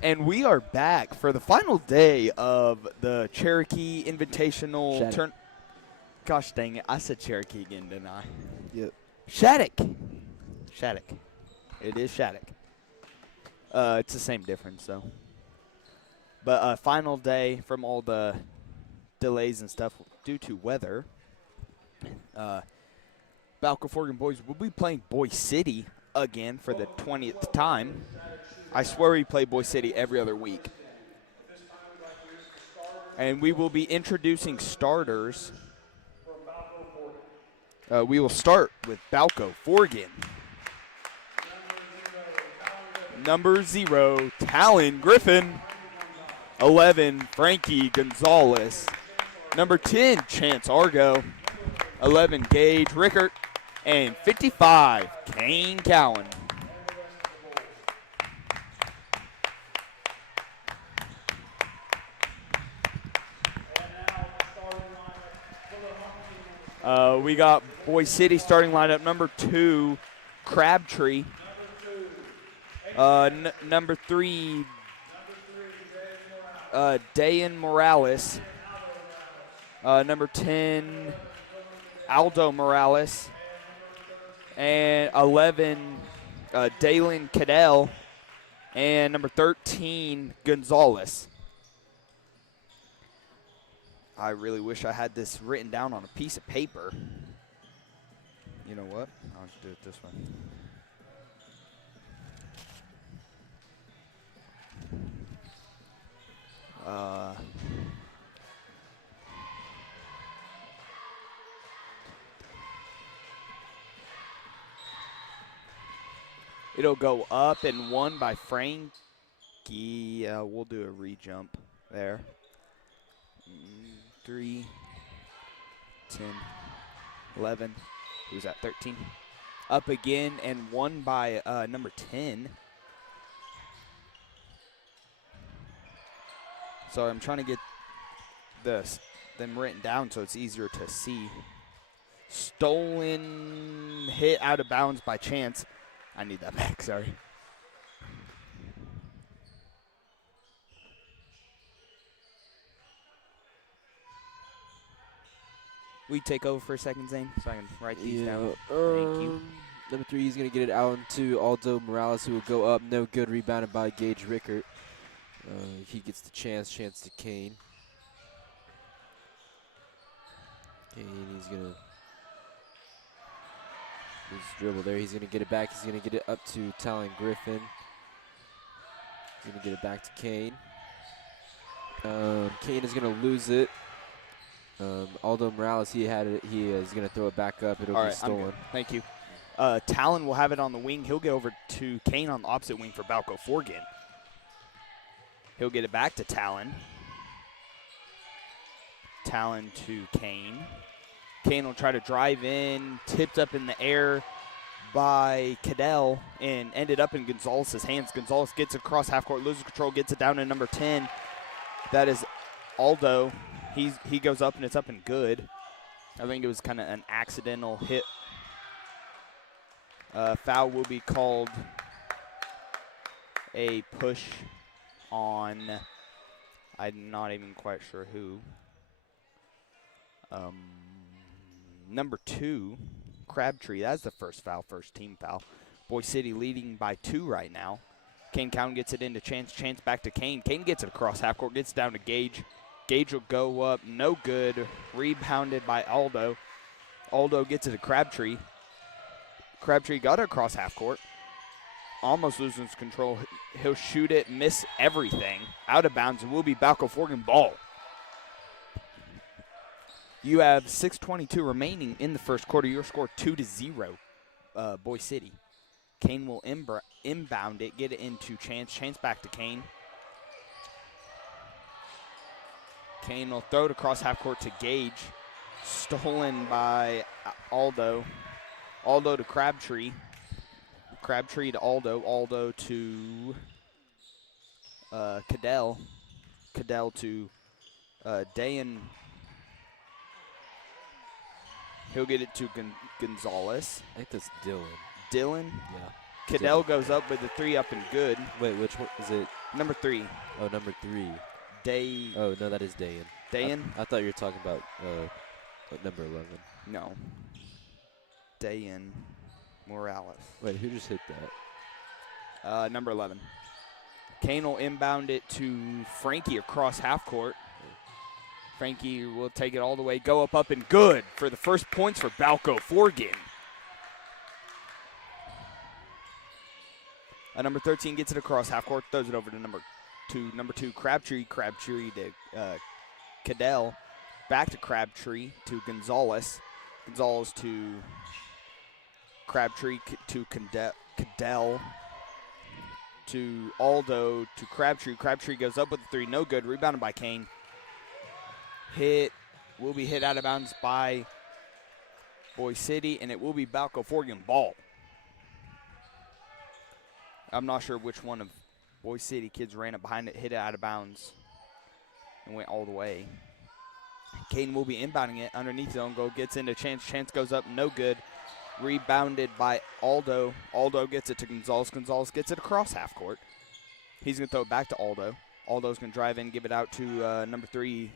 And we are back for the final day of the Cherokee Invitational turn. Gosh dang it, I said Cherokee again, didn't I? Yep. Shattuck. It is Shattuck. It's the same difference, though. But final day from all the delays and stuff due to weather. Balko-Forgan boys will be playing Boy City again for the 20th time. I swear we play Boy City every other week. And we will be introducing starters. We will start with Balko-Forgan. Number 0, Talon Griffin. 11, Frankie Gonzalez. Number 10, Chance Argo. 11, Gage Rickert. And 55, Kane Cowan. We got Boy City starting lineup. Number 2, Crabtree. Number 3, Dayan Morales. Number 10, Aldo Morales. And 11, Dalen Cadell. And number 13, Gonzalez. I really wish I had this written down on a piece of paper. You know what? I'll just do it this way. It'll go up and 1 by Frankie. We'll do a re-jump there. 3, 10, 11. Who's that? 13. Up again and 1 by number 10. So I'm trying to get them written down so it's easier to see. Stolen, hit out of bounds by Chance. I need that back, sorry. We take over for a second, Zane, so I can write these down. Thank you. Number 3, he's going to get it out to Aldo Morales, who will go up. No good, rebounded by Gage Rickert. He gets the chance to Kane. Kane, he's going to lose his dribble there. He's going to get it back. He's going to get it up to Talon Griffin. He's going to get it back to Kane. Kane is going to lose it. Aldo Morales, he had it. He is going to throw it back up. It'll be stolen. Thank you. Talon will have it on the wing. He'll get over to Kane on the opposite wing for Balko-Forgan. He'll get it back to Talon. Talon to Kane. Kane will try to drive in. Tipped up in the air by Cadell and ended up in Gonzalez's hands. Gonzalez gets it across half court, loses control, gets it down to number 10. That is Aldo. He goes up and it's up and good. I think it was kind of an accidental hit. Foul will be called a push on, I'm not even quite sure who. Number 2, Crabtree. That's the first foul, first team foul. Boy City leading by 2 right now. Kane Cowan gets it into Chance. Chance back to Kane. Kane gets it across half court, gets down to Gage. Gage will go up, no good. Rebounded by Aldo. Aldo gets it to Crabtree. Crabtree got it across half court. Almost loses control. He'll shoot it, miss everything. Out of bounds. It will be Balko-Forgan ball. You have 6:22 remaining in the first quarter. Your score 2-0, Boy City. Kane will inbound it, get it into Chance. Chance back to Kane. Kane will throw it across half court to Gage. Stolen by Aldo. Aldo to Crabtree. Crabtree to Aldo. Aldo to Cadell. Cadell to Dayan. He'll get it to Gonzalez. I think that's Dylan. Dylan? Yeah. Cadell goes up with the 3 up and good. Wait, which one is it? Number 3. Oh, number 3. Day. Oh, no, that is Dayan. Dayan? I thought you were talking about number 11. No. Dayan Morales. Wait, who just hit that? Number 11. Kane will inbound it to Frankie across half court. Frankie will take it all the way, go up and good for the first points for Balko-Forgan. Number 13 gets it across half court, throws it over to number 2, Crabtree. Crabtree to Cadell. Back to Crabtree to Gonzalez. Gonzalez to Crabtree to Cadell. To Aldo to Crabtree. Crabtree goes up with the 3, no good. Rebounded by Kane. Will be hit out of bounds by Boise City, and it will be Balko-Forgan ball. I'm not sure which one of Boise City kids ran it behind it, hit it out of bounds, and went all the way. Caden will be inbounding it underneath zone goal, gets into Chance. Chance goes up, no good. Rebounded by Aldo. Aldo gets it to Gonzalez. Gonzalez gets it across half court. He's going to throw it back to Aldo. Aldo's going to drive in, give it out to number 3,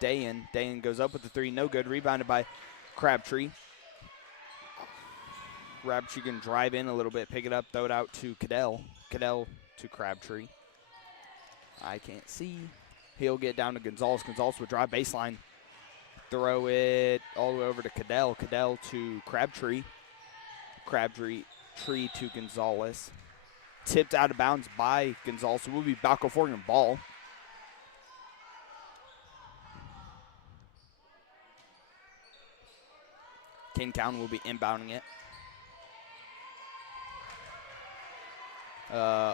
Dayan. Dayan goes up with the 3, no good. Rebounded by Crabtree. Crabtree can drive in a little bit, pick it up, throw it out to Cadell. Cadell to Crabtree. I can't see. He'll get down to Gonzalez. Gonzalez will drive baseline. Throw it all the way over to Cadell. Cadell to Crabtree. Crabtree to Gonzalez. Tipped out of bounds by Gonzalez. It will be Balko-Forgan ball. King County will be inbounding it.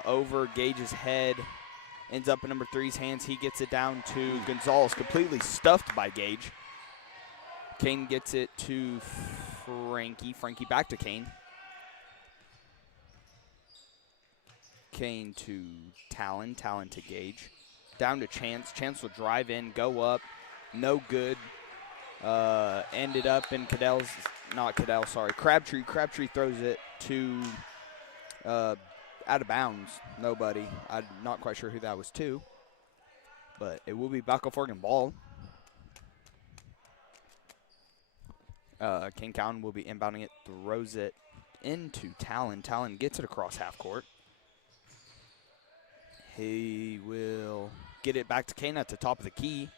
Over Gage's head. Ends up in number 3's hands. He gets it down to Gonzalez. Completely stuffed by Gage. Kane gets it to Frankie. Frankie back to Kane. Kane to Talon. Talon to Gage. Down to Chance. Chance will drive in, go up. No good. Ended up in Crabtree. Crabtree throws it to out of bounds. Nobody. I'm not quite sure who that was to. But it will be Balko-Forgan ball. King County will be inbounding it. Throws it into Talon. Talon gets it across half court. He will get it back to Kane at the top of the key.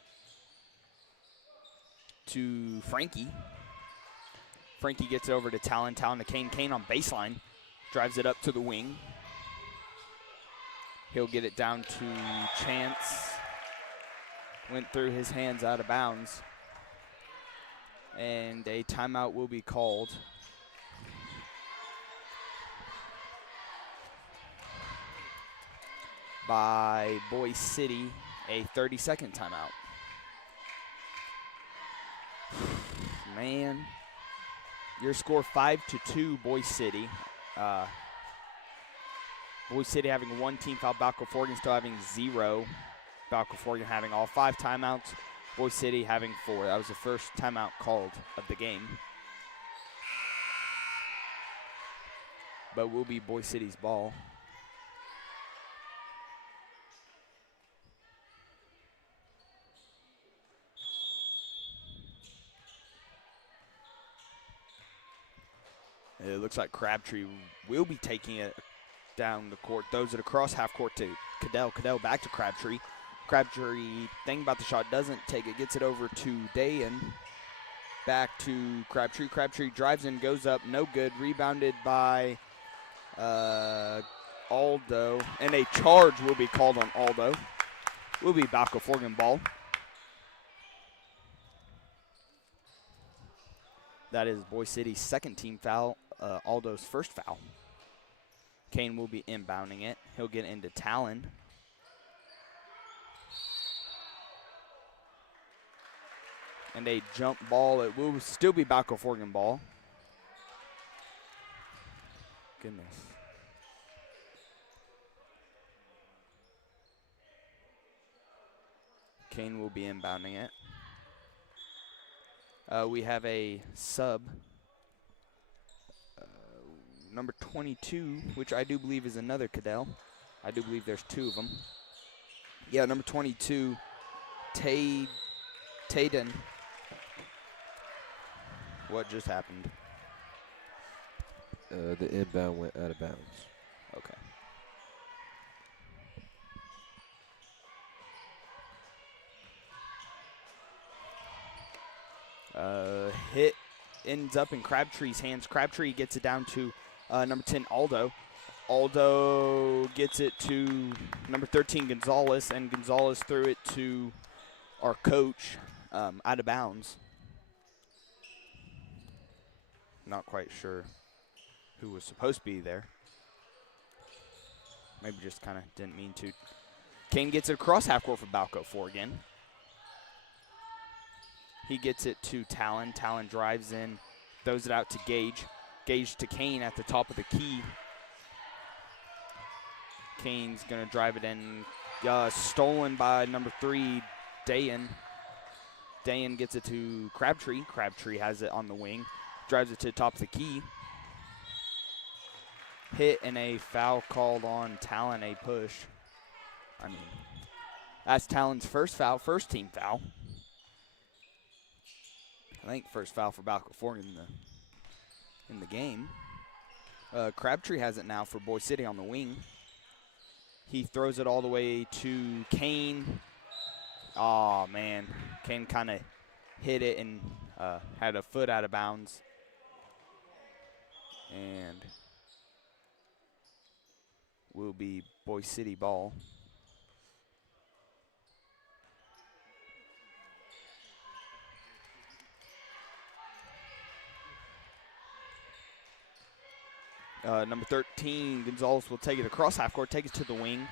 To Frankie. Frankie gets it over to Talon. Talon to Kane. Kane on baseline. Drives it up to the wing. He'll get it down to Chance. Went through his hands out of bounds. And a timeout will be called. By Boise City, a 30-second timeout. Man, your score 5-2, Boise City. Boise City having 1 team foul, Balko-Forgan still having 0. Balko-Forgan having all 5 timeouts, Boise City having 4. That was the first timeout called of the game. But will be Boise City's ball. It looks like Crabtree will be taking it down the court. Throws it across half court to Cadell. Cadell back to Crabtree. Crabtree, thing about the shot, doesn't take it. Gets it over to Dayan. Back to Crabtree. Crabtree drives in, goes up. No good. Rebounded by Aldo. And a charge will be called on Aldo. Will be Balko-Forgan ball. That is Boise City's second team foul. Aldo's first foul. Kane will be inbounding it. He'll get into Talon. And a jump ball. It will still be Balko-Forgan ball. Goodness. Kane will be inbounding it. We have a sub. Number 22, which I do believe is another Cadell. I do believe there's 2 of them. Yeah, number 22, Tayden. What just happened? The inbound went out of bounds. Okay. Hit ends up in Crabtree's hands. Crabtree gets it down to number 10, Aldo. Aldo gets it to number 13, Gonzalez, and Gonzalez threw it to our coach out of bounds. Not quite sure who was supposed to be there. Maybe just kind of didn't mean to. Kane gets it across half court for Balko-Forgan. He gets it to Talon. Talon drives in, throws it out to Gage. Gage to Kane at the top of the key. Kane's going to drive it in. Stolen by number 3, Dayan. Dayan gets it to Crabtree. Crabtree has it on the wing. Drives it to the top of the key. Hit and a foul called on Talon, a push. I mean, that's Talon's first foul, first team foul. I think first foul for Balko-Forgan in the game. Crabtree has it now for Boise City on the wing. He throws it all the way to Kane. Oh, man. Kane kind of hit it and had a foot out of bounds. And will be Boise City ball. Number 13, Gonzalez will take it across half court, take it to the wing,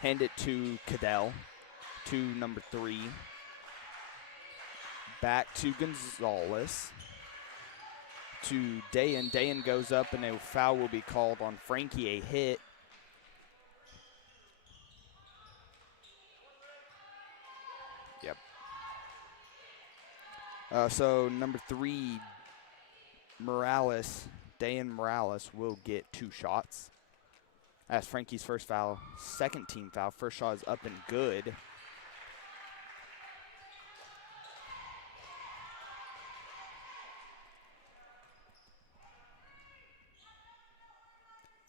hand it to Cadell, to number 3. Back to Gonzalez, to Dayan. Dayan goes up, and a foul will be called on Frankie, a hit. Yep. So number 3, Morales. Dayan Morales will get 2 shots. That's Frankie's first foul, second team foul. First shot is up and good.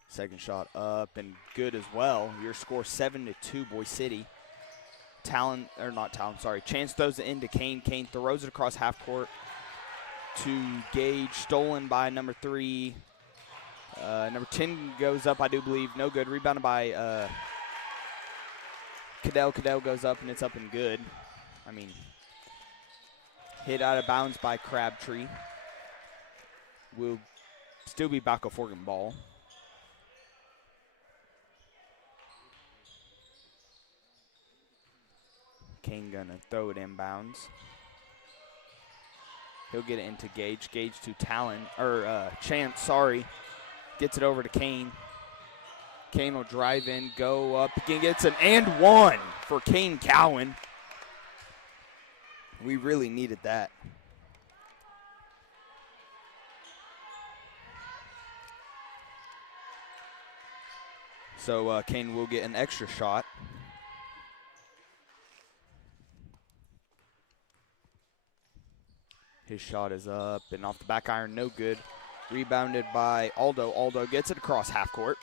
Second shot up and good as well. Your score 7-2, Boise City. Chance throws it into Kane. Kane throws it across half court to Gage, stolen by number 3. Number 10 goes up, I do believe, no good. Rebounded by Cadell. Cadell goes up, and it's up and good. I mean, hit out of bounds by Crabtree. Will still be Balko-Forgan ball. Kane gonna throw it inbounds. He'll get it into Gage. Gage to Chance, sorry. Gets it over to Kane. Kane will drive in, go up. Again, gets an and 1 for Kane Cowan. We really needed that. So Kane will get an extra shot. His shot is up and off the back iron, no good. Rebounded by Aldo. Aldo gets it across half court.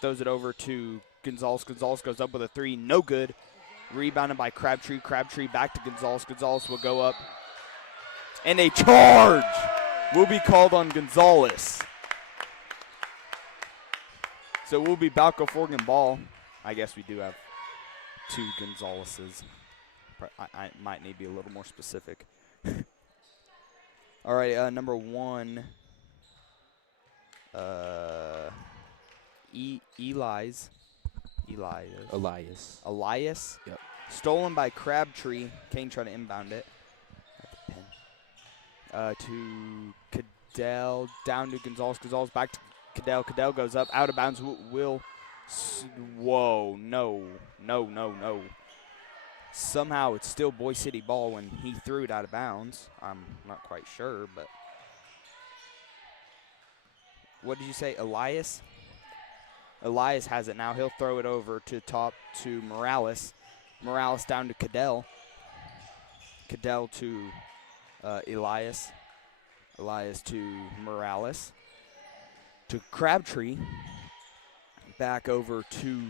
Throws it over to Gonzalez. Gonzalez goes up with a 3, no good. Rebounded by Crabtree. Crabtree back to Gonzalez. Gonzalez will go up. And a charge will be called on Gonzalez. So it will be Balko-Forgan ball. I guess we do have 2 Gonzaleses. I might need to be a little more specific. All right, number 1, Elias. Yep. Stolen by Crabtree. Kane tried to inbound it. To Cadell, down to Gonzalez. Gonzalez back to Cadell. Cadell goes up, out of bounds. Whoa, no. Somehow it's still Boise City ball when he threw it out of bounds. I'm not quite sure, but what did you say, Elias? Elias has it now. He'll throw it over to top to Morales. Morales down to Cadell. Cadell to Elias. Elias to Morales. To Crabtree. Back over to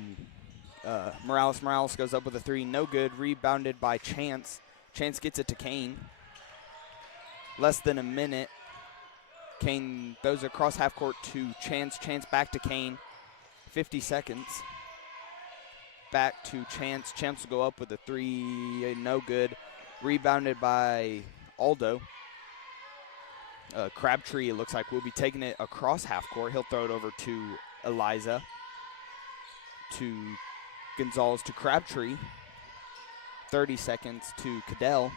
Morales. Morales goes up with a three. No good. Rebounded by Chance. Chance gets it to Kane. Less than a minute. Kane throws across half court to Chance. Chance back to Kane. 50 seconds. Back to Chance. Chance will go up with a three. No good. Rebounded by Aldo. Crabtree, it looks like, will be taking it across half court. He'll throw it over to Eliza. To Gonzalez to Crabtree. 30 seconds to Cadell.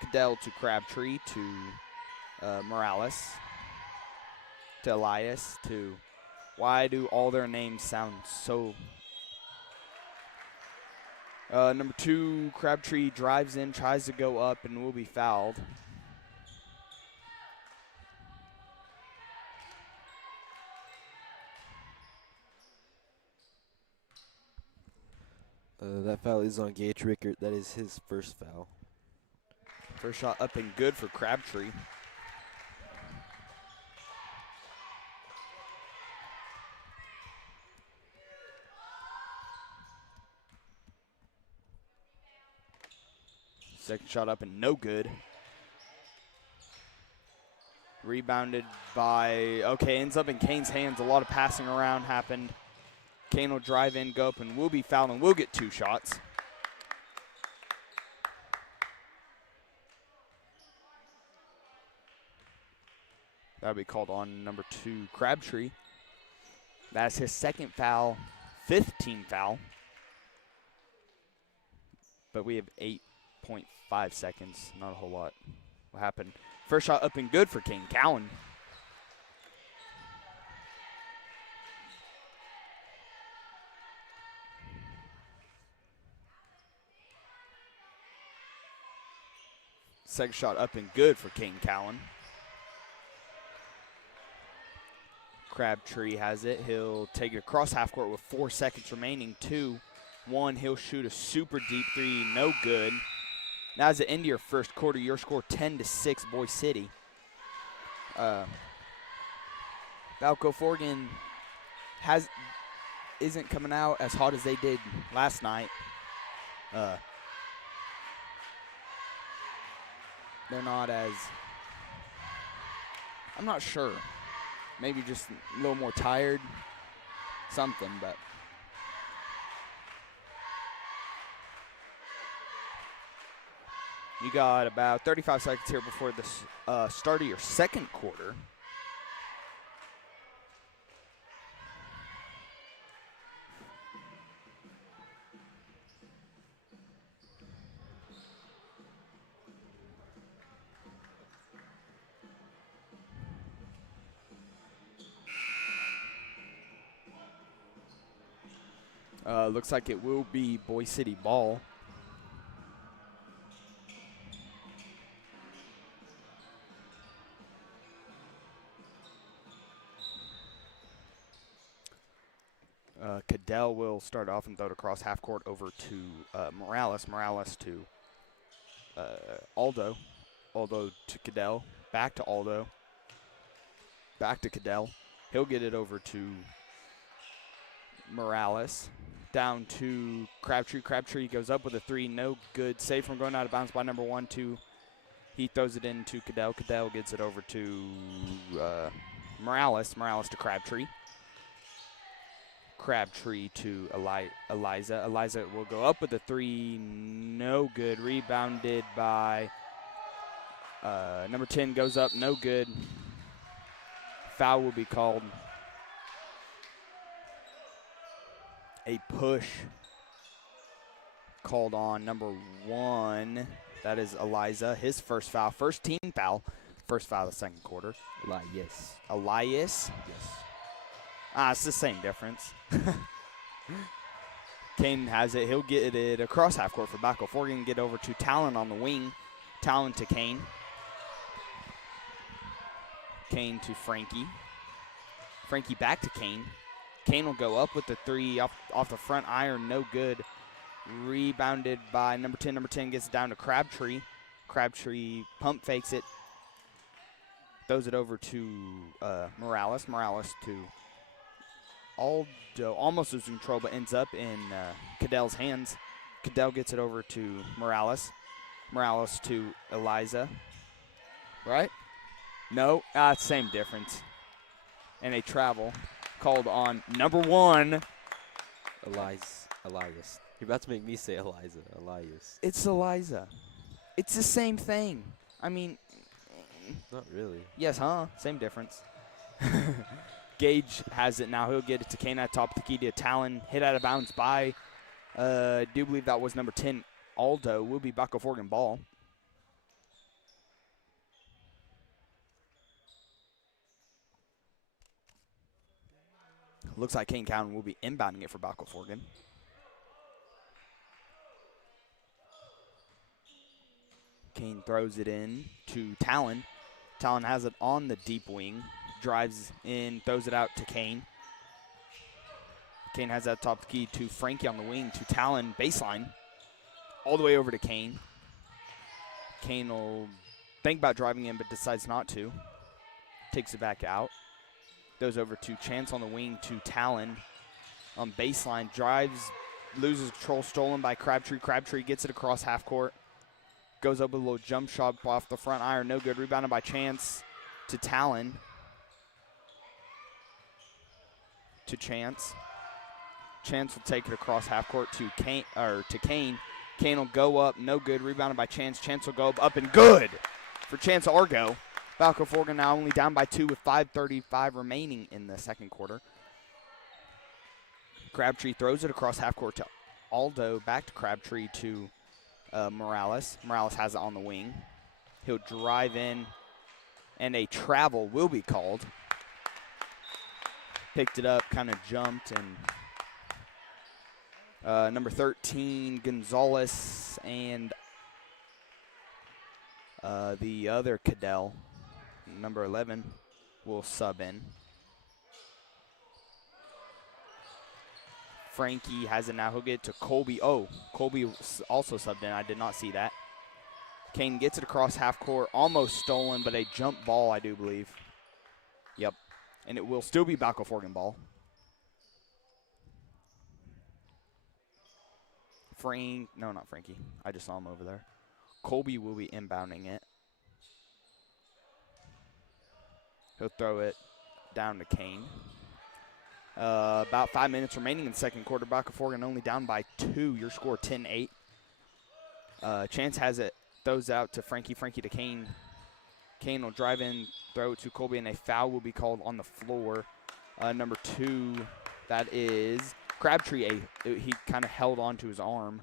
Cadell to Crabtree to Morales. To Elias. To, why do all their names sound so... number 2, Crabtree drives in, tries to go up, and will be fouled. That foul is on Gage Rickert. That is his first foul. First shot up and good for Crabtree. Second shot up and no good. Rebounded by, okay, ends up in Kane's hands. A lot of passing around happened. Kane will drive in, go up, and will be fouled, and will get 2 shots. That'll be called on number 2, Crabtree. That's his second foul, 5th team foul. But we have 8.5 seconds, not a whole lot. What happened? First shot up and good for Kane Cowan. Second shot up and good for Kane Cowan. Crabtree has it. He'll take it across half court with 4 seconds remaining. 2, 1. He'll shoot a super deep three. No good. Now as the end of your first quarter, your score 10-6, Boy City. Balko-Forgan isn't coming out as hot as they did last night. They're not as, I'm not sure. Maybe just a little more tired, something, but. You got about 35 seconds here before the start of your second quarter. Looks like it will be Boy City ball. Cadell will start off and throw it across half court over to Morales. Morales to Aldo. Aldo to Cadell. Back to Aldo. Back to Cadell. He'll get it over to Morales. Down to Crabtree. Crabtree goes up with a three. No good. Save from going out of bounds by number 1, 2. He throws it into Cadell. Cadell gets it over to Morales. Morales to Crabtree. Crabtree to Eliza. Eliza will go up with a three. No good. Rebounded by number 10. Goes up. No good. Foul will be called. A push called on number 1. That is Eliza. His first foul. First team foul. First foul of the second quarter. Elias. Elias? Yes. It's the same difference. Kane has it. He'll get it across half court for Balko-Forgan. Get over to Talon on the wing. Talon to Kane. Kane to Frankie. Frankie back to Kane. Kane will go up with the three off the front iron, no good. Rebounded by number 10. Number 10 gets it down to Crabtree. Crabtree pump fakes it. Throws it over to Morales. Morales to Aldo. Almost losing control, but ends up in Cadell's hands. Cadell gets it over to Morales. Morales to Eliza. Right? No, same difference. And a travel called on number 1. Elias. You're about to make me say Eliza. Elias. It's Eliza. It's the same thing. I mean, Not really. yes, huh? Same difference. Gage has it now. He'll get it to Kane at top of the key to Talon. Hit out of bounds by, I do believe that was number 10, Aldo. Will be Balko-Forgan ball. Looks like Kane County will be inbounding it for Balko-Forgan. Kane throws it in to Talon. Talon has it on the deep wing. Drives in, throws it out to Kane. Kane has that top of the key to Frankie on the wing to Talon baseline. All the way over to Kane. Kane will think about driving in but decides not to. Takes it back out. Goes over to Chance on the wing to Talon on baseline. Drives, loses control, stolen by Crabtree. Crabtree gets it across half court. Goes up with a little jump shot off the front iron. No good. Rebounded by Chance to Talon. To Chance. Chance will take it across half court to Kane. Kane will go up. No good. Rebounded by Chance. Chance will go up and good for Chance Argo. Balko-Forgan now only down by 2 with 5:35 remaining in the second quarter. Crabtree throws it across half court to Aldo. Back to Crabtree to Morales. Morales has it on the wing. He'll drive in, and a travel will be called. Picked it up, kind of jumped, and number 13, Gonzalez, and the other Cadell, number 11, will sub in. Frankie has it now. He'll get it to Colby. Oh, Colby also subbed in. I did not see that. Kane gets it across half court. Almost stolen, but a jump ball, I do believe. Yep. And it will still be Balko-Forgan ball. No, not Frankie. I just saw him over there. Colby will be inbounding it. He'll throw it down to Kane. About 5 minutes remaining in the second quarter. Balko-Forgan only down by 2. Your score 10-8. Chance has it. Throws out to Frankie. Frankie to Kane. Kane will drive in, throw it to Colby, and a foul will be called on the floor. Number 2, that is Crabtree. He kind of held on to his arm.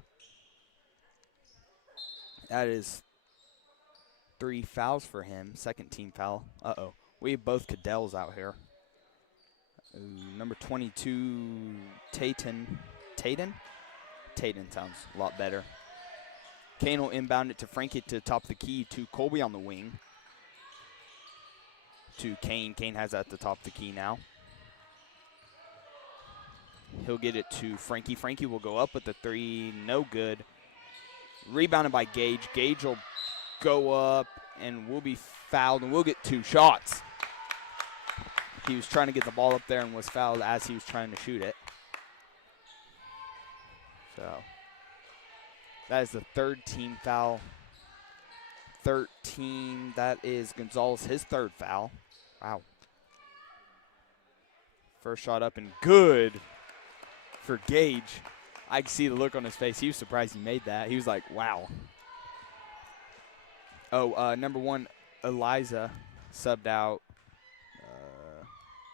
That is 3 fouls for him. Second team foul. Uh-oh. We have both Cadells out here. Number 22, Tayton. Tayton sounds a lot better. Kane will inbound it to Frankie to top of the key to Colby on the wing. To Kane. Kane has that at the top of the key now. He'll get it to Frankie. Frankie will go up with the 3. No good. Rebounded by Gage. Gage will go up and will be fouled, and we'll get 2 shots. He was trying to get the ball up there and was fouled as he was trying to shoot it. So that is the 3rd team foul. 13, that is Gonzalez, his 3rd foul. Wow. First shot up and good for Gage. I can see the look on his face. He was surprised he made that. He was like, wow. Oh, number 1, Eliza subbed out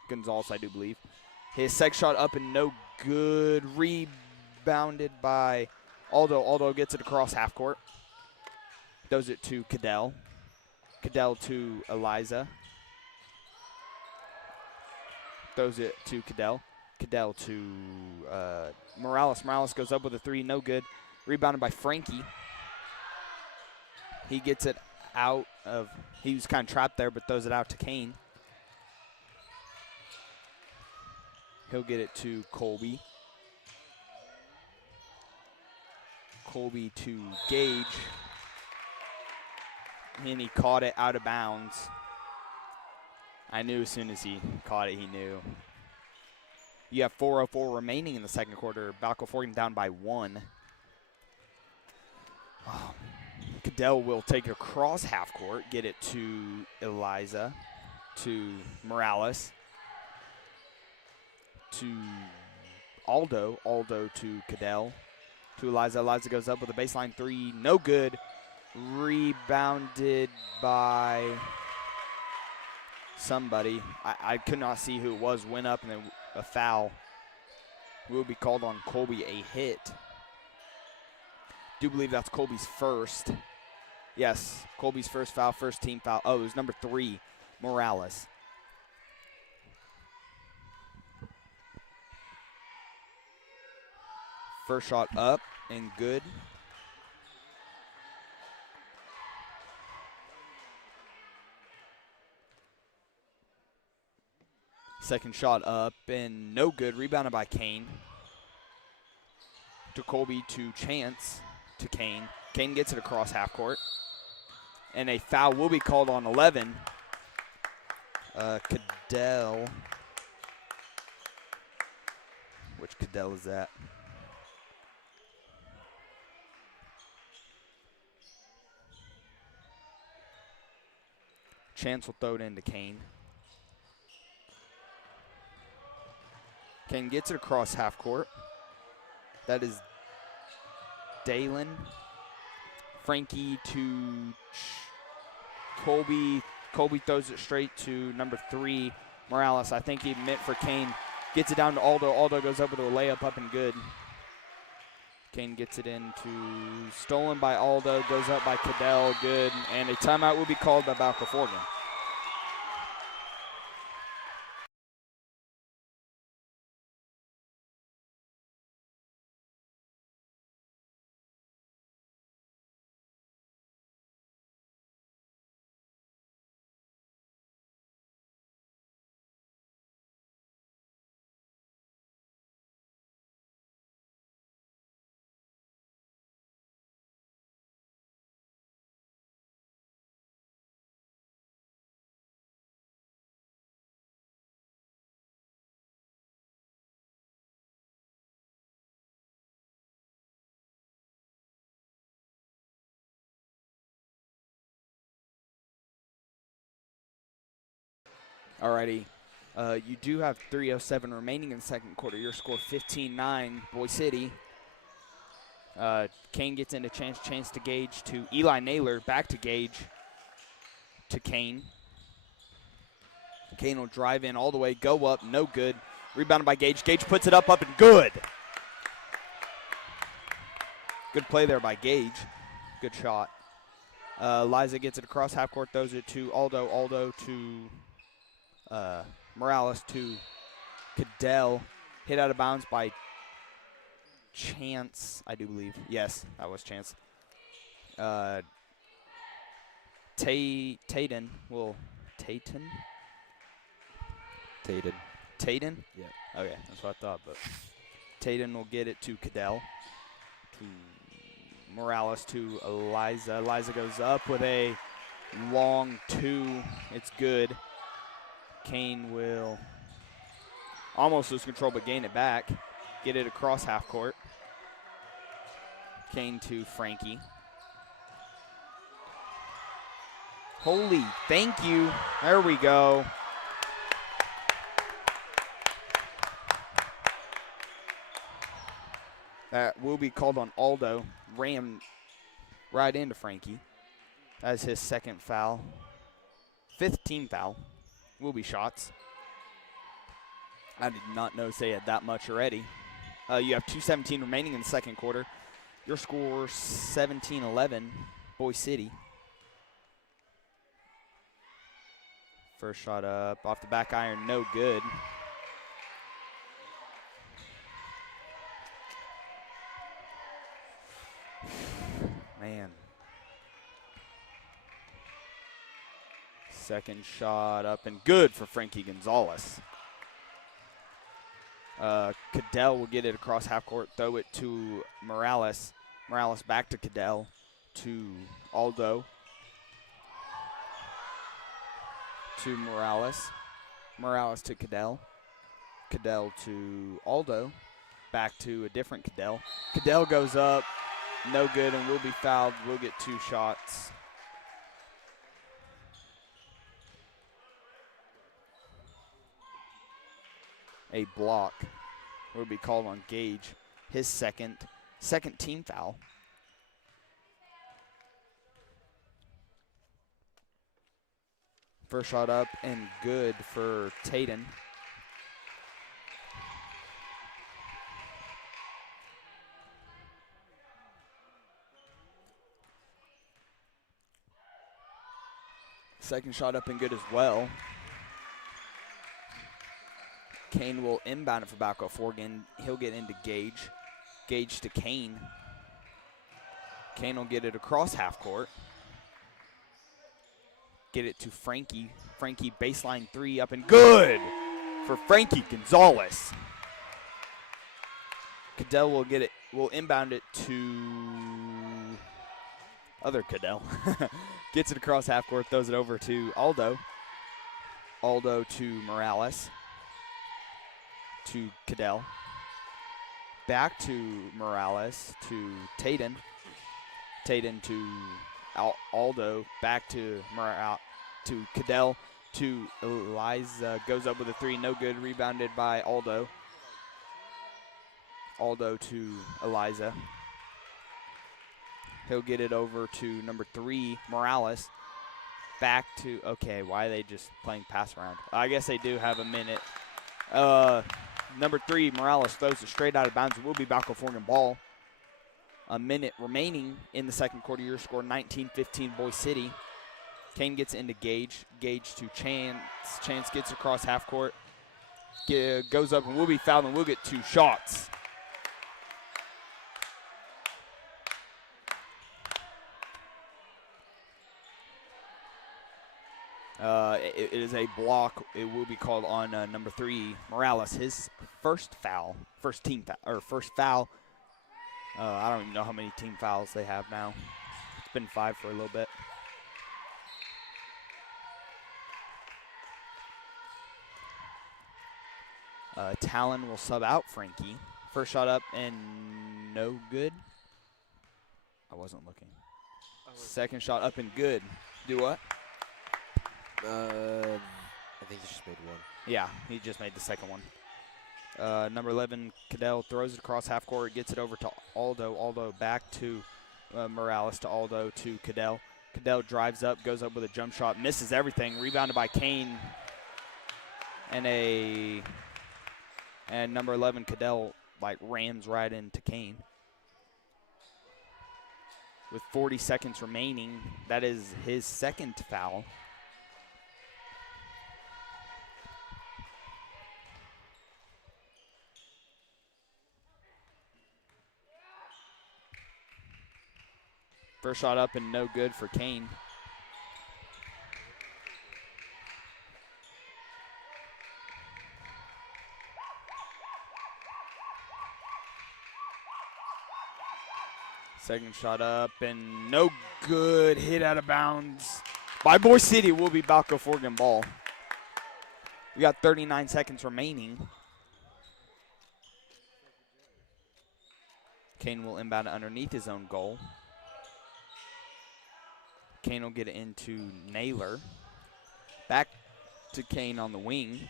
Gonzalez, I do believe. His second shot up and no good. Rebounded by Aldo. Aldo gets it across half court. Throws it to Cadell. Cadell to Eliza. Throws it to Cadell. Cadell to Morales. Morales goes up with a 3. No good. Rebounded by Frankie. He gets it out of, he was kind of trapped there, but throws it out to Kane. He'll get it to Colby. Colby to Gage. And he caught it out of bounds. I knew as soon as he caught it, he knew. You have 4:04 remaining in the second quarter. Balko-Forgan down by 1. Cadell will take it across half court, get it to Eliza, to Morales, to Aldo. Aldo to Cadell, to Eliza. Eliza goes up with a baseline 3, no good. Rebounded by somebody. I could not see who it was. Went up and then a foul will be called on Colby, a hit. Do believe that's Colby's first. Yes, Colby's first foul, first team foul. Oh, it was number 3, Morales. First shot up and good. Second shot up and no good. Rebounded by Kane. To Colby, to Chance, to Kane. Kane gets it across half court. And a foul will be called on 11. Cadell. Which Cadell is that? Chance will throw it into Kane. Kane gets it across half court. That is Dalen. Frankie to Colby. Colby throws it straight to number 3, Morales. I think he meant for Kane. Gets it down to Aldo. Aldo goes up with a layup up and good. Kane gets it into, stolen by Aldo, goes up by Cadell, good. And a timeout will be called by Balko-Forgan. Alrighty, you do have 3:07 remaining in the second quarter. Your score 15-9, Boy City. Kane gets into Chance to Gage, to Eli Naylor, back to Gage, to Kane. Kane will drive in all the way, go up, no good. Rebounded by Gage. Gage puts it up and good. Good play there by Gage. Good shot. Liza gets it across half court, throws it to Aldo. Aldo to Morales, to Cadell. Hit out of bounds by Chance, I do believe. Yes, that was Chance. Taden will. Taden? Taden? Yeah. Okay, that's what I thought. But Taden will get it to Cadell. To Morales, to Eliza. Eliza goes up with a long 2. It's good. Kane will almost lose control but gain it back. Get it across half court. Kane to Frankie. Holy, thank you. There we go. That will be called on Aldo. Ran right into Frankie. That's his second foul. 5th team foul. Will be shots. I did not know they had that much already. You have 2:17 remaining in the second quarter. Your score 17-11, Boy City. First shot up off the back iron, no good. Man. Second shot up and good for Frankie Gonzalez. Cadell will get it across half court, throw it to Morales. Morales back to Cadell, to Aldo, to Morales. Morales to Cadell. Cadell to Aldo, back to a different Cadell. Cadell goes up, no good, and will be fouled. We'll get 2 shots. A block will be called on Gage, his second team foul. First shot up and good for Tatum. Second shot up and good as well. Kane will inbound it for Balko-Forgan. He'll get into Gage. Gage to Kane. Kane will get it across half court. Get it to Frankie. Frankie baseline 3 up and good for Frankie Gonzalez. Cadell will get it, will inbound it to other Cadell. Gets it across half court, throws it over to Aldo. Aldo to Morales. To Cadell. Back to Morales to Tatum. Tatum to Aldo. Back to Cadell. To Eliza. Goes up with a 3. No good. Rebounded by Aldo. Aldo to Eliza. He'll get it over to number 3, Morales. Back to, okay, why are they just playing pass around? I guess they do have a minute. Number 3, Morales throws it straight out of bounds. It will be Balko-Forgan ball. A minute remaining in the second quarter. Your score 19-15 Boy City. Kane gets into Gage. Gage to Chance. Chance gets across half court. Goes up and will be fouled, and we'll get 2 shots. It is a block. It will be called on number 3, Morales. His first foul, first foul. I don't even know how many team fouls they have now. It's been 5 for a little bit. Talon will sub out Frankie. First shot up and no good. I wasn't looking. Second shot up and good. Do what? I think he just made 1. Yeah, he just made the second one. Number 11, Cadell throws it across half court, gets it over to Aldo. Aldo back to Morales, to Aldo, to Cadell. Cadell drives up, goes up with a jump shot, misses everything. Rebounded by Kane. And number 11, Cadell, rams right into Kane. With 40 seconds remaining, that is his second foul. First shot up and no good for Kane. Second shot up and no good. Hit out of bounds by Boy City. Will be Balko-Forgan ball. We got 39 seconds remaining. Kane will inbound it underneath his own goal. Kane will get it into Naylor. Back to Kane on the wing.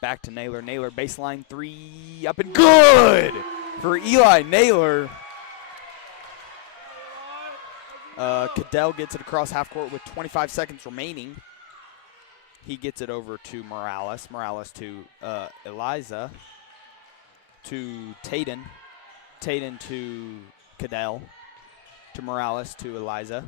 Back to Naylor. Naylor baseline 3 up and good for Eli Naylor. Cadell gets it across half court with 25 seconds remaining. He gets it over to Morales. Morales to Eliza. To Tatum. Tatum to Cadell. To Morales, to Eliza.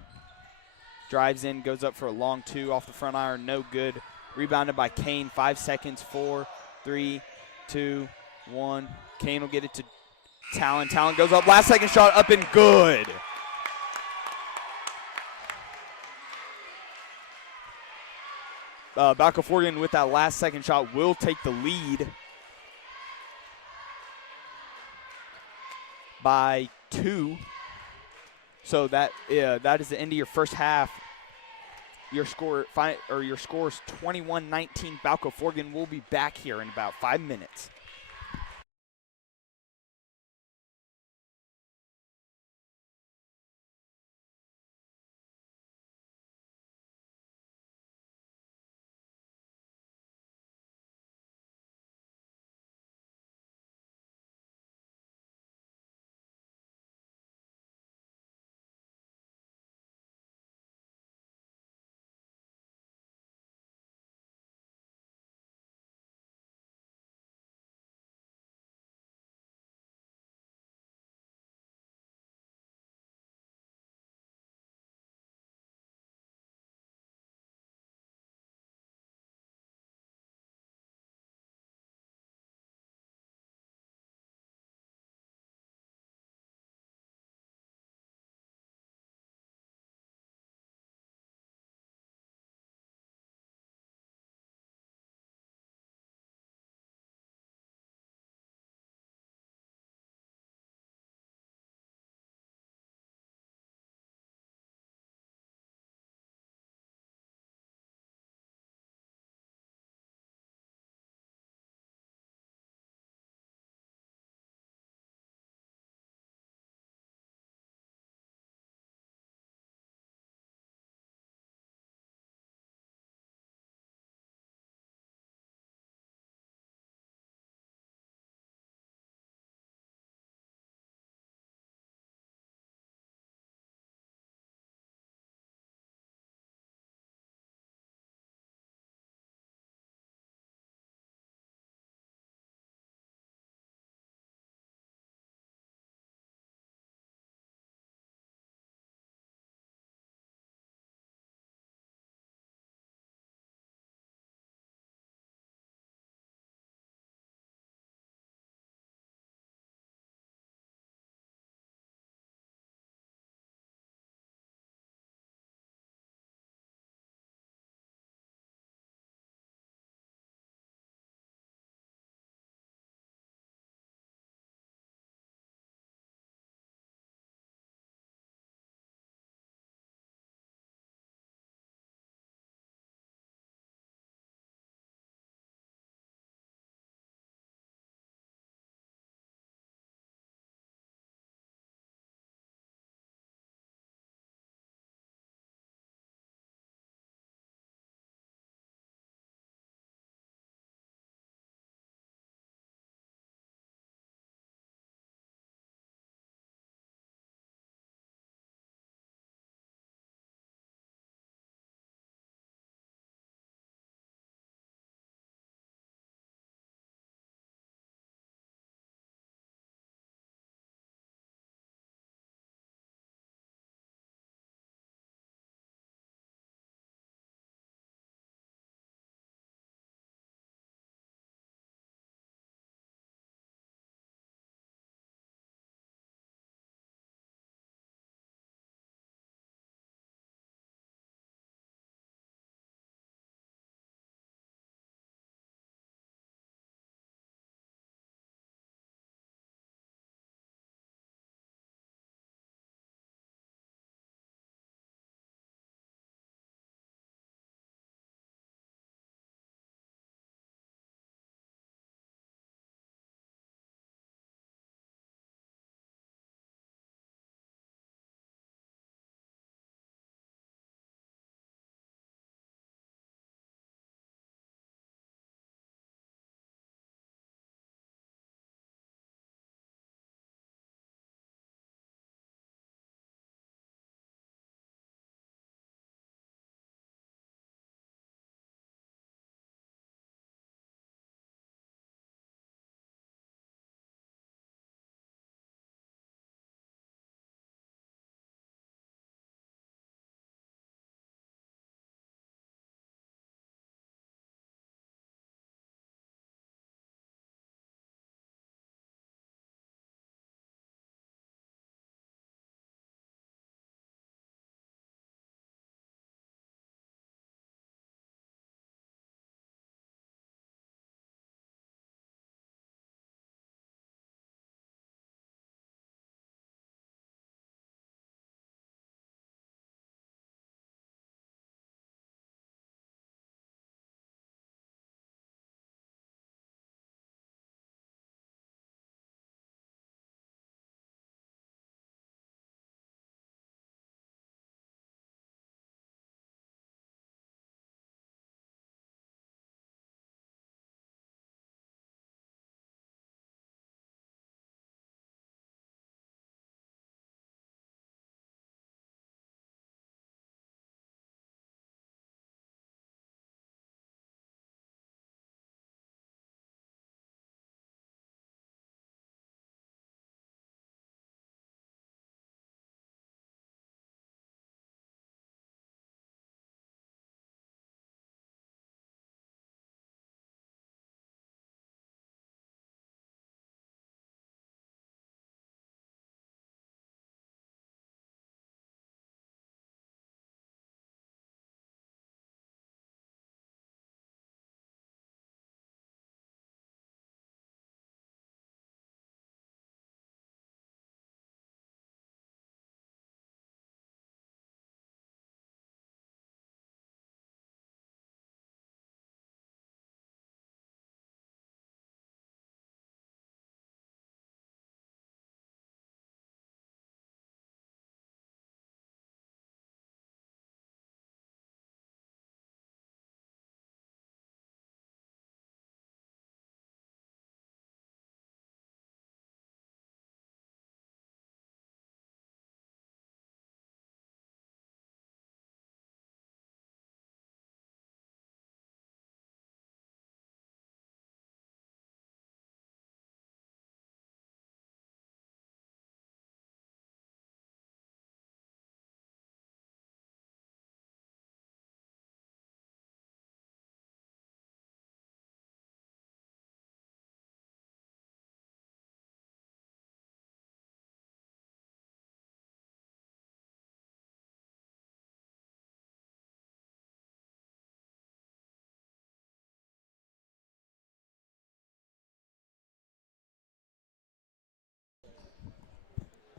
Drives in, goes up for a long 2 off the front iron, no good. Rebounded by Kane, 5 seconds, 4, 3, 2, 1. Kane will get it to Talon. Talon goes up, last second shot up and good. Balko-Forgan with that last second shot will take the lead. by 2. So that is the end of your first half. Your score is 21-19. Balko-Forgan will be back here in about 5 minutes.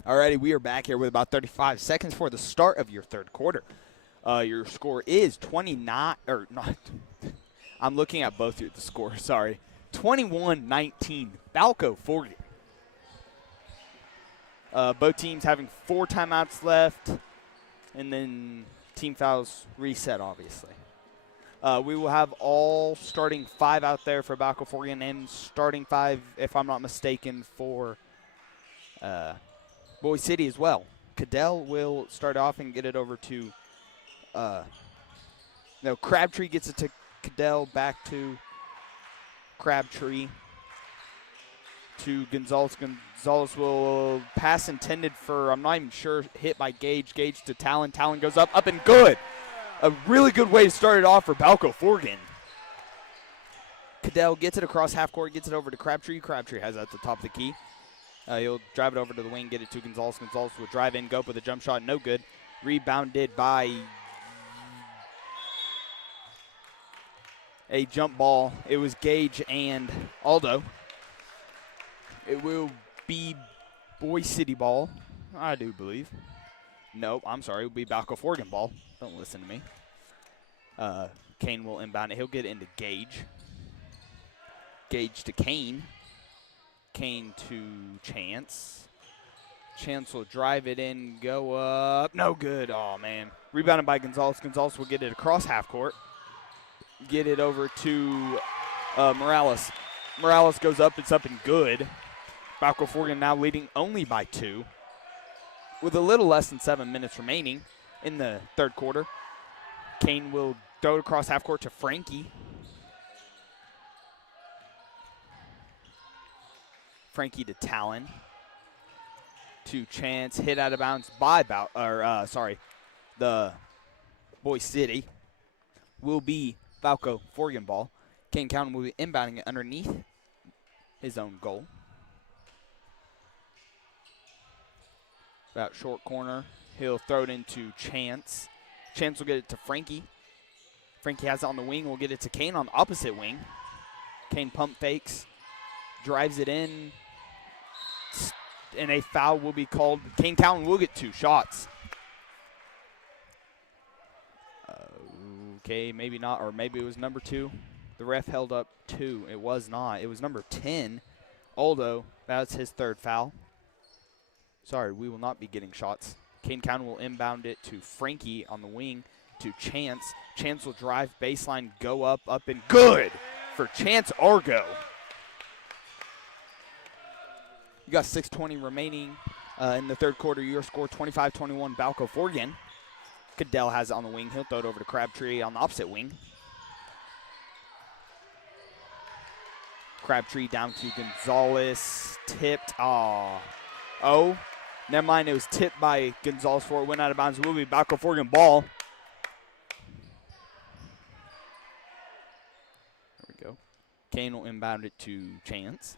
Alrighty, we are back here with about 35 seconds for the start of your third quarter. Your score is 29, or not. I'm looking at both of the scores, sorry. 21-19, Balko-Forgan. Both teams having 4 timeouts left, and then team fouls reset, obviously. We will have all starting 5 out there for Balko-Forgan and starting 5, if I'm not mistaken, for Boise City as well. Cadell will start off and get it over to Crabtree gets it to Cadell, back to Crabtree to Gonzalez. Gonzalez will pass intended for, I'm not even sure, hit by Gage. Gage to Talon. Talon goes up and good. A really good way to start it off for Balko-Forgan. Cadell gets it across half court, gets it over to Crabtree. Crabtree has it at the top of the key. He'll drive it over to the wing, get it to Gonzalez. Gonzalez will drive in, go up with a jump shot, no good. Rebounded by a jump ball. It was Gage and Aldo. It will be Boise City ball, I do believe. Nope, I'm sorry, it will be Balko-Forgan ball. Don't listen to me. Kane will inbound it. He'll get it into Gage. Gage to Kane. Kane to Chance. Chance will drive it in, go up. No good. Oh, man. Rebounded by Gonzalez. Gonzalez will get it across half court. Get it over to Morales. Morales goes up. It's up and good. Balko-Forgan now leading only by 2. With a little less than 7 minutes remaining in the third quarter. Kane will throw it across half court to Frankie. Frankie to Talon. To Chance, hit out of bounds by the Boise City. Will be Balko-Forgan ball. Kane County will be inbounding it underneath his own goal. About short corner. He'll throw it into Chance. Chance will get it to Frankie. Frankie has it on the wing. Will get it to Kane on the opposite wing. Kane pump fakes. Drives it in. And a foul will be called. Kane County will get 2 shots. Okay, maybe not, or maybe it was number 2. The ref held up 2. It was not. It was number 10, Aldo. That's his 3rd foul. Sorry, we will not be getting shots. Kane County will inbound it to Frankie on the wing to Chance. Chance will drive baseline, go up, and good for Chance Argo. You got 6:20 remaining in the third quarter. Your score 25-21 Balko-Forgan. Cadell has it on the wing. He'll throw it over to Crabtree on the opposite wing. Crabtree down to Gonzalez. Tipped. Oh, never mind. It was tipped by Gonzalez before it went out of bounds. It will be Balko-Forgan ball. There we go. Kane will inbound it to Chance.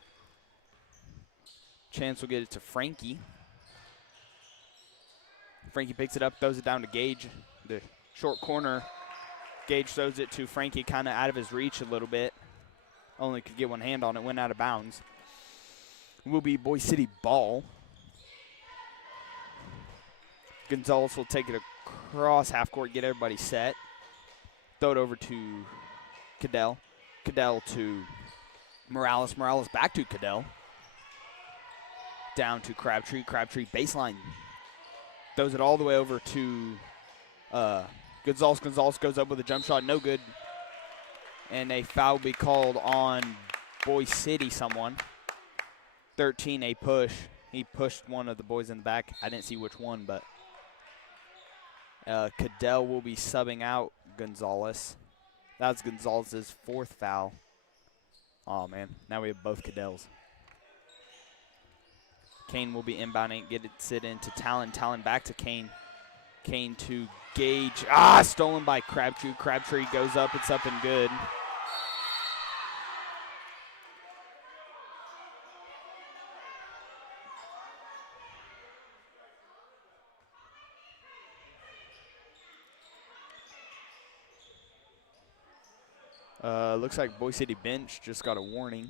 Chance will get it to Frankie. Frankie picks it up, throws it down to Gage. The short corner. Gage throws it to Frankie, kind of out of his reach a little bit. Only could get one hand on it, went out of bounds. It will be Boise City ball. Gonzalez will take it across half court, get everybody set. Throw it over to Cadell. Cadell to Morales. Morales back to Cadell. Down to Crabtree. Crabtree baseline. Throws it all the way over to Gonzalez. Gonzalez goes up with a jump shot. No good. And a foul will be called on Boise City, someone. 13, a push. He pushed one of the boys in the back. I didn't see which one, but Cadell will be subbing out Gonzalez. That's Gonzalez's 4th foul. Oh, man. Now we have both Cadells. Kane will be inbounding, get it sit into Talon. Talon back to Kane. Kane to Gage. Stolen by Crabtree. Crabtree goes up. It's up and good. Looks like Boise City bench just got a warning.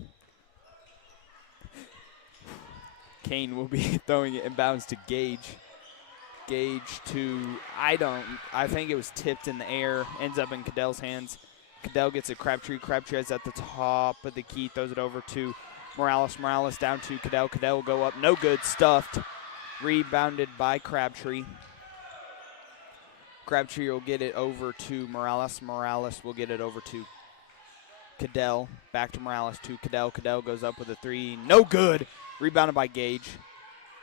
Kane will be throwing it inbounds to Gage. Gage to, I think it was tipped in the air, ends up in Cadell's hands. Cadell gets it, Crabtree. Crabtree has at the top of the key, throws it over to Morales. Morales down to Cadell. Cadell will go up, no good, stuffed. Rebounded by Crabtree. Crabtree will get it over to Morales. Morales will get it over to Cadell. Back to Morales to Cadell. Cadell goes up with a three, no good. Rebounded by Gage.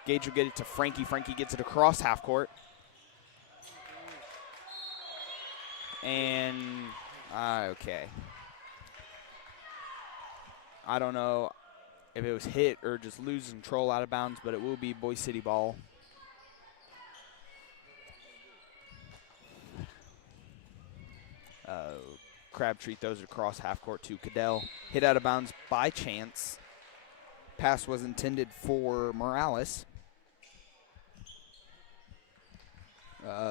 Gage will get it to Frankie. Frankie gets it across half court. And, okay. I don't know if it was hit or just lose control out of bounds, but it will be Boise City ball. Crabtree throws it across half court to Cadell. Hit out of bounds by chance. Pass was intended for Morales.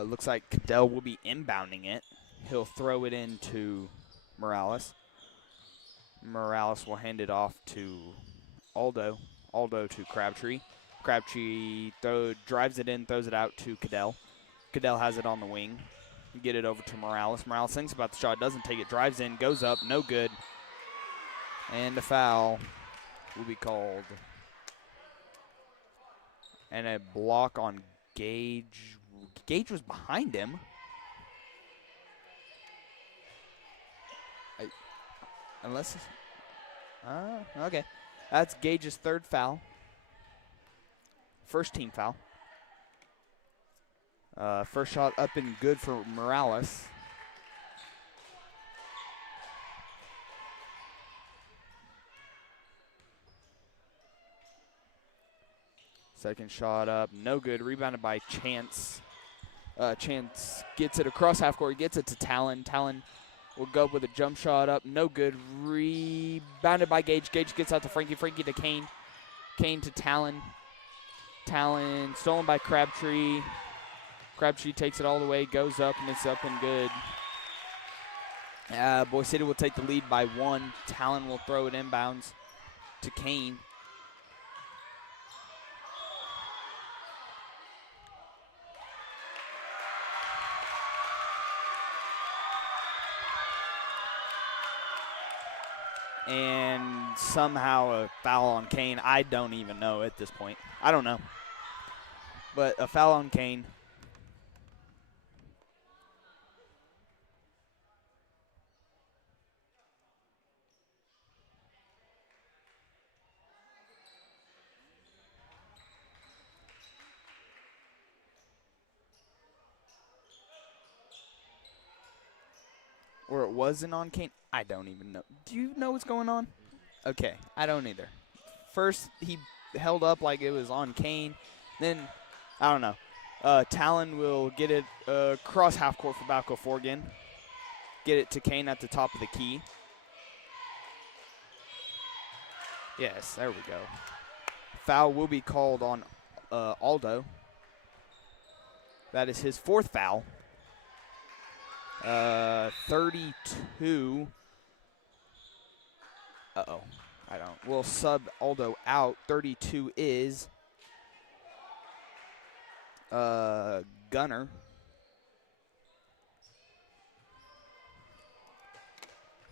Looks like Cadell will be inbounding it. He'll throw it into Morales. Morales will hand it off to Aldo. Aldo to Crabtree. Crabtree drives it in, throws it out to Cadell. Cadell has it on the wing. Get it over to Morales. Morales thinks about the shot, doesn't take it, drives in, goes up, no good. And a foul will be called. And a block on Gage. Gage was behind him. Unless, okay. That's Gage's third foul. First team foul. First shot up and good for Morales. Second shot up, no good. Rebounded by Chance. Chance gets it across half court, gets it to Talon. Talon will go with a jump shot up, no good. Rebounded by Gage. Gage gets out to Frankie. Frankie to Kane. Kane to Talon. Talon stolen by Crabtree. Crabtree takes it all the way, goes up, and it's up and good. Boise City will take the lead by 1. Talon will throw it inbounds to Kane. And somehow a foul on Kane. I don't even know at this point. I don't know. But a foul on Kane. Or it wasn't on Kane. I don't even know. Do you know what's going on? Okay, I don't either. First, he held up like it was on Kane. Then, I don't know. Talon will get it across half court for Balko-Forgan. Get it to Kane at the top of the key. Yes, there we go. Foul will be called on Aldo. That is his 4th foul. 32. Uh-oh. I don't. We'll sub Aldo out. 32 is Gunner.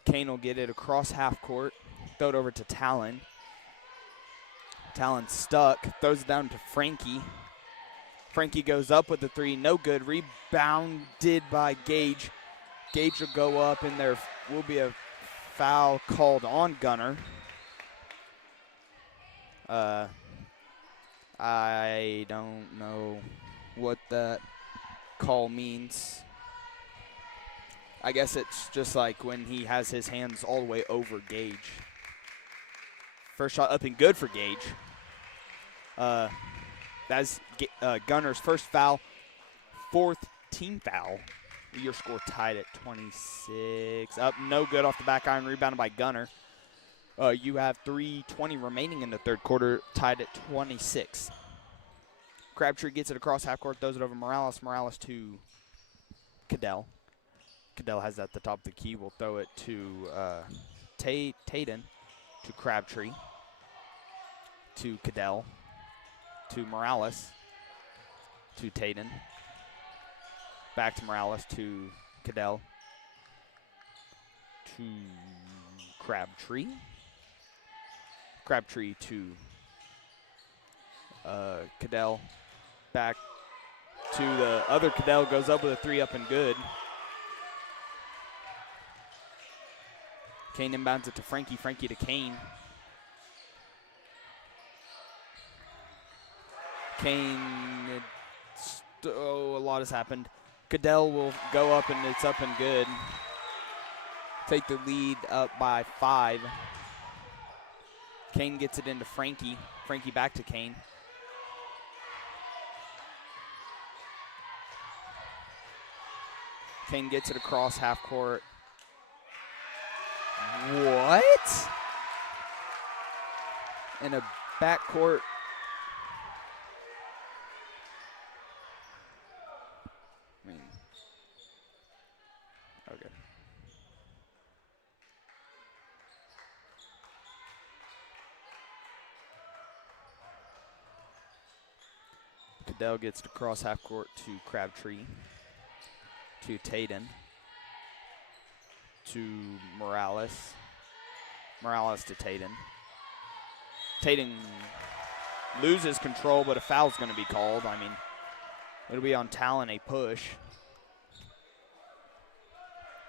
Kane will get it across half court. Throw it over to Talon. Talon stuck. Throws it down to Frankie. Frankie goes up with the 3. No good. Rebounded by Gage. Gage will go up, and there will be a foul called on Gunner. I don't know what that call means. I guess it's just like when he has his hands all the way over Gage. First shot up and good for Gage. That's Gunner's first foul, 4th team foul. Your score tied at 26. Up, no good off the back iron, rebounded by Gunner. You have 3:20 remaining in the third quarter, tied at 26. Crabtree gets it across half court, throws it over Morales. Morales to Cadell. Cadell has that at the top of the key. We'll throw it to Taden, to Crabtree, to Cadell. to Morales, to Taden. Back to Morales, to Cadell, to Crabtree. Crabtree to Cadell. Back to the other Cadell, goes up with a 3 up and good. Kane inbounds it to Frankie. Frankie to Kane. Kane, a lot has happened. Cadell will go up and it's up and good. Take the lead up by 5. Kane gets it into Frankie. Frankie back to Kane. Kane gets it across half court. What? In a backcourt. Okay. Cadell gets to cross half court to Crabtree, to Taden, to Morales. Morales to Taden. Taden loses control, but a foul's going to be called. I mean, it'll be on Talon, a push.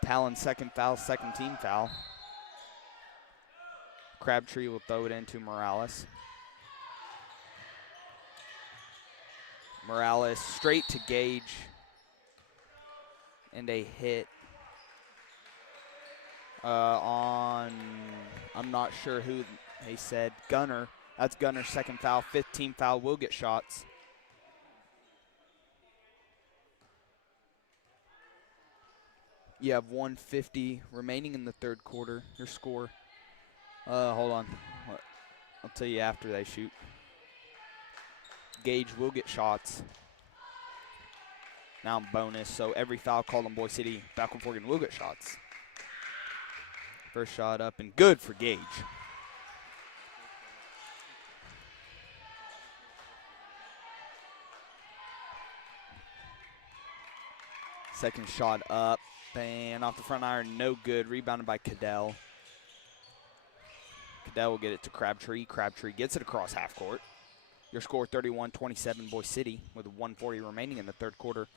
Talon's second foul, second team foul. Crabtree will throw it into Morales. Morales straight to Gage. And a hit on, I'm not sure who they said, Gunner. That's Gunner's second foul. 5th team foul, will get shots. You have 1:50 remaining in the third quarter. Your score. Hold on. I'll tell you after they shoot. Gage will get shots. Now in bonus, so every foul called on Boy City, Balko-Forgan will get shots. First shot up and good for Gage. Second shot up and off the front iron, no good. Rebounded by Cadell. Cadell will get it to Crabtree. Crabtree gets it across half court. Your score 31-27 Boy City with 1:40 remaining in the third quarter.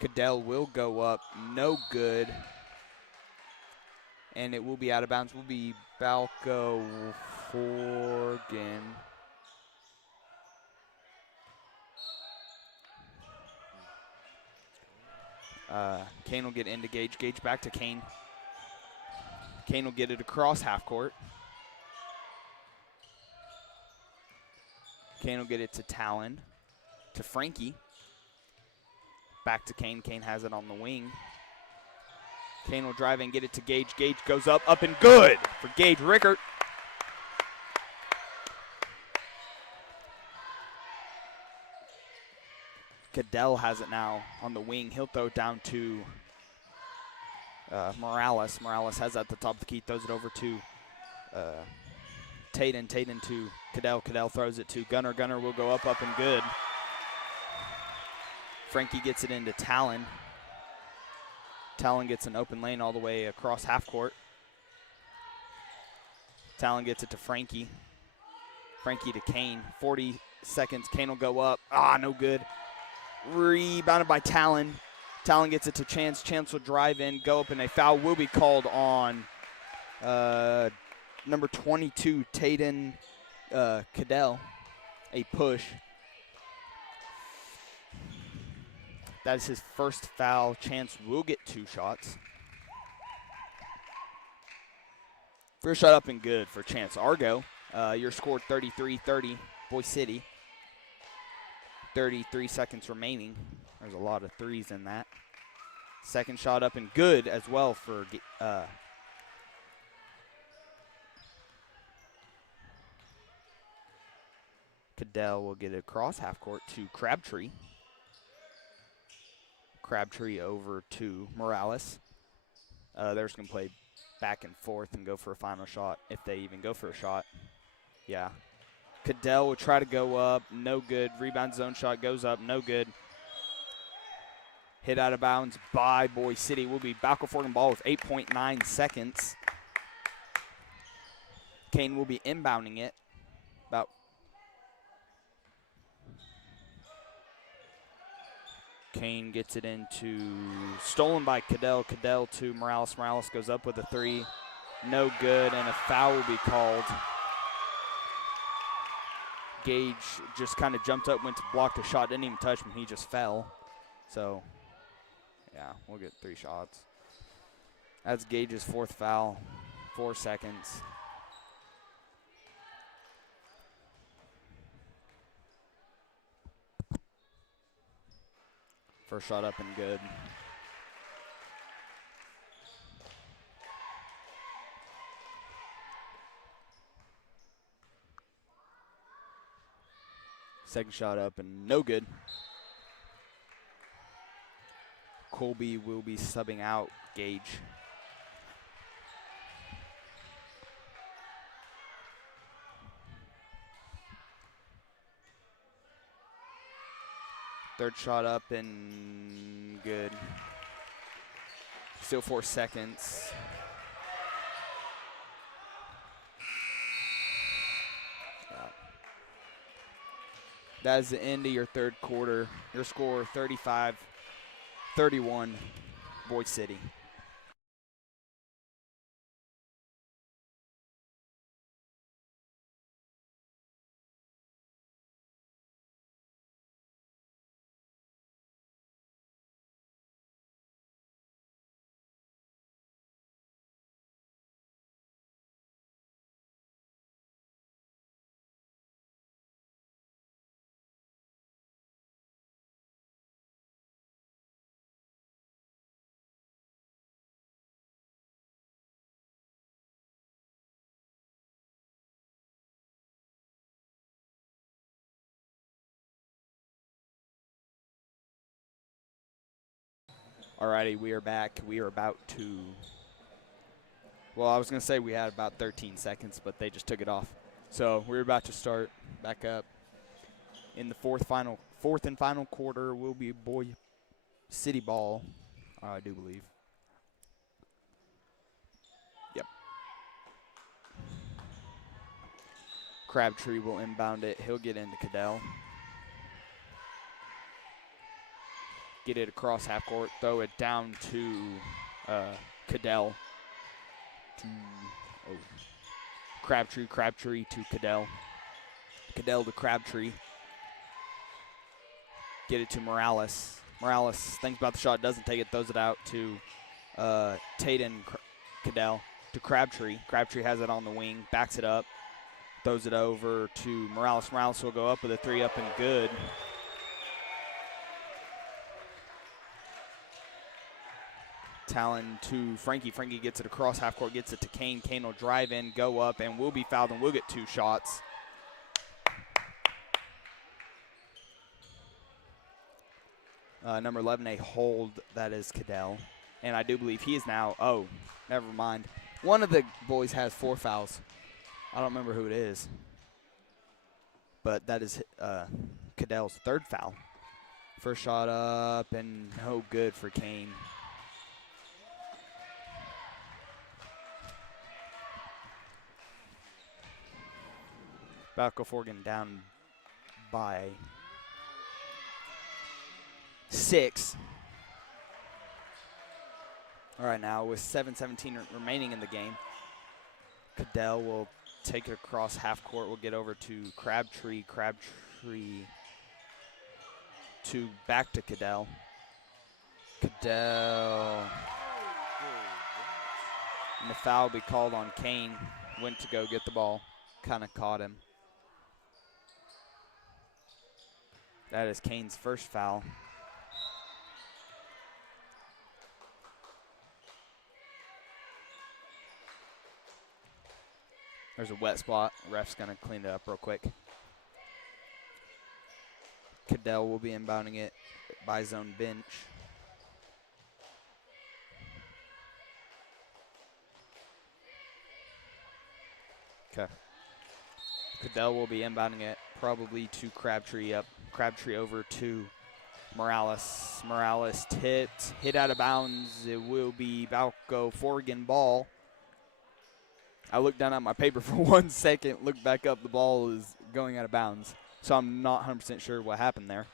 Cadell will go up, no good. And it will be out of bounds. Will be Balko-Forgan. Kane will get into Gage. Gage back to Kane. Kane will get it across half court. Kane will get it to Talon. To Frankie. Back to Kane. Kane has it on the wing. Kane will drive and get it to Gage. Gage goes up and good for Gage Rickert. Cadell has it now on the wing. He'll throw it down to Morales. Morales has it at the top of the key, throws it over to Taden. Taden to Cadell. Cadell throws it to Gunner. Gunner will go up and good. Frankie gets it into Talon. Talon gets an open lane all the way across half court. Talon gets it to Frankie. Frankie to Kane. 40 seconds. Kane will go up. No good. Rebounded by Talon. Talon gets it to Chance. Chance will drive in, go up, and a foul will be called on number 22, Taden Cadell. A push. That is his first foul. Chance will get 2 shots. First shot up and good for Chance. Argo, your score 33-30, Boy City. 33 seconds remaining. There's a lot of threes in that. Second shot up and good as well for Cadell will get it across half court to Crabtree. Crabtree over to Morales. They're just going to play back and forth and go for a final shot if they even go for a shot. Yeah. Cadell will try to go up, no good. Rebound zone shot goes up, no good. Hit out of bounds by Boise City. Will be Balko-Forgan ball with 8.9 seconds. Kane will be inbounding it. Kane gets it into, stolen by Cadell. Cadell to Morales. Morales goes up with a three. No good, and a foul will be called. Gage just kind of jumped up, went to block the shot, didn't even touch him. He just fell. So, yeah, we'll get 3 shots. That's Gage's 4th foul. 4 seconds. First shot up and good. Second shot up and no good. Colby will be subbing out Gage. Third shot up and good. Still 4 seconds. That is the end of your third quarter. Your score 35-31, Boise City. Alrighty, we are back. We are about to, well, I was going to say we had about 13 seconds, but they just took it off. So we're about to start back up. In the fourth and final quarter will be Boise City ball, I do believe. Yep. Crabtree will inbound it. He'll get into Cadell. Get it across half court, throw it down to Cadell. Crabtree to Cadell. Cadell to Crabtree. Get it to Morales. Morales thinks about the shot, doesn't take it, throws it out to Taden Cadell to Crabtree. Crabtree has it on the wing, backs it up, throws it over to Morales. Morales will go up with a 3 up and good. Talon to Frankie. Frankie gets it across half court, gets it to Kane. Kane will drive in, go up, and will be fouled, and we'll get 2 shots. Number 11, a hold, that is Cadell. And I do believe he is now, oh, never mind. One of the boys has 4 fouls. I don't remember who it is. But that is Cadell's 3rd foul. First shot up and no good for Kane. Balko-Forgan down by 6. All right, now with 7:17 remaining in the game, Cadell will take it across half court. We'll get over to Crabtree. Crabtree to back to Cadell. Cadell. And the foul will be called on Kane. Went to go get the ball. Kind of caught him. That is Kane's 1st foul. There's a wet spot. Ref's going to clean it up real quick. Cadell will be inbounding it by zone bench. Okay. Cadell will be inbounding it probably to Crabtree up. Crabtree over to Morales. Morales tipped, hit out of bounds. It will be Balko-Forgan ball. I looked down at my paper for 1 second, looked back up, the ball is going out of bounds. So I'm not 100% sure what happened there.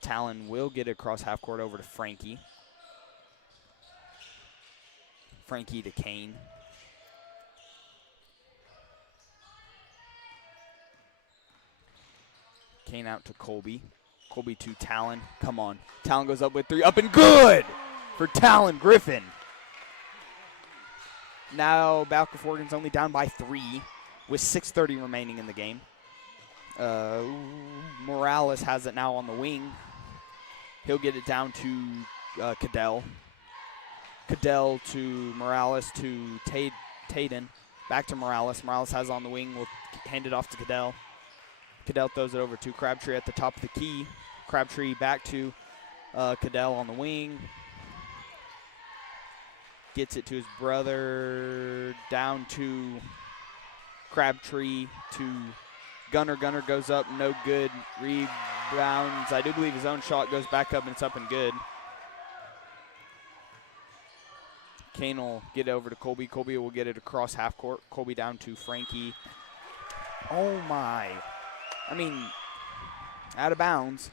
Talon will get it across half court over to Frankie. Frankie to Kane. Kane out to Colby. Colby to Talon. Come on. Talon goes up with 3. Up and good for Talon Griffin. Now Balko-Forgan's only down by 3 with 6:30 remaining in the game. Morales has it now on the wing. He'll get it down to Cadell. Cadell to Morales to Tayden. Back to Morales. Morales has it on the wing. Will hand it off to Cadell. Cadell throws it over to Crabtree at the top of the key. Crabtree back to Cadell on the wing. Gets it to his brother. Down to Crabtree to Gunner. Gunner goes up, no good. Rebounds. I do believe his own shot goes back up and it's up and good. Kane will get it over to Colby. Colby will get it across half court. Colby down to Frankie. Oh my. I mean, out of bounds.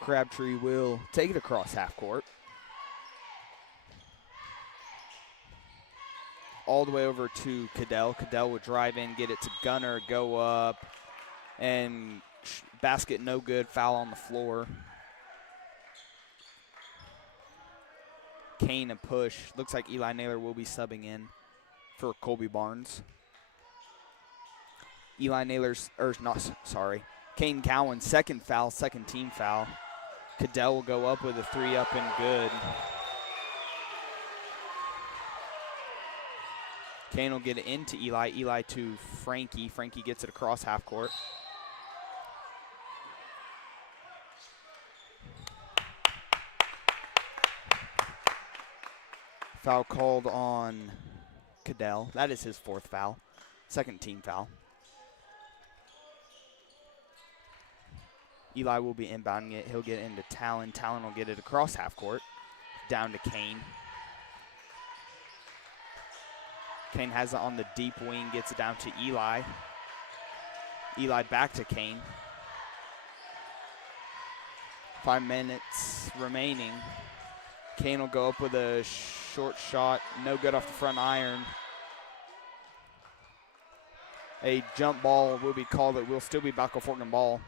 Crabtree will take it across half court. All the way over to Cadell. Cadell will drive in, get it to Gunner, go up, and basket no good, foul on the floor. Kane a push. Looks like Eli Naylor will be subbing in for Colby Barnes. Eli Naylor's, Kane Cowan, second foul, second team foul. Cadell will go up with a 3 up and good. Kane will get it into Eli. Eli to Frankie. Frankie gets it across half court. Foul called on Cadell. That is his 4th foul. Second team foul. Eli will be inbounding it. He'll get it into Talon. Talon will get it across half court. Down to Kane. Kane has it on the deep wing. Gets it down to Eli. Eli back to Kane. 5 minutes remaining. Kane will go up with a short shot. No good off the front iron. A jump ball will be called. It will still be Balko-Forgan ball.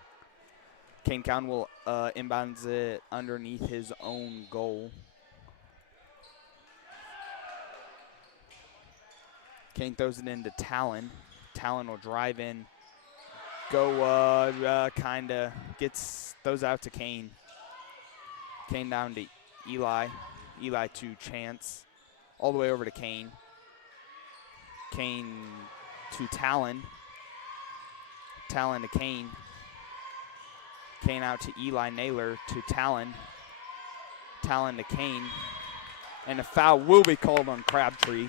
Kane Cowan will inbounds it underneath his own goal. Kane throws it into Talon. Talon will drive in. Go, kinda throws out to Kane. Kane down to Eli. Eli to Chance. All the way over to Kane. Kane to Talon. Talon to Kane. Kane out to Eli Naylor to Talon. Talon to Kane. And a foul will be called on Crabtree.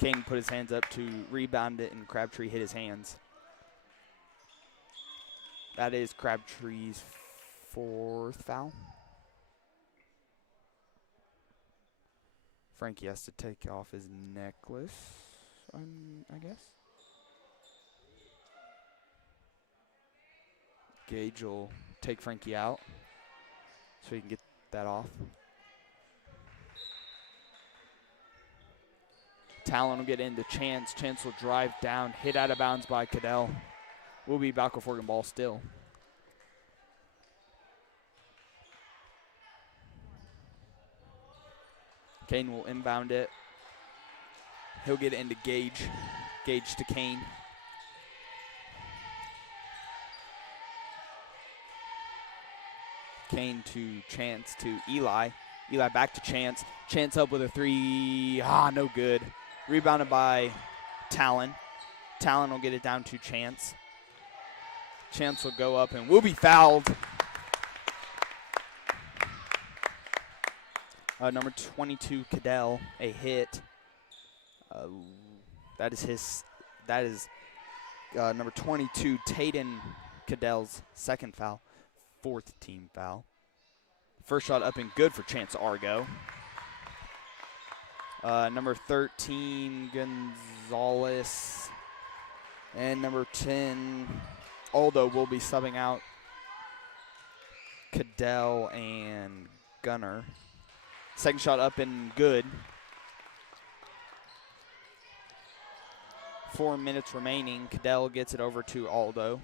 Kane put his hands up to rebound it, and Crabtree hit his hands. That is Crabtree's 4th foul. Frankie has to take off his necklace, I guess. Gage will take Frankie out so he can get that off. Talon will get into Chance. Chance will drive down, hit out of bounds by Cadell. Will be Balko-Forgan ball still. Kane will inbound it. He'll get it into Gage. Gage to Kane. Kane to Chance to Eli. Eli back to Chance. Chance up with a 3. No good. Rebounded by Talon. Talon will get it down to Chance. Chance will go up and will be fouled. Number 22, Cadell, a hit. That is number 22, Tayden Cadell's second foul, fourth team foul. First shot up and good for Chance Argo. Number 13, Gonzalez. And number 10, Aldo will be subbing out Cadell and Gunner. Second shot up and good. 4 minutes remaining. Cadell gets it over to Aldo.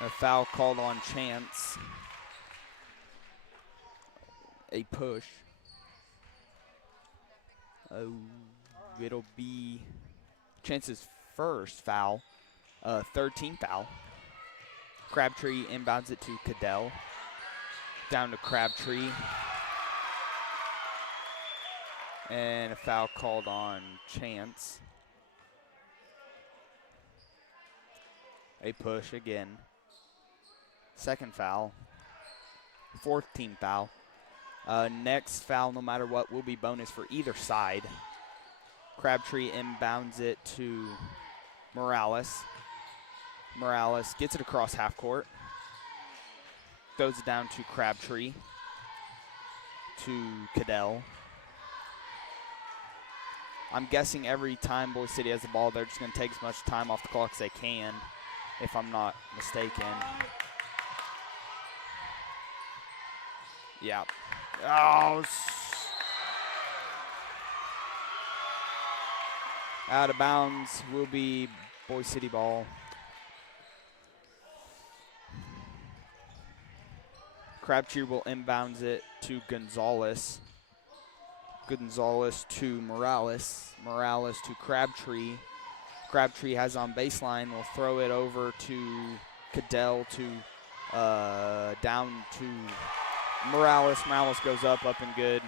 A foul called on Chance. A push. Oh, it'll be Chance's first foul, third team foul. Crabtree inbounds it to Cadell. Down to Crabtree. And a foul called on Chance. A push again. Second foul. Fourth team foul. Next foul, no matter what, will be bonus for either side. Crabtree inbounds it to Morales. Morales gets it across half court. Throws it down to Crabtree. To Cadell. I'm guessing every time Boise City has the ball, they're just going to take as much time off the clock as they can, if I'm not mistaken. Yeah. Oh, out of bounds will be Boise City ball. Crabtree will inbounds it to Gonzalez. Gonzalez to Morales. Morales to Crabtree. Crabtree has on baseline. Will throw it over to Cadell to down to Morales. Morales goes up and good.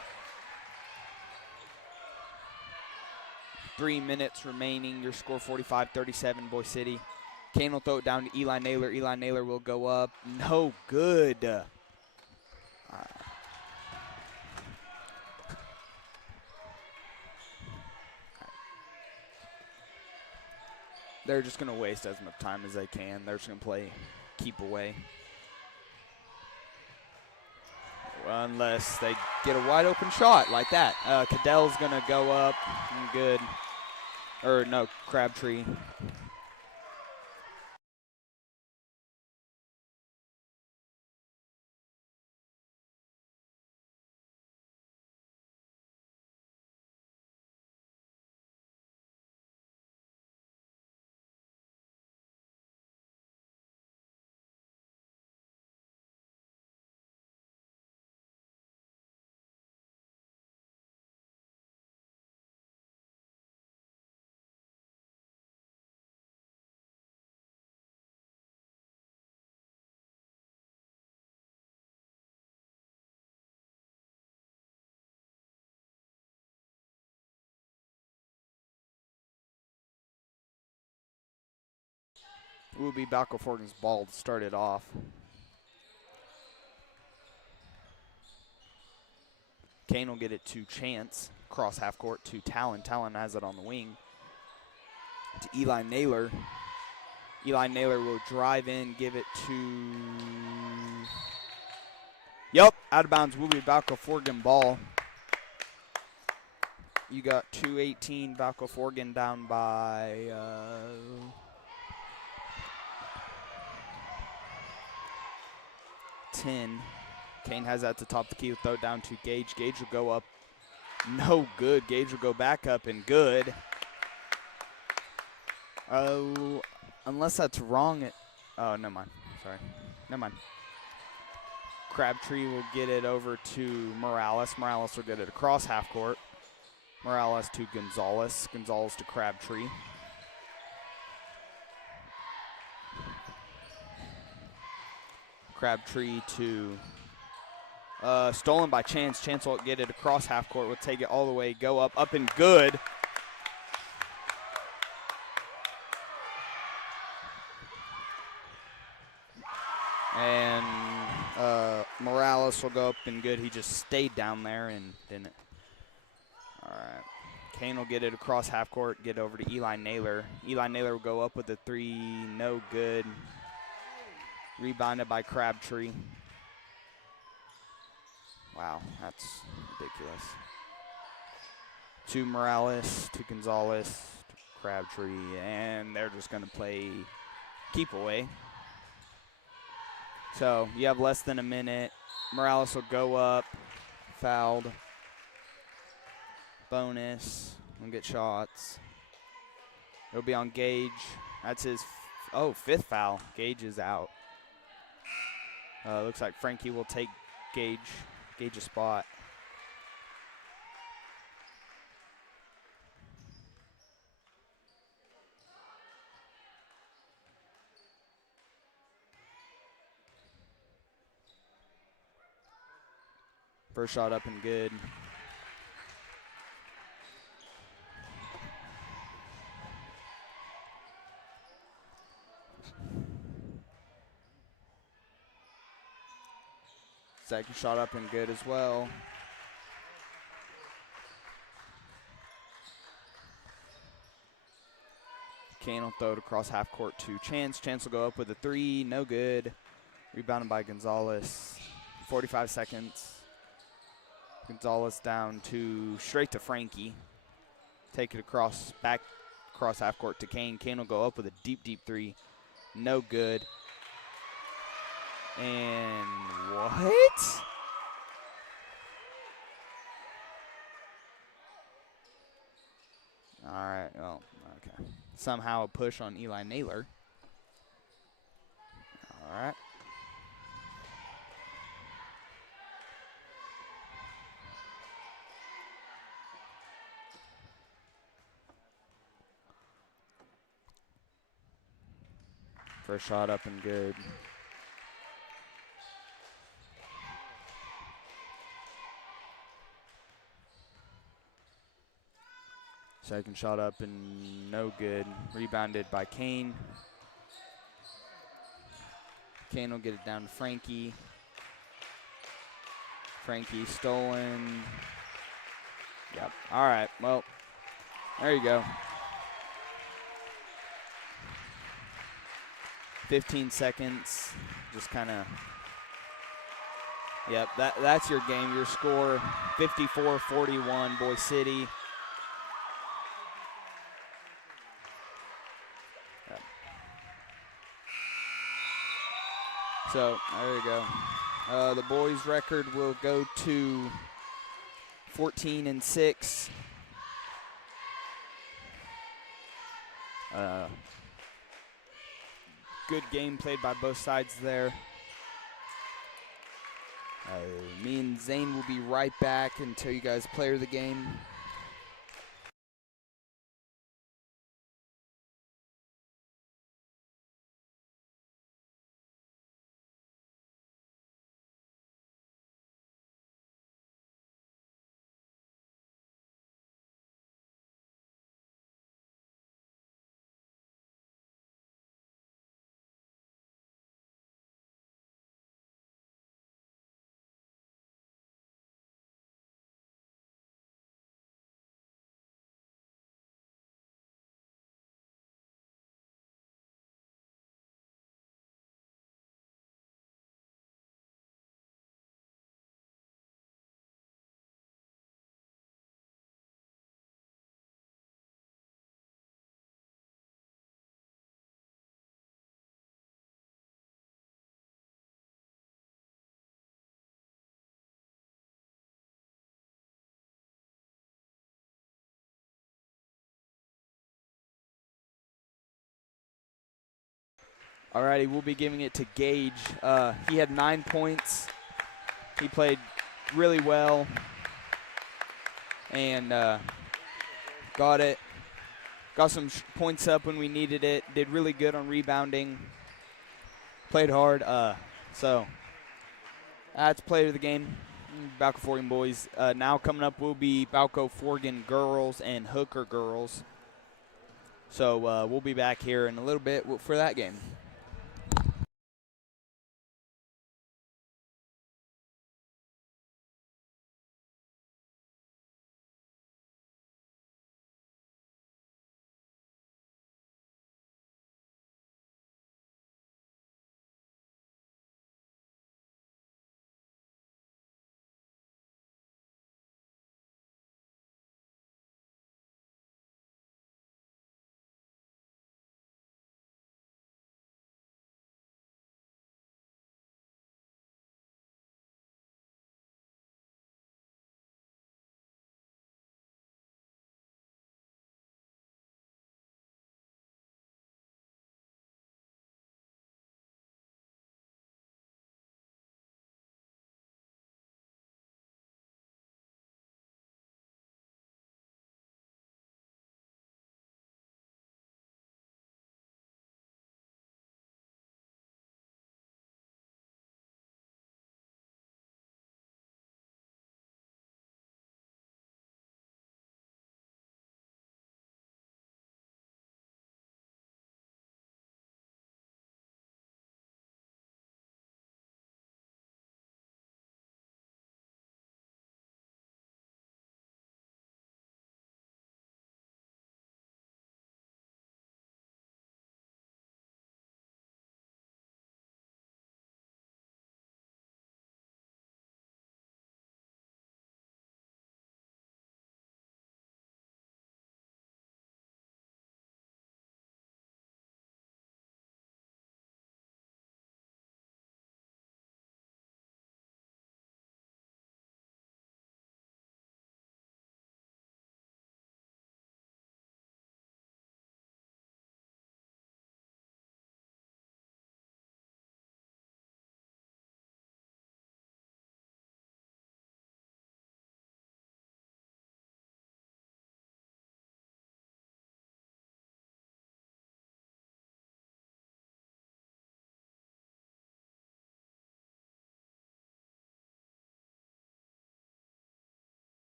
3 minutes remaining. Your score 45-37, Boise City. Kane will throw it down to Eli Naylor. Eli Naylor will go up. No good. They're just going to waste as much time as they can. They're just going to play keep away. Unless they get a wide open shot like that. Cadell's going to go up and good. Or no, Crabtree. Will be Balko-Forgan's ball to start it off. Kane will get it to Chance. Cross half court to Talon. Talon has it on the wing. To Eli Naylor. Eli Naylor will drive in, give it to... Yep, out of bounds will be Balko-Forgan ball. You got 2:18, Balko-Forgan down by... 10. Kane has that at the top of the key. Will throw it down to Gage. Gage will go up. No good. Gage will go back up and good. Oh, unless that's wrong. Oh, never mind. Sorry. Never mind. Crabtree will get it over to Morales. Morales will get it across half court. Morales to Gonzalez. Gonzalez to Crabtree. Crabtree to stolen by Chance. Chance will get it across half court. Will take it all the way, go up and good. Morales will go up and good. He just stayed down there and didn't. All right. Kane will get it across half court, get over to Eli Naylor. Eli Naylor will go up with a three, no good. Rebounded by Crabtree. Wow, that's ridiculous. To Morales, to Gonzalez, to Crabtree, and they're just going to play keep away. So you have less than a minute. Morales will go up, fouled. Bonus, and get shots. It'll be on Gage. That's his, fifth foul. Gage is out. Looks like Frankie will take Gage's spot. First shot up and good. Second shot up and good as well. Kane will throw it across half court to Chance. Chance will go up with a three, no good. Rebounded by Gonzalez. 45 seconds. Gonzalez down to straight to Frankie. Take it back across half court to Kane. Kane will go up with a deep, deep three. No good. And what? All right, well, okay. Somehow a push on Eli Naylor. All right. First shot up and good. Second shot up and no good. Rebounded by Kane. Kane will get it down to Frankie. Frankie stolen. Yep. All right. Well, there you go. 15 seconds. Just kind of. Yep. That's your game. Your score: 54-41, Boise City. Yep. So there you go. The boys' record will go to 14-6. Good game played by both sides there. Me and Zane will be right back until you guys player the game. Alrighty, we'll be giving it to Gage. He had 9 points. He played really well and got some points up when we needed it. Did really good on rebounding. Played hard. So that's player of the game. Balko-Forgan boys. Now coming up will be Balko-Forgan girls and Hooker girls. So we'll be back here in a little bit for that game.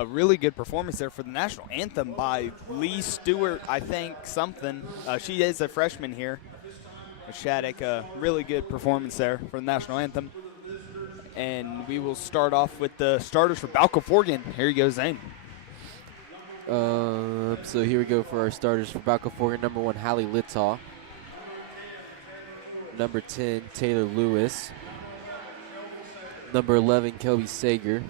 a really good performance there for the national anthem by Lee Stewart, I think, something. She is a freshman here at Shattuck. Really good performance there for the national anthem. And we will start off with the starters for Balko-Forgan. Here you go, Zane. So here we go for our starters for Balko-Forgan. Number 1, Hallie Littaw. Number 10, Taylor Lewis. Number 11, Kelby Sager.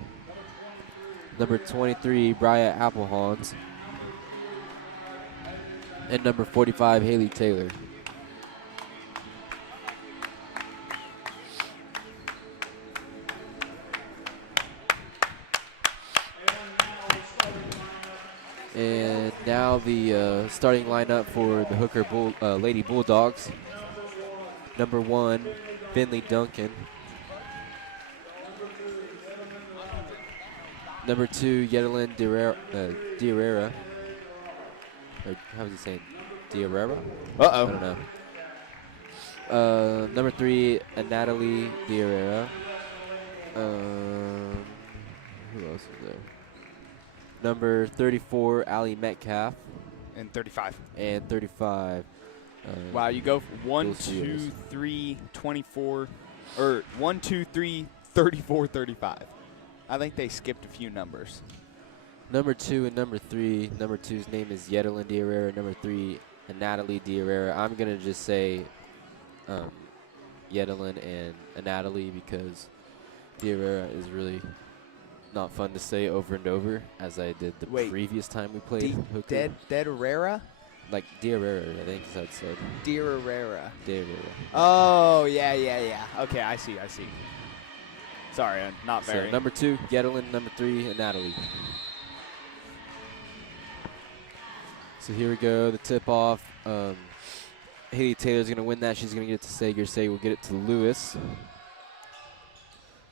Number 23, Bria Applehans. And number 45, Haley Taylor. And now the starting lineup for the Hooker Lady Bulldogs. Number 1, Finley Duncan. Number 2, Yedelin Diarrera. Or how was he saying? Diarrera? Uh-oh. I don't know. Number 3, Natalie Diarrera. Who else is there? Number 34, Allie Metcalf. And 35. And 35. Wow, you go 1, 2, 3, 24, or 1, 2, 3, 34, 35. I think they skipped a few numbers. Number 2 and number 3. Number 2's name is Yedelin Diarrera. Number 3, Natalie Diarrera. I'm going to just say Yedelin and Natalie because Diarrera is really not fun to say over and over as I did the previous time we played Hooker. Dead Herrera? Like Diarrera, I think is how it said. Diarrera. Diarrera. Oh, yeah. Okay, I see. Sorry, not very. So number 2, Yedelin. Number 3, Natalie. So here we go, the tip-off. Haley Taylor's going to win that. She's going to get it to Sager. Sager will get it to Lewis.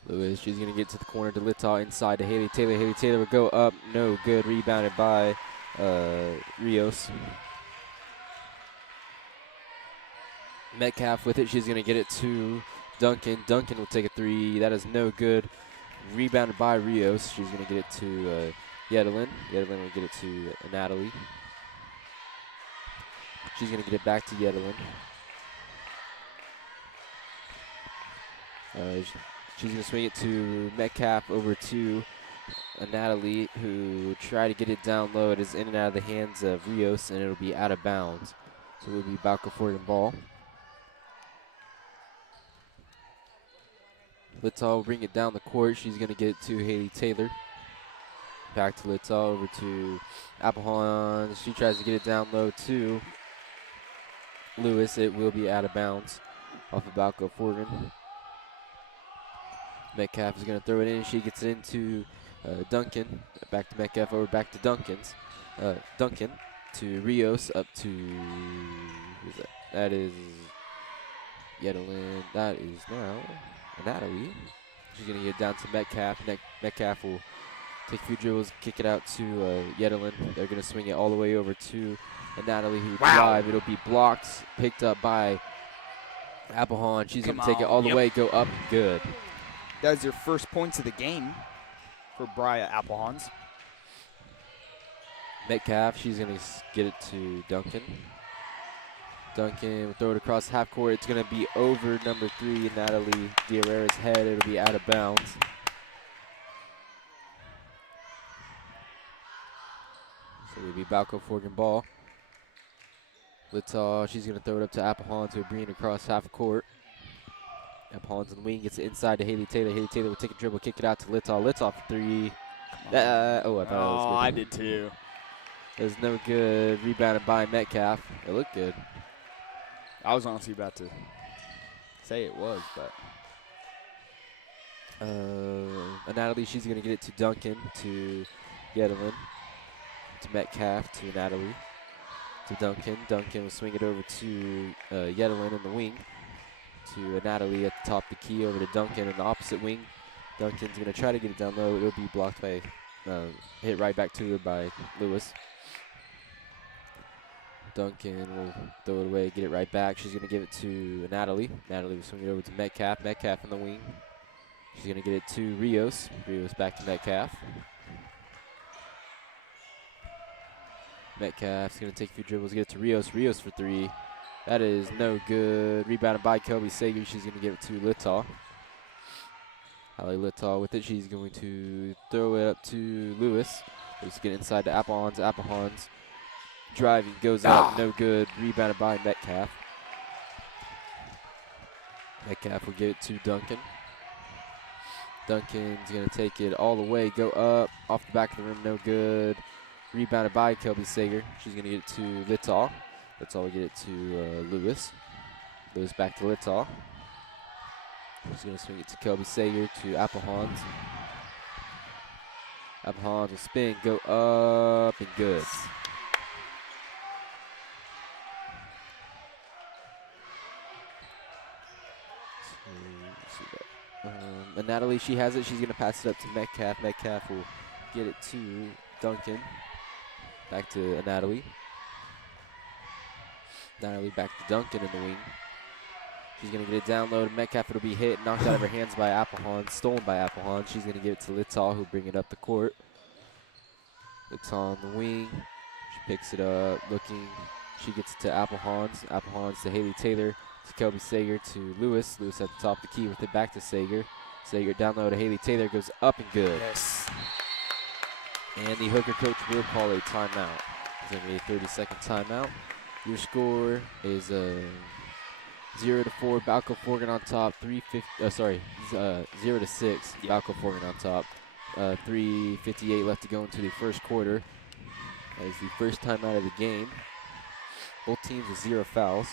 She's going to get to the corner to Littaw inside to Haley Taylor. Haley Taylor will go up. No good. Rebounded by Rios. Metcalf with it. She's going to get it to Duncan. Duncan will take a 3. That is no good. Rebounded by Rios. She's going to get it to Yedelin. Yedelin will get it to Natalie. She's going to get it back to Yedelin. She's going to swing it to Metcalf over to Natalie, who tried to get it down low. It is in and out of the hands of Rios, and it'll be out of bounds. So it will be Balko-Forgan ball. Littaw will bring it down the court. She's going to get it to Haley Taylor. Back to Littaw, over to Applehans. She tries to get it down low to Lewis. It will be out of bounds off of Balko-Forgan. Metcalf is going to throw it in. She gets it into Duncan. Back to Metcalf, over back to Duncan to Rios, up to, who's that? That is Yedelin. That is now Natalie. She's going to get down to Metcalf. Metcalf will take a few dribbles, kick it out to Yedelin. They're going to swing it all the way over to Natalie, who will drive. It'll be blocked, picked up by Applehans. She's going to take it all the way, go up, good. That was your first points of the game for Bria Applehans. Metcalf, she's going to get it to Duncan. Duncan will throw it across half court. It's going to be over number 3, Natalie Diarrera's head. It'll be out of bounds. So it'll be Balko-Forgan ball. Littaw, she's going to throw it up to Applehans, who will bring it across half court. Applehans on the wing, gets it inside to Haley Taylor. Haley Taylor will take a dribble, kick it out to Littaw. Littaw for 3. I thought it was good. I did too. It was no good. Rebounded by Metcalf. It looked good. I was honestly about to say it was, but. Natalie, she's going to get it to Duncan, to Yedelin, to Metcalf, to Natalie, to Duncan. Duncan will swing it over to Yedelin in the wing, to Natalie at the top of the key, over to Duncan in the opposite wing. Duncan's going to try to get it down low. It'll be blocked by, hit right back to her by Lewis. Duncan will throw it away, get it right back. She's going to give it to Natalie. Natalie will swing it over to Metcalf. Metcalf in the wing. She's going to get it to Rios. Rios back to Metcalf. Metcalf's going to take a few dribbles, get it to Rios. Rios for three. That is no good. Rebounded by Kobe Sager. She's going to give it to Littaw. Hallie Littaw with it. She's going to throw it up to Lewis. Lewis get inside to Applehans. Applehans driving, goes up, no good. Rebounded by Metcalf. Metcalf will give it to Duncan. Duncan's going to take it all the way, go up, off the back of the rim, no good. Rebounded by Kelby Sager. She's going to get it to Littaw. Littaw will get it to Lewis. Lewis back to Littaw. She's going to swing it to Kelby Sager to Applehans. Applehans will spin, go up, and good. And Natalie, she has it. She's going to pass it up to Metcalf. Metcalf will get it to Duncan. Back to Natalie. Natalie back to Duncan in the wing. She's going to get it down low to Metcalf. It'll be hit, knocked out of her hands by Applehans, stolen by Applehans. She's going to give it to Littaw, who'll bring it up the court. Littaw on the wing. She picks it up, looking. She gets it to Applehans. Applehans to Haley Taylor, to Kelby Sager, to Lewis. Lewis at the top of the key with it back to Sager. Sager down low to Haley Taylor, goes up and good. Yes. And the Hooker coach will call a timeout. It's going to be a 30-second timeout. Your score is 0-4. Balko-Forgan on top. 0-6. Yep. Balko-Forgan on top. 3:58 left to go into the first quarter. That is the first timeout of the game. Both teams with 0 fouls.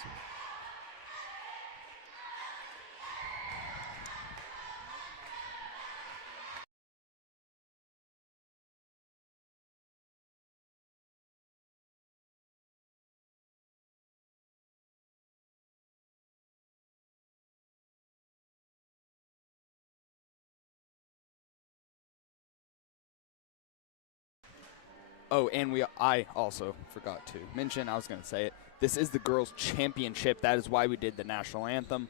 Oh, and I also forgot to mention, I was going to say it, this is the girls' championship. That is why we did the national anthem.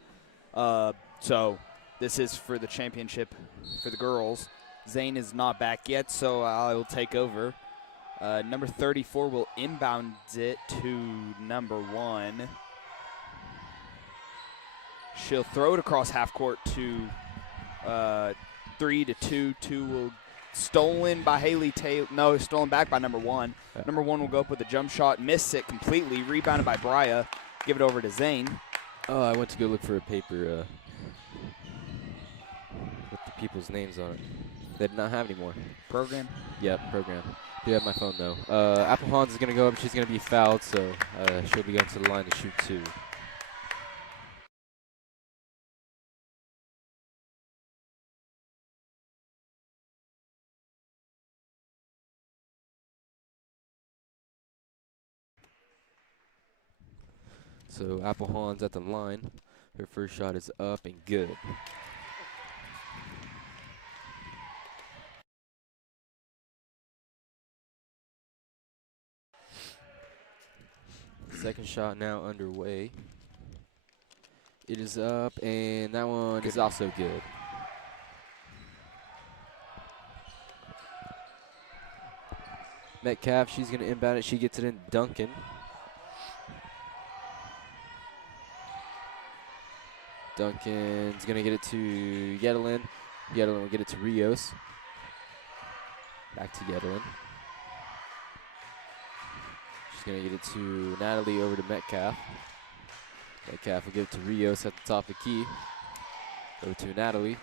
So this is for the championship for the girls. Zane is not back yet, so I will take over. Number 34 will inbound it to number 1. She'll throw it across half court to 3 to 2. 2 will stolen by Haley Taylor. No, stolen back by number 1. Yeah. Number 1 will go up with a jump shot, miss it completely, rebounded by Bria. Give it over to Zane. Oh, I went to go look for a paper with the people's names on it. They did not have anymore. Program? Yep, program. Do have my phone though. Applehans is going to go up. She's going to be fouled, so she'll be going to the line to shoot 2. So Applehans at the line. Her first shot is up and good. Second shot now underway. It is up, and that one is also good. Metcalf, she's going to inbound it. She gets it in Duncan. Duncan's going to get it to Yedelin. Yedelin will get it to Rios. Back to Yedelin. She's going to get it to Natalie over to Metcalf. Metcalf will give it to Rios at the top of the key. Over to Natalie.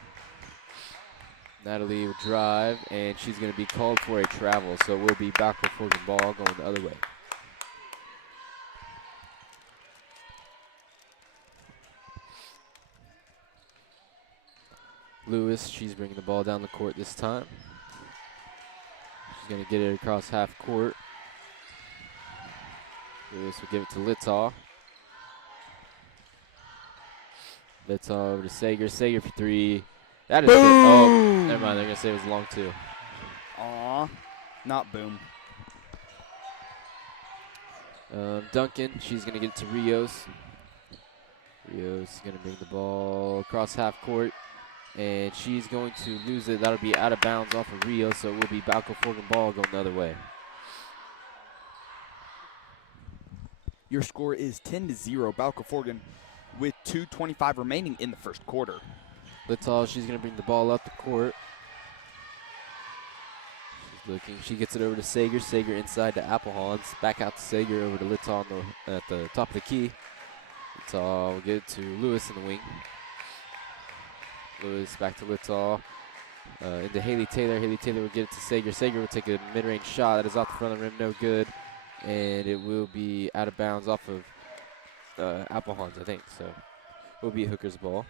Natalie will drive, and she's going to be called for a travel, so it will be Balko-Forgan ball going the other way. Lewis, she's bringing the ball down the court this time. She's going to get it across half court. Lewis will give it to Littaw. Littaw over to Sager. Sager for 3. That is good. Oh, never mind. They're going to say it was long 2. Aw, not boom. Duncan, she's going to get it to Rios. Rios is going to bring the ball across half court. And she's going to lose it. That'll be out of bounds off of Rios, so it will be Balko-Forgan ball going the other way. Your score is 10-0. Balko-Forgan with 2:25 remaining in the first quarter. Littall, she's going to bring the ball up the court. She's looking. She gets it over to Sager. Sager inside to Applehans. Back out to Sager, over to Littall at the top of the key. Littall will get it to Lewis in the wing. Lewis back to Littall. Into Haley Taylor. Haley Taylor will get it to Sager. Sager will take a mid-range shot. That is off the front of the rim. No good. And it will be out of bounds off of Applehans, I think. So it will be Hooker's ball.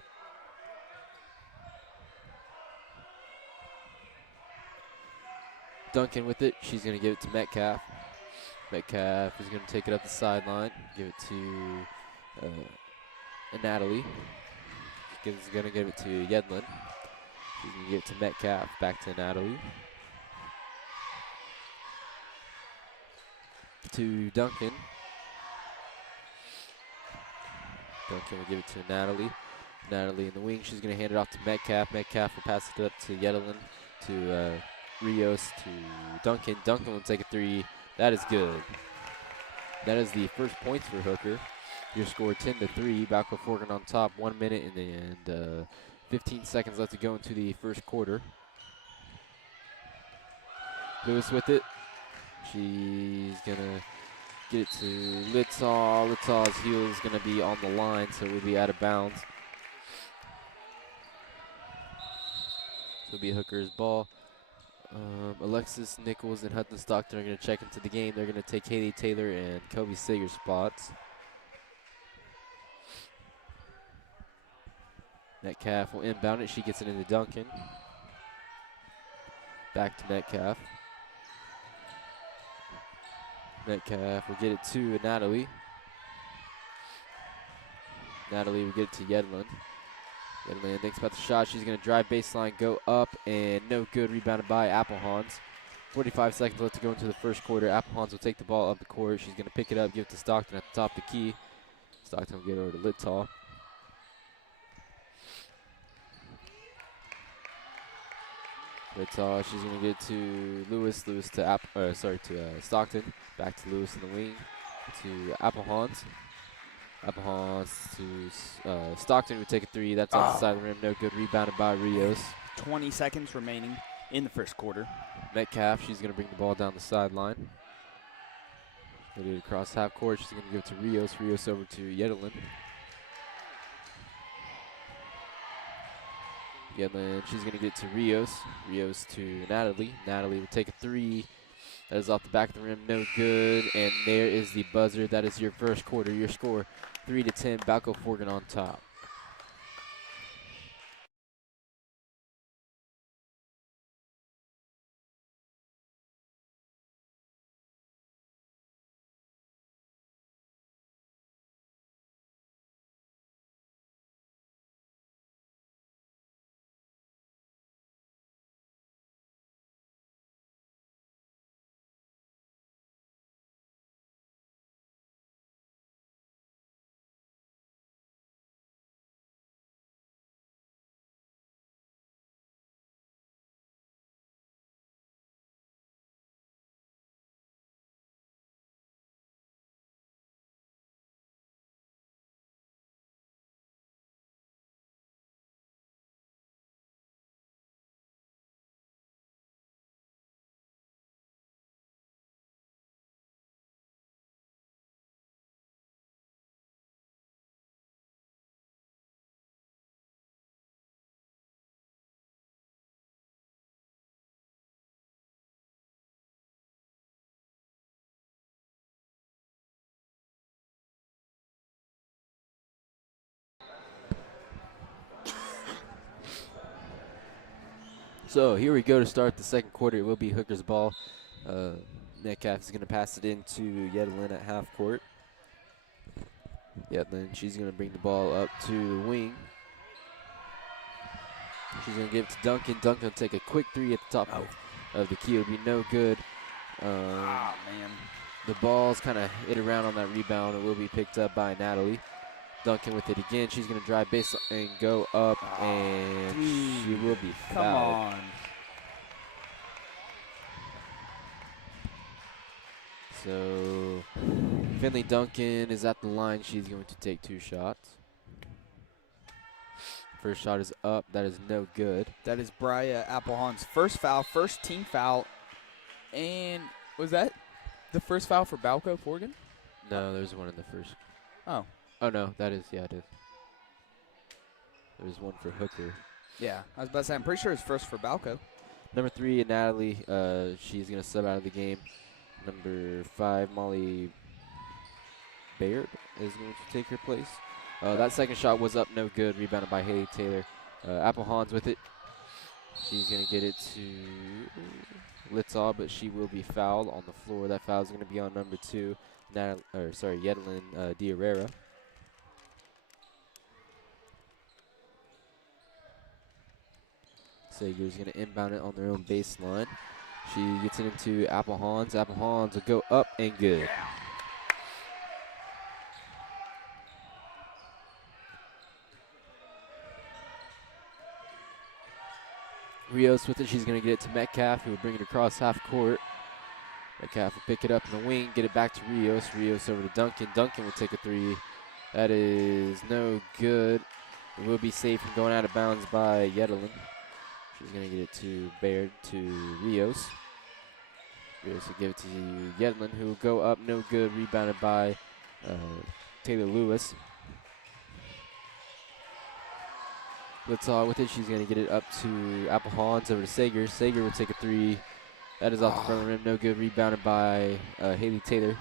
Duncan with it. She's going to give it to Metcalf. Metcalf is going to take it up the sideline. Give it to Natalie. She's going to give it to Yedlin. She's going to give it to Metcalf. Back to Natalie. To Duncan. Duncan will give it to Natalie. Natalie in the wing. She's going to hand it off to Metcalf. Metcalf will pass it up to Yedlin. To Rios. To Duncan. Duncan will take a three. That is good. That is the first points for Hooker. Your score 10-3. Balko-Forgan on top. 1 minute and 15 seconds left to go into the first quarter. Lewis with it. She's going to get it to Littall. Littall's heel is going to be on the line, so it will be out of bounds. So it'll be Hooker's ball. Alexis Nichols and Hudson Stockton are going to check into the game. They're going to take Haley Taylor and Kobe Sager's spots. Metcalf will inbound it. She gets it into Duncan. Back to Metcalf. Metcalf will get it to Natalie. Natalie will get it to Yedlin. Yedlin thinks about the shot. She's going to drive baseline, go up, and no good. Rebounded by Applehans. 45 seconds left to go into the first quarter. Applehans will take the ball up the court. She's going to pick it up, give it to Stockton at the top of the key. Stockton will get it over to Littall. Littall, she's going to get it to Lewis. Lewis to Stockton. Back to Lewis in the wing. To Applehans. Applehans to Stockton would take a three. That's off the side of the rim. No good. Rebounded by Rios. 20 seconds remaining in the first quarter. Metcalf, she's going to bring the ball down the sideline. Get it across half court. She's going to give it to Rios. Rios over to Yedlin. Yedlin, she's going to get it to Rios. Rios to Natalie. Natalie will take a three. That is off the back of the rim. No good. And there is the buzzer. That is your first quarter. Your score 3-10. Balko-Forgan on top. So here we go to start the second quarter. It will be Hooker's ball. Metcalf is going to pass it into Yedlin at half court. Yedlin, she's going to bring the ball up to the wing. She's going to give it to Duncan. Duncan will take a quick three at the top of the key. It will be no good. Man. The ball's kind of hit around on that rebound. It will be picked up by Natalie. Duncan with it again. She's going to drive baseline and go up, and she will be fouled. Come on. So Finley Duncan is at the line. She's going to take 2 shots. First shot is up. That is no good. That is Bria Applehawn's first foul, first team foul. And was that the first foul for Balko-Forgan? No, there's one in the first. Oh. Oh, no, that is, yeah, it is. There's one for Hooker. Yeah, I was about to say, I'm pretty sure it's first for Balko. Number 3, Natalie, she's going to sub out of the game. Number 5, Molly Baird is going to take her place. That second shot was up, no good. Rebounded by Haley Taylor. Applehans with it. She's going to get it to Litzaw, but she will be fouled on the floor. That foul is going to be on number 2, Yedlin Diarrera. Sager's going to inbound it on their own baseline. She gets it into Applehans. Applehans will go up and good. Rios with it. She's going to get it to Metcalf, who will bring it across half court. Metcalf will pick it up in the wing, get it back to Rios. Rios over to Duncan. Duncan will take a 3. That is no good. It will be safe from going out of bounds by Yedelin. She's going to get it to Baird, to Rios. Rios will give it to Yedlin, who will go up, no good. Rebounded by Taylor Lewis. Litzaw with it. She's going to get it up to Applehans, over to Sager. Sager will take a 3. That is off the front of the rim, no good. Rebounded by Haley Taylor.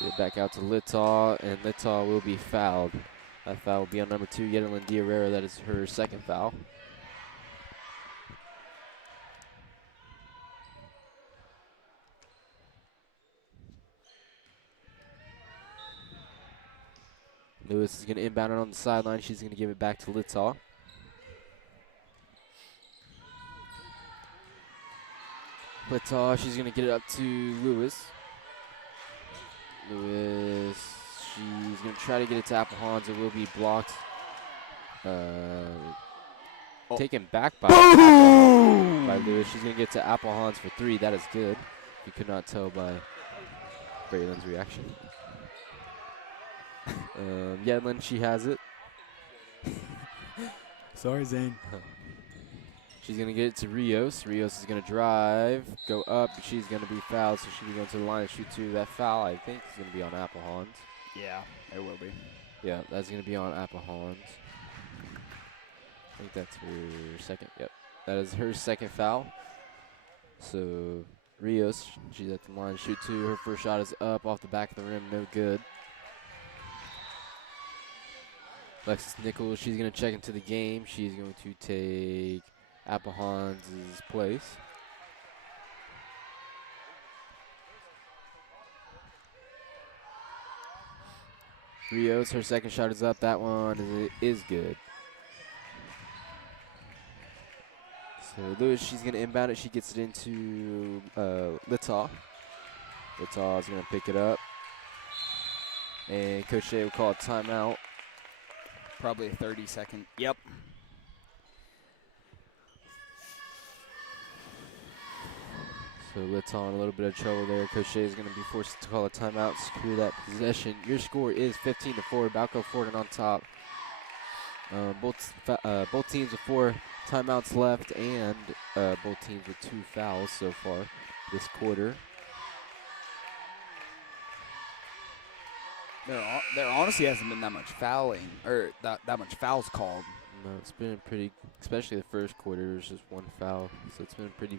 Get it back out to Litzaw, and Litzaw will be fouled. That foul will be on number 2, Yedlin Diarrera. That is her second foul. Lewis is going to inbound it on the sideline. She's going to give it back to Litzaw. Litzaw, she's going to get it up to Lewis. Lewis, she's going to try to get it to Applehans. It will be blocked. Taken back by Lewis. She's going to get to Applehans for 3. That is good. You could not tell by Braylon's reaction. Yedlin, she has it. Sorry, Zane. She's going to get it to Rios. Rios is going to drive, go up. She's going to be fouled, so she'll be going to the line and shoot 2. That foul, I think, is going to be on Applehans. Yeah, it will be. Yeah, that's going to be on Applehans. I think that's her second. Yep, that is her second foul. So Rios, she's at the line to shoot 2. Her first shot is up off the back of the rim, no good. Alexis Nichols, she's going to check into the game. She's going to take Applehans' place. Rios, her second shot is up. That one is good. So Lewis, she's going to inbound it. She gets it into Litzaw. Litzaw is going to pick it up. And Coach Shea will call a timeout. Probably a 30-second. Yep. So Litzaw in a little bit of trouble there. Coach Shea is going to be forced to call a timeout, secure that possession. Your score is 15-4. Balko-Forgan on top. Both teams with 4 timeouts left, and both teams with 2 fouls so far this quarter. There honestly hasn't been that much fouling, or that much fouls called. No, it's been pretty, especially the first quarter. There's just 1 foul, so it's been a pretty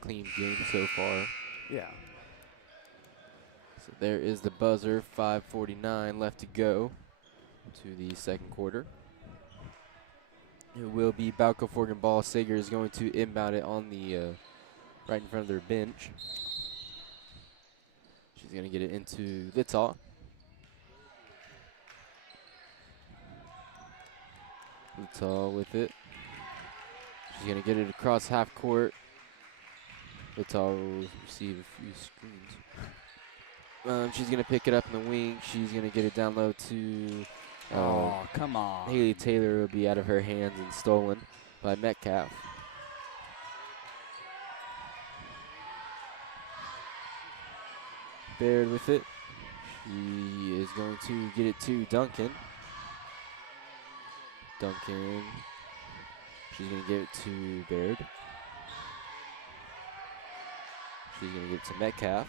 clean game so far. Yeah. So there is the buzzer. 5:49 left to go to the second quarter. It will be Balko-Forgan ball. Sager is going to inbound it on the right in front of their bench. She's going to get it into Litzaw. Litzaw with it. She's going to get it across half court. Litzaw will receive a few screens. She's going to pick it up in the wing. She's going to get it down low to come on. Haley Taylor. Will be out of her hands and stolen by Metcalf. Baird with it. He is going to get it to Duncan. Duncan. She's going to give it to Baird. She's going to give it to Metcalf.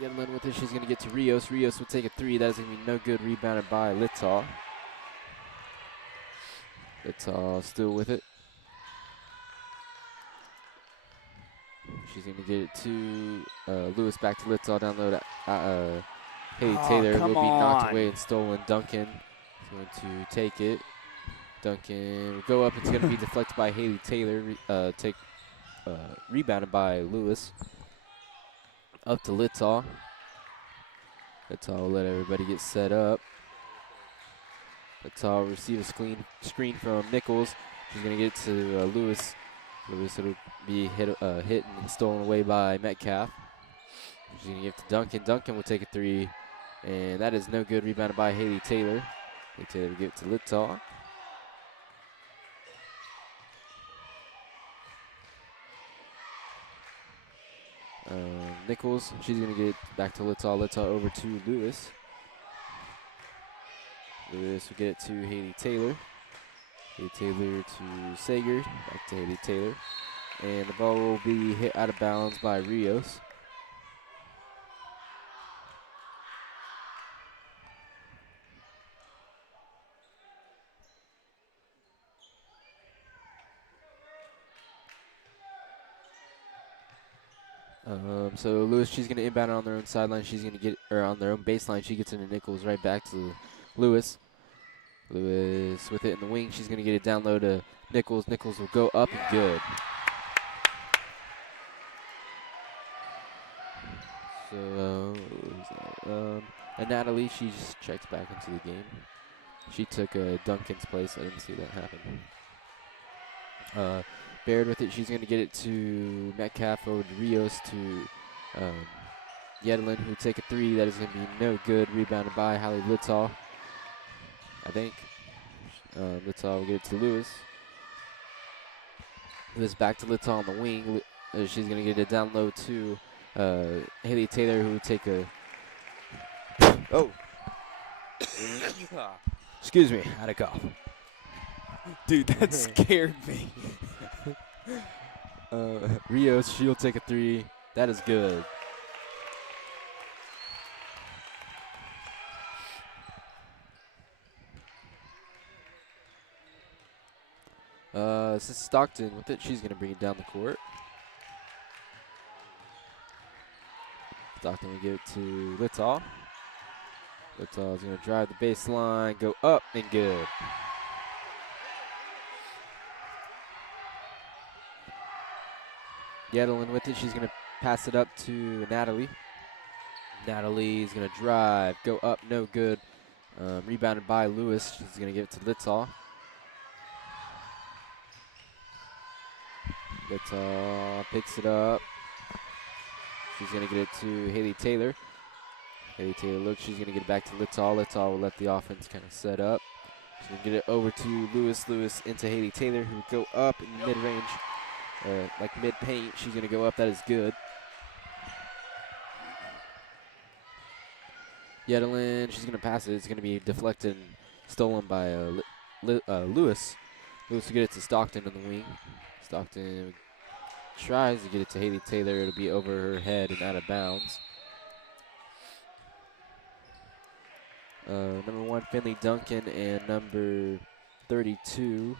Yedlin with it. She's going to get to Rios. Rios will take a three. That is going to be no good. Rebounded by Littall. Littall still with it. She's going to get it to Lewis. Back to Littall. Down low to Haley Taylor. Will be knocked away and stolen. Duncan is going to take it. Duncan will go up. It's going to be deflected by Haley Taylor. Rebounded by Lewis. Up to Littall. Littall will let everybody get set up. Littall will receive a screen from Nichols. She's going to get it to Lewis. Lewis will be hit and stolen away by Metcalf. She's going to give it to Duncan. Duncan will take a three. And that is no good. Rebounded by Haley Taylor. Haley Taylor will give it to Littall. Nichols, she's going to get it back to Littall. Littall over to Lewis. Lewis will get it to Haley Taylor. Haley Taylor to Sager. Back to Haley Taylor. And the ball will be hit out of bounds by Rios. So Lewis, she's going to inbound on their own sideline. She's going to get, or on their own baseline. She gets into Nichols, right back to Lewis. Lewis with it in the wing. She's going to get it down low to Nichols. Nichols will go up and good. So, and Natalie, she just checks back into the game. She took Duncan's place. I didn't see that happen. Baird with it. She's going to get it to Metcalf over to Rios to Yedlin, who take a three. That is going to be no good. Rebounded by Hallie Littall, I think. Littall will get it to Lewis. Lewis back to Littall on the wing. She's going to get it down low to Haley Taylor, who will take a... Oh. Excuse me, I had a cough. Dude, that scared me. Rios, she'll take a three. That is good. This is Stockton with it. She's going to bring it down the court. Stockton will give it to Littall. Littall is going to drive the baseline, go up, and good. Yedelin with it. She's going to pass it up to Natalie. Natalie is going to drive, go up, no good. Rebounded by Lewis. She's going to give it to Littall. Littall picks it up. She's going to get it to Haley Taylor. Haley Taylor looks. She's going to get it back to Littall. Littall will let the offense kind of set up. She's going to get it over to Lewis. Lewis into Haley Taylor, who will go up in mid-range. Like mid-paint, she's going to go up. That is good. Yedelin, she's going to pass it. It's going to be deflected and stolen by Lewis. Lewis will get it to Stockton in the wing. Stockton tries to get it to Haley Taylor. It'll be over her head and out of bounds. Number 1, Finley Duncan, and number 32,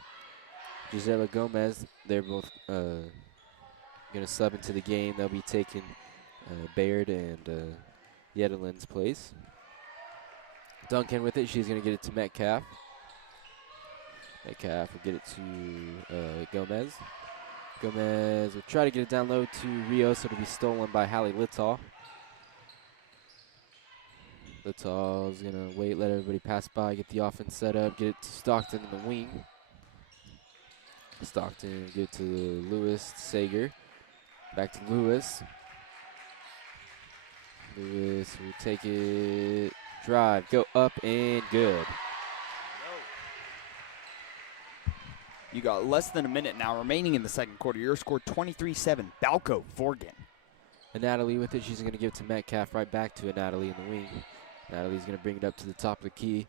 Gisela Gomez. They're both going to sub into the game. They'll be taking Baird and Yedelin's place. Duncan with it. She's going to get it to Metcalf. Metcalf will get it to Gomez. Gomez will try to get it down low to Rios. It'll be stolen by Hallie Littall. Littall is going to wait, let everybody pass by, get the offense set up, get it to Stockton in the wing. Stockton get it to Lewis, Sager. Back to Lewis. Lewis will take it, drive, go up, and good. You got less than a minute now remaining in the second quarter. Your score 23-7. Balko-Forgan. And Natalie with it, she's going to give it to Metcalf, right back to Natalie in the wing. Natalie's going to bring it up to the top of the key.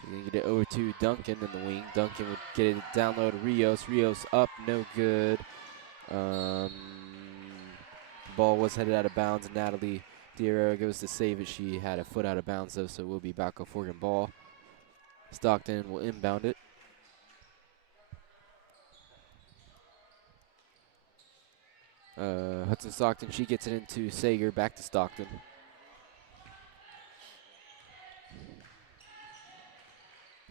She's going to get it over to Duncan in the wing. Duncan would get it down low to Rios. Rios up, no good. The ball was headed out of bounds, and Natalie Diarra goes to save it. She had a foot out of bounds, though, so it will be Balko-Forgan ball. Stockton will inbound it. Hudson Stockton, she gets it into Sager, back to Stockton.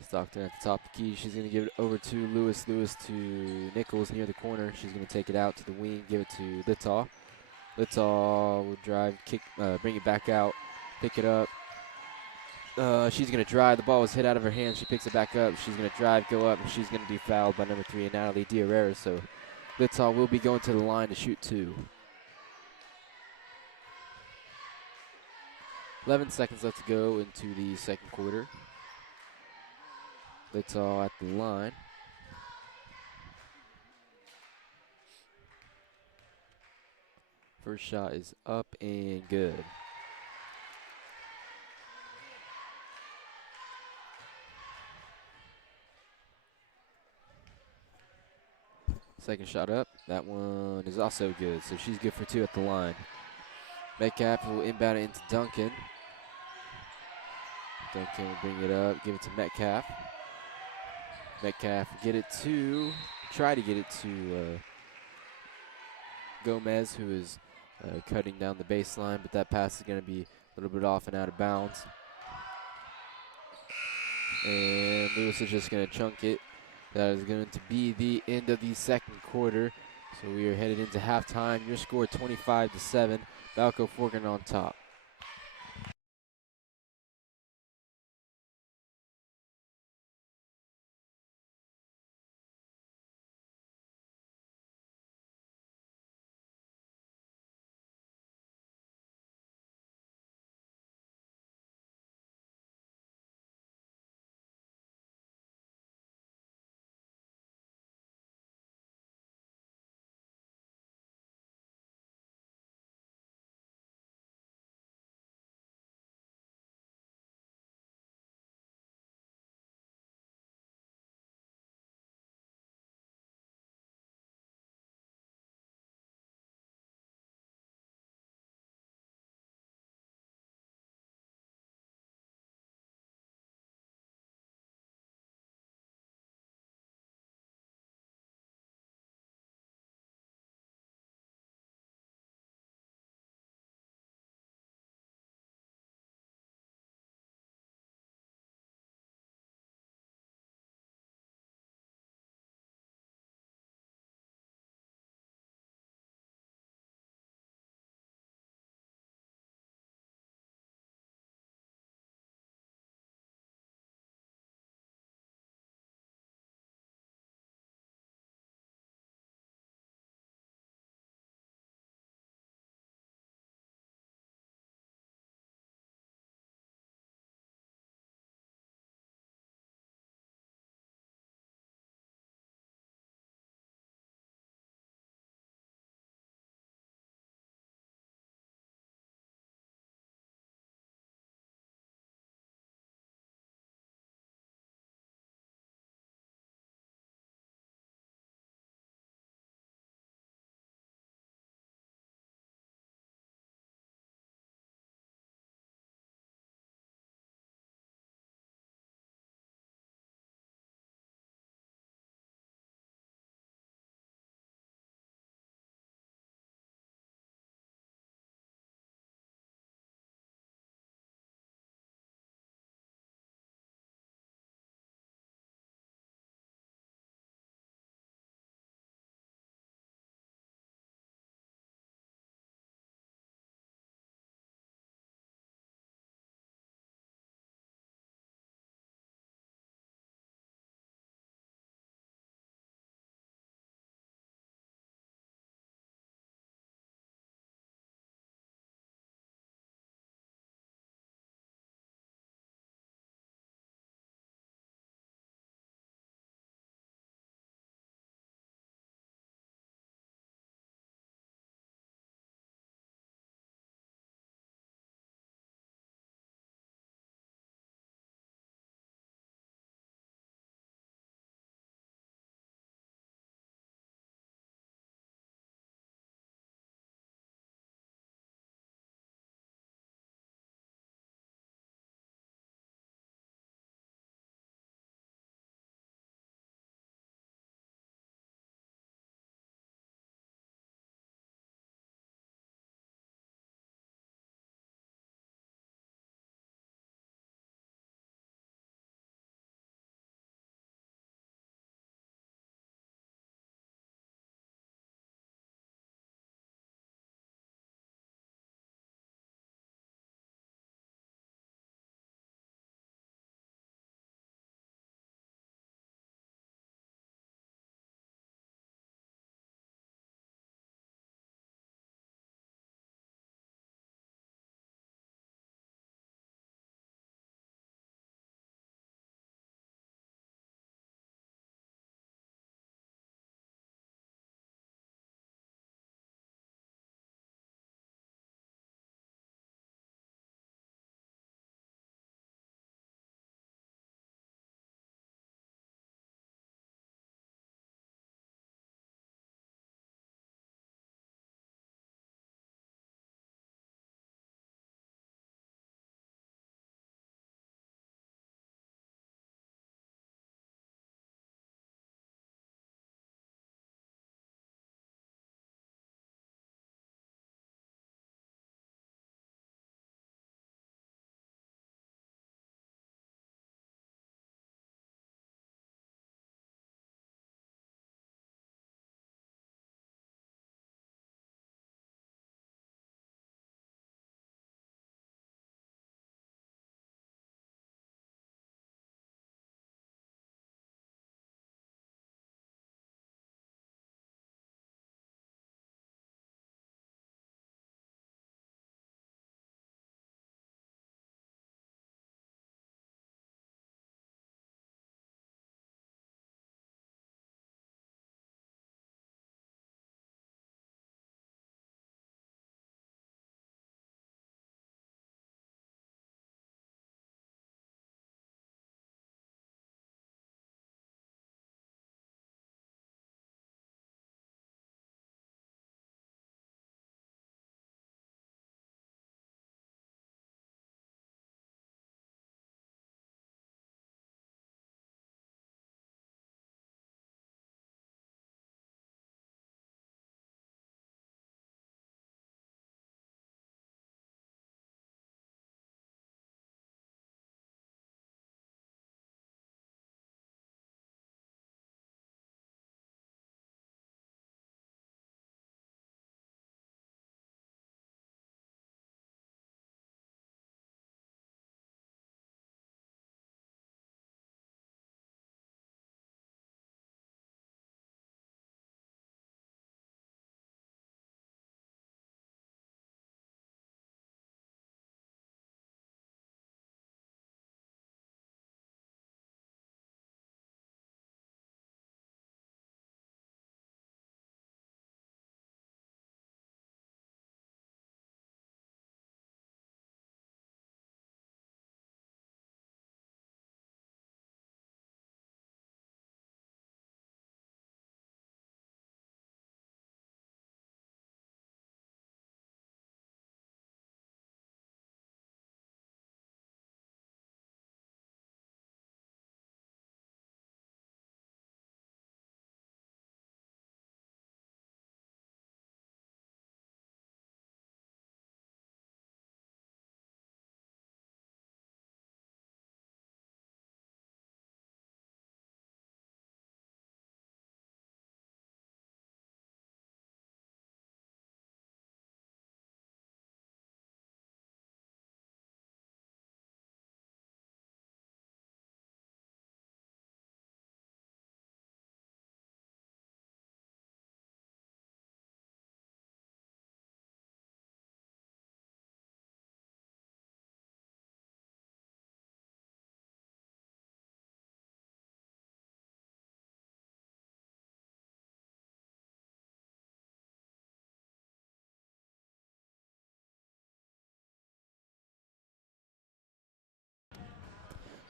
Stockton at the top of the key. She's going to give it over to Lewis. Lewis to Nichols near the corner. She's going to take it out to the wing, give it to Littaw. Littaw will drive, kick, bring it back out, pick it up. She's going to drive. The ball was hit out of her hands. She picks it back up. She's going to drive, go up, and she's going to be fouled by number 3, Natalie Diarra. So Littaw will be going to the line to shoot 2. 11 seconds left to go into the second quarter. Littaw at the line. First shot is up and good. Second shot up. That one is also good, so she's good for 2 at the line. Metcalf will inbound it into Duncan. Duncan will bring it up, give it to Metcalf. Metcalf will try to get it to Gomez, who is cutting down the baseline, but that pass is going to be a little bit off and out of bounds. And Lewis is just going to chunk it. That is going to be the end of the second quarter. So we are headed into halftime. Your score 25-7. Balko-Forgan on top.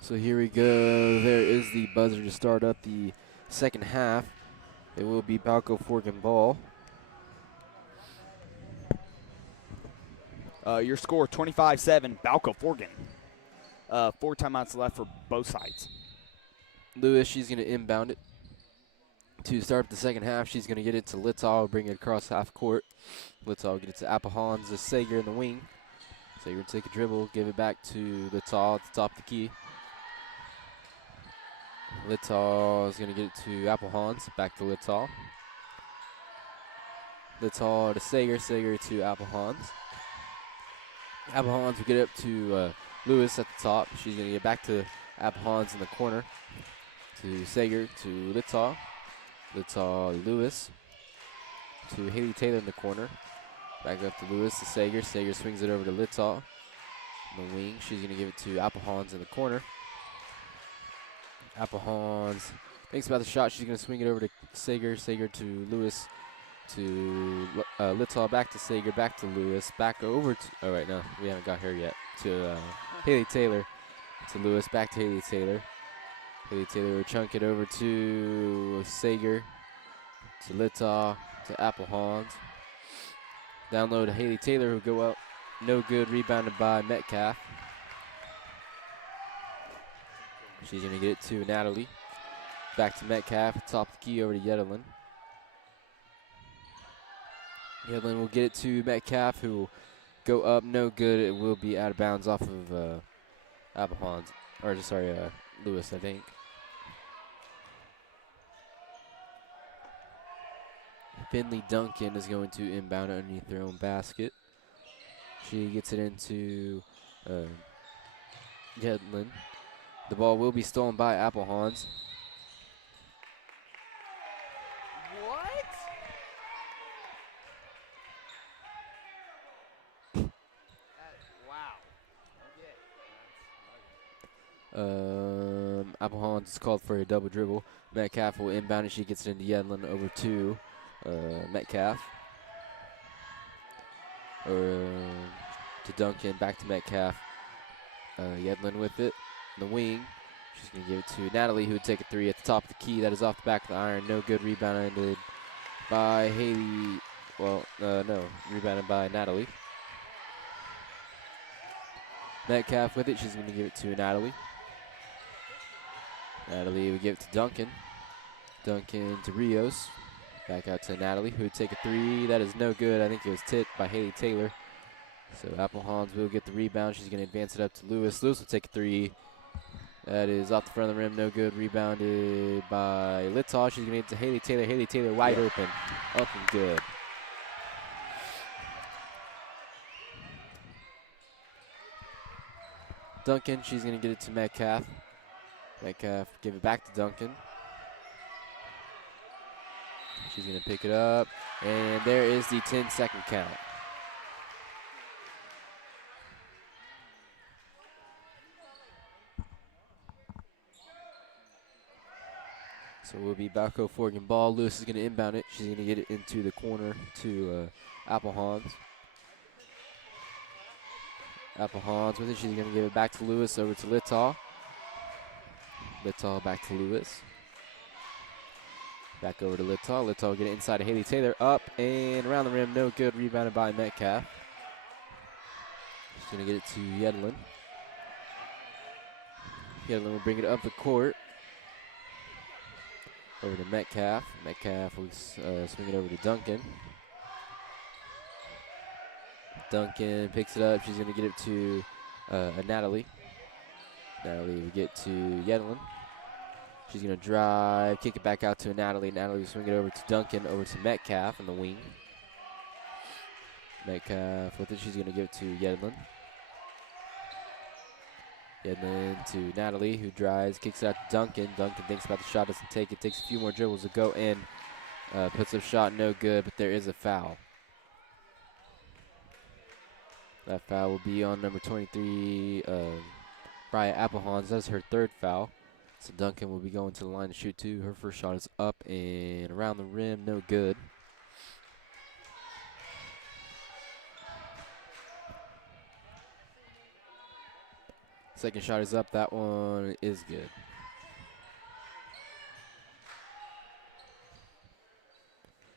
So here we go. There is the buzzer to start up the second half. It will be Balko-Forgan ball. Your score 25-7, Balko-Forgan. 4 timeouts left for both sides. Lewis, she's going to inbound it. To start up the second half, she's going to get it to Littall, bring it across half court. Littall get it to Applehans, the Sager in the wing. Sager take a dribble, give it back to Littall at the top of the key. Littall is going to get it to Applehans, back to Littall. Littall to Sager, Sager to Applehans. Applehans will get it up to Lewis at the top. She's going to get back to Applehans in the corner. To Sager, to Littall. Littall, Lewis. To Haley Taylor in the corner. Back up to Lewis, to Sager. Sager swings it over to Littall. In the wing, she's going to give it to Applehans in the corner. Applehans thinks about the shot. She's going to swing it over to Sager. Sager to Lewis. To Littall, back to Sager, back to Lewis, back over to, oh right, no, we haven't got her yet, to Haley Taylor, to Lewis, back to Haley Taylor. Haley Taylor will chunk it over to Sager, to Littall, to Applehans. Down low to Haley Taylor, who'll go up, no good, rebounded by Metcalf. She's going to get it to Natalie. Back to Metcalf, top of the key over to Yedelin. Yedelin will get it to Metcalf, who will go up, no good. It will be out of bounds off of Applehans, or sorry, Lewis, I think. Finley Duncan is going to inbound it underneath their own basket. She gets it into Yedelin. The ball will be stolen by Applehans. Applehans is called for a double dribble. Metcalf will inbound it. She gets it into Yedelin over to Metcalf. Or to Duncan, back to Metcalf. Yedelin with it. In the wing. She's going to give it to Natalie, who would take a three at the top of the key. That is off the back of the iron. No good. Rebounded by Haley. Well, no. Rebounded by Natalie. Metcalf with it. She's going to give it to Natalie. Natalie would give it to Duncan. Duncan to Rios. Back out to Natalie, who would take a three. That is no good. I think it was tipped by Haley Taylor. So Applehans will get the rebound. She's going to advance it up to Lewis. Lewis will take a three. That is off the front of the rim. No good. Rebounded by Littall. She's going to get it to Haley Taylor. Haley Taylor wide open. Up and good. Duncan, she's going to get it to Metcalf. Metcalf, give it back to Duncan. She's going to pick it up. And there is the 10-second count. So it will be Balko-Forgan ball. Lewis is going to inbound it. She's going to get it into the corner to Applehans. Applehans with it. She's going to give it back to Lewis, over to Littall. Littall back to Lewis. Back over to Littall. Littall get it inside to Haley Taylor. Up and around the rim. No good. Rebounded by Metcalf. She's going to get it to Yedelin. Yedelin will bring it up the court. Over to Metcalf. Metcalf will swing it over to Duncan. Duncan picks it up. She's going to get it to Natalie. Natalie will get to Yedelin. She's going to drive, kick it back out to Natalie. Natalie will swing it over to Duncan, over to Metcalf in the wing. Metcalf with it. She's going to give it to Yedelin. Yedelin to Natalie, who drives, kicks it out to Duncan. Duncan thinks about the shot, doesn't take it. Takes a few more dribbles to go in. Puts up shot, no good, but there is a foul. That foul will be on number 23, Brian Applehans. That's her third foul. So Duncan will be going to the line to shoot two. Her first shot is up and around the rim, no good. Second shot is up. That one is good.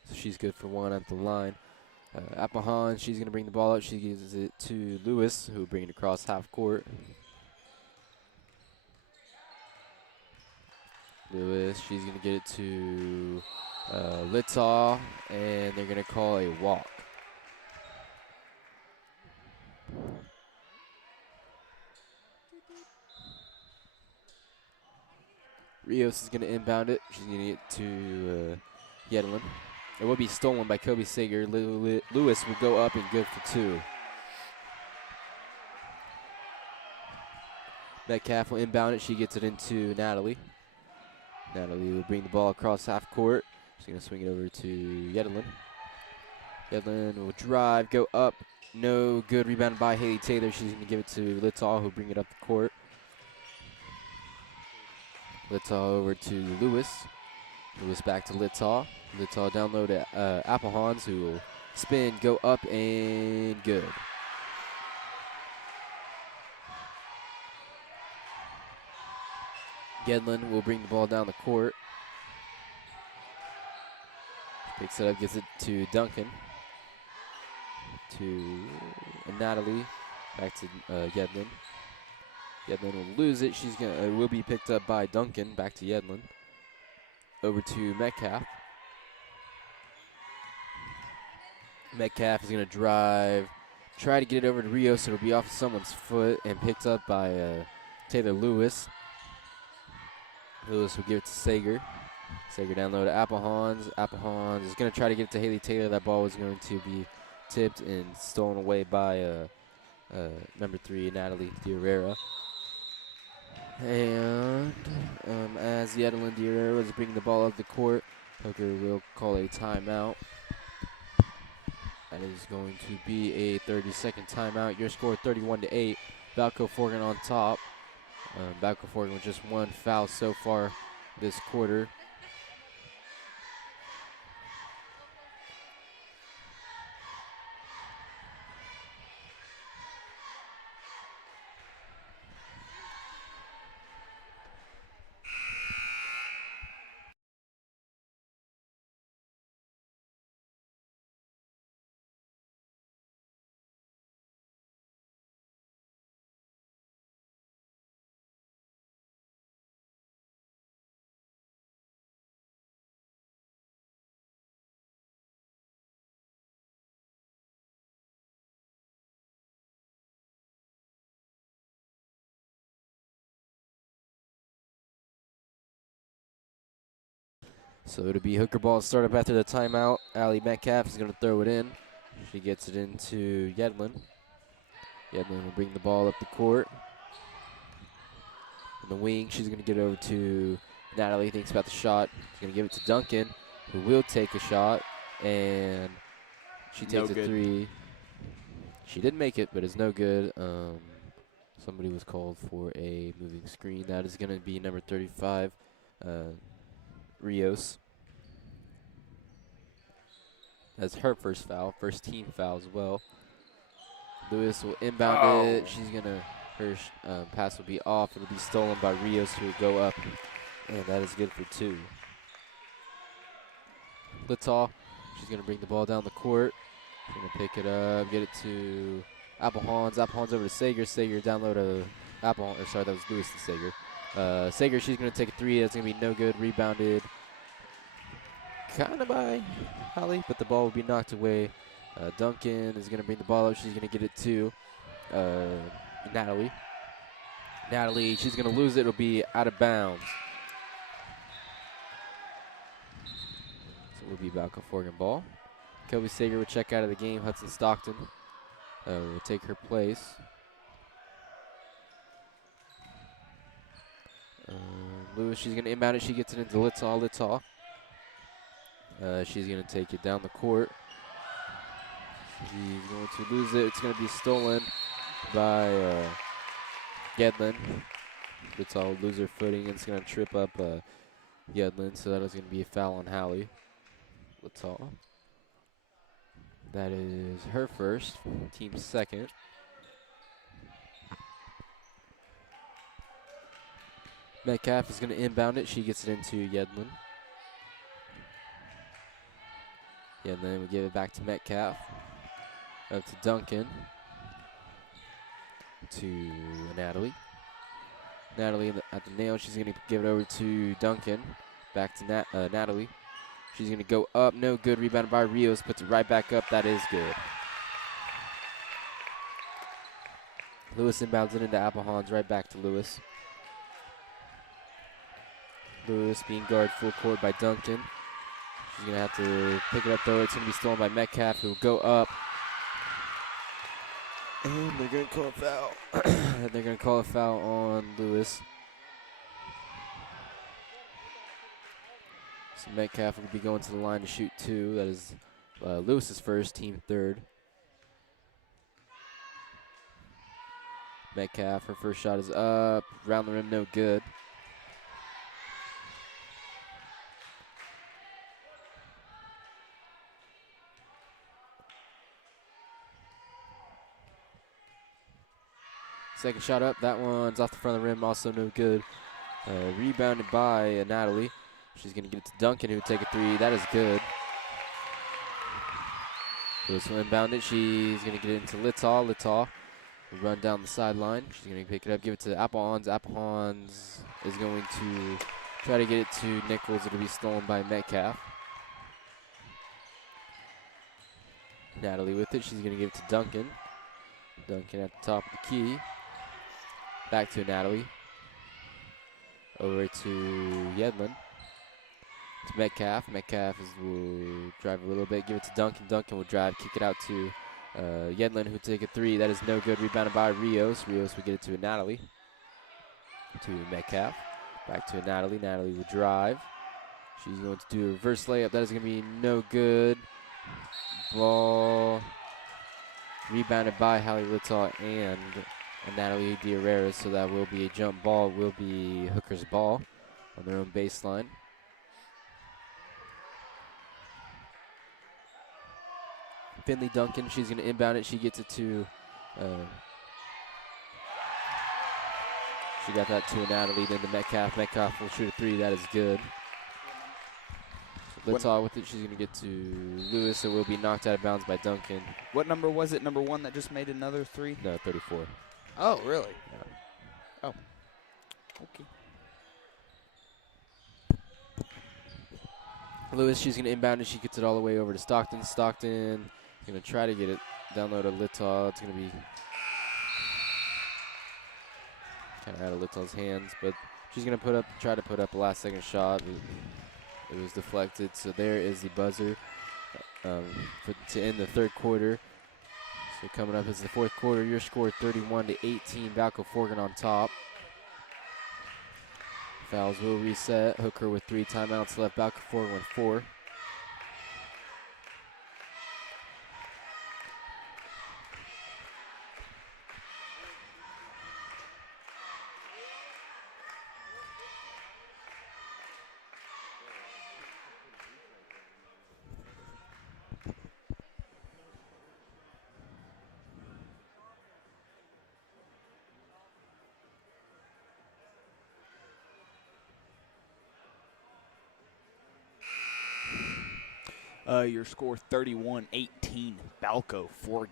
So she's good for one at the line. Applehan, she's going to bring the ball up. She gives it to Lewis, who will bring it across half court. Lewis, she's going to get it to Littaw, and they're going to call a walk. Rios is going to inbound it. She's going to get to Yedlin. It will be stolen by Kobe Sager. Lewis will go up and good for two. Metcalf will inbound it. She gets it into Natalie. Natalie will bring the ball across half court. She's going to swing it over to Yedlin. Yedlin will drive, go up. No good. Rebounded by Haley Taylor. She's going to give it to Littaw, who'll bring it up the court. Littaw over to Lewis. Lewis back to Littaw. Littaw down low to Applehans, who will spin, go up, and good. Yedlin will bring the ball down the court. Picks it up, gets it to Duncan. To Natalie. Back to Yedlin. Yedlin will lose it. She's gonna will be picked up by Duncan. Back to Yedlin. Over to Metcalf. Metcalf is gonna drive. Try to get it over to Rios. It'll be off someone's foot and picked up by Taylor Lewis. Lewis will give it to Sager. Sager down low to Applehans. Applehans is going to try to get it to Haley Taylor. That ball was going to be tipped and stolen away by number 3, Natalie Diarrera. And as Yedlin Diarrera is bringing the ball up the court, Hooker will call a timeout. That is going to be a 30-second timeout. Your score 31-8. Balko-Forgan on top. Balko-Forgan with just one foul so far this quarter. So it'll be Hooker ball start up after the timeout. Allie Metcalf is going to throw it in. She gets it into Yedlin. Yedlin will bring the ball up the court. In the wing, she's going to get over to Natalie. Thinks about the shot. She's going to give it to Duncan, who will take a shot. And she takes a three. She didn't make it, but it's no good. Somebody was called for a moving screen. That is going to be number 35, Rios. That's her first foul, first team foul as well. Lewis will inbound it. She's gonna, her pass will be off. It'll be stolen by Rios, who will go up, and that is good for two. Littaw, she's gonna bring the ball down the court. She's gonna pick it up, get it to Applehans. Applehans over to Sager. Sager down low to Applehans. Or sorry, that was Lewis to Sager. Sager, she's gonna take a three. That's gonna be no good. Rebounded kind of by Holly, but the ball will be knocked away. Duncan is going to bring the ball up. She's going to get it to Natalie. Natalie, she's going to lose it. It'll be out of bounds. So it will be Balko-Forgan ball. Kobe Sager will check out of the game. Hudson Stockton will take her place. Lewis, she's going to inbound it. She gets it into Littaw. Littaw. She's going to take it down the court. She's going to lose it. It's going to be stolen by Yedlin. Littaw will lose her footing, and it's going to trip up Yedlin, so that is going to be a foul on Hallie. Littaw. That is her first, team second. Metcalf is going to inbound it. She gets it into Yedlin. Yedlin will give it back to Metcalf. Up to Duncan. To Natalie. Natalie at the nail. She's going to give it over to Duncan. Back to Natalie. She's going to go up. No good. Rebounded by Rios. Puts it right back up. That is good. Lewis inbounds it into Applehans. Right back to Lewis. Lewis being guarded full court by Duncan. She's going to have to pick it up, though. It's going to be stolen by Metcalf, who will go up. And they're going to call a foul. They're going to call a foul on Lewis. So Metcalf will be going to the line to shoot 2. That is Lewis's first, team third. Metcalf, her first shot is up. Round the rim, no good. Second shot up. That one's off the front of the rim, also no good. Rebounded by Natalie. She's going to get it to Duncan, who would take a 3. That is good. Lewis will inbound it. She's going to get it into Littaw. Littaw will run down the sideline. She's going to pick it up, give it to Applehans. Applehans is going to try to get it to Nichols. It'll be stolen by Metcalf. Natalie with it. She's going to give it to Duncan. Duncan at the top of the key. Back to Natalie. Over to Yedlin. To Metcalf. Metcalf will drive a little bit, give it to Duncan. Duncan will drive, kick it out to Yedlin, who take a 3. That is no good. Rebounded by Rios. Rios will get it to Natalie. To Metcalf. Back to Natalie. Natalie will drive. She's going to do a reverse layup. That is going to be no good. Ball rebounded by Hallie Littaw and Natalie Diarrera, so that will be a jump ball. Will be Hooker's ball on their own baseline. Finley Duncan, she's going to inbound it. She gets it to, she got that to Natalie, then to Metcalf. Metcalf will shoot a 3. That is good. So Littaw with it. She's going to get to Lewis. So will be knocked out of bounds by Duncan. What number was it? Number 1 that just made another 3? No, 34. Oh, really? Yeah. Oh. Okay. Lewis, she's going to inbound it. She gets it all the way over to Stockton. Stockton going to try to get it down low to Littaw. It's going to be kind of out of Littaw's hands, but she's going to try to put up a last-second shot. It was deflected, so there is the buzzer to end the third quarter. So coming up is the fourth quarter. Your score 31-18. Balko-Forgan on top. Fouls will reset. Hooker with 3 timeouts left. Balko-Forgan with 4. Your score 31-18, Balko-Forgan.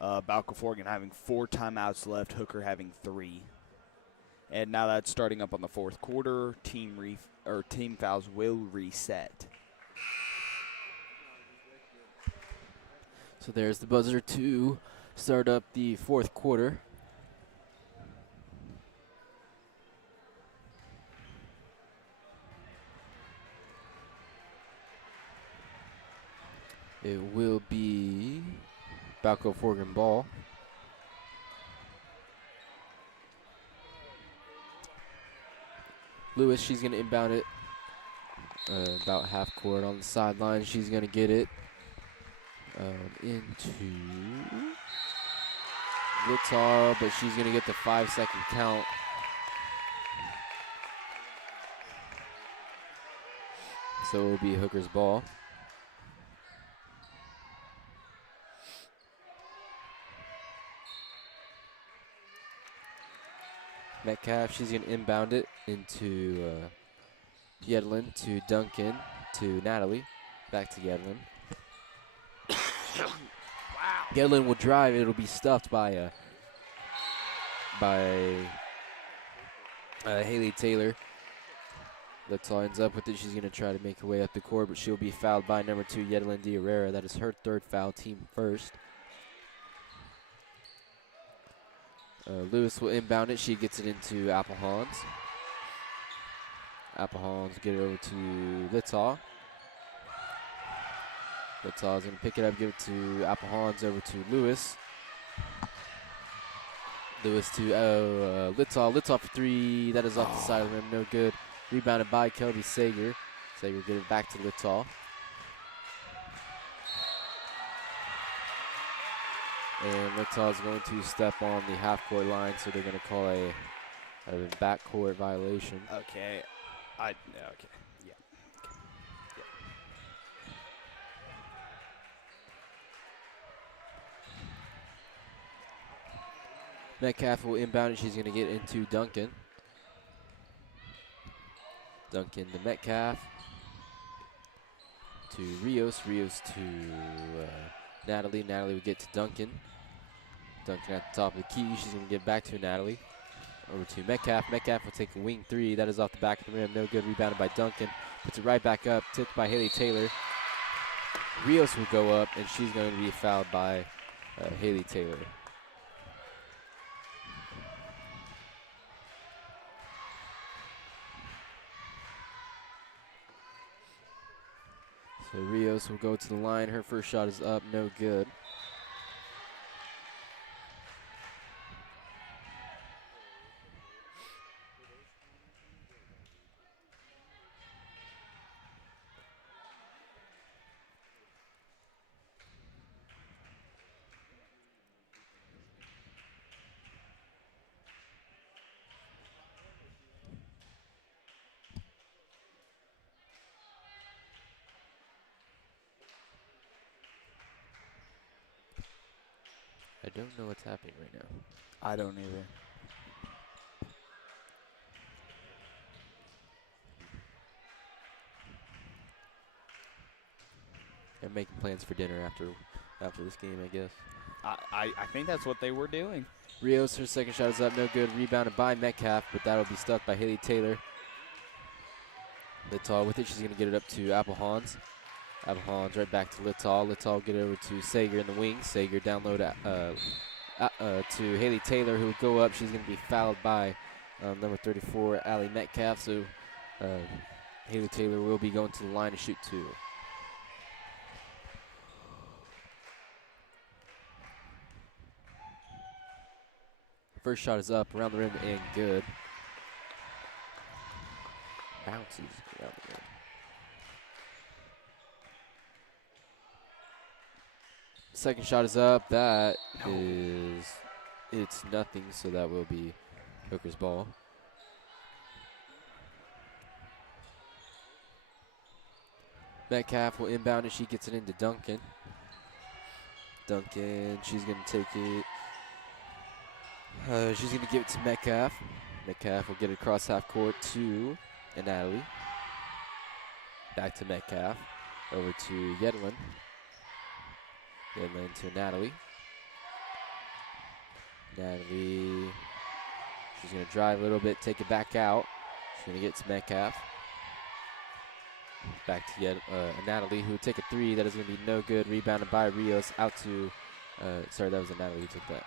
Balko-Forgan having 4 timeouts left, Hooker having 3. And now that's starting up on the fourth quarter. Team fouls will reset. So there's the buzzer to start up the fourth quarter. It will be Balko-Forgan ball. Lewis, she's going to inbound it about half court on the sideline. She's going to get it into Littaw, but she's going to get the 5-second count. So it will be Hooker's ball. Metcalf, she's going to inbound it into Yedlin to Duncan to Natalie. Back to Yedlin. Wow. Yedlin will drive. It'll be stuffed by Haley Taylor. Little ends up with it. She's going to try to make her way up the court, but she'll be fouled by number 2, Yedlin Diarrera. That is her 3rd foul, team first. Lewis will inbound it. She gets it into Applehans. Applehans get it over to Littaw. Littaw's going to pick it up, give it to Applehans, over to Lewis. Lewis to Littaw. Littaw for 3. That is off the side of the rim. No good. Rebounded by Kelby Sager. Sager get it back to Littaw. And Littaw is going to step on the half-court line, so they're going to call a backcourt violation. Okay. Okay. Yeah. Metcalf will inbound it. She's going to get into Duncan. Duncan to Metcalf. To Rios. Rios to Natalie. Natalie will get to Duncan. Duncan at the top of the key. She's going to get back to Natalie. Over to Metcalf. Metcalf will take a wing 3. That is off the back of the rim. No good. Rebounded by Duncan. Puts it right back up. Tipped by Haley Taylor. Rios will go up, and she's going to be fouled by Haley Taylor. So Rios will go to the line. Her first shot is up. No good. I don't know what's happening right now. I don't either. They're making plans for dinner after this game, I guess. I think that's what they were doing. Rios, her second shot is up, no good. Rebounded by Metcalf, but that'll be stuffed by Haley Taylor. Littaw with it. She's going to get it up to Applehans. Applehans right back to Littaw. Littaw will get it over to Sager in the wing. Sager down low to Haley Taylor, who will go up. She's going to be fouled by number 34, Allie Metcalf. So Haley Taylor will be going to the line to shoot 2. First shot is up, around the rim, and good. Bounces around the rim. Second shot is up. That is, it's nothing, so that will be Hooker's ball. Metcalf will inbound it. She gets it into Duncan. Duncan, she's going to take it. She's going to give it to Metcalf. Metcalf will get it across half court to Natalie. Back to Metcalf. Over to Yedlin. Yedlin to Natalie. Natalie, she's going to drive a little bit, take it back out. She's going to get to Metcalf. Back to Natalie, who will take a 3. That is going to be no good. Rebounded by Rios. Out to, sorry, that was Natalie who took that.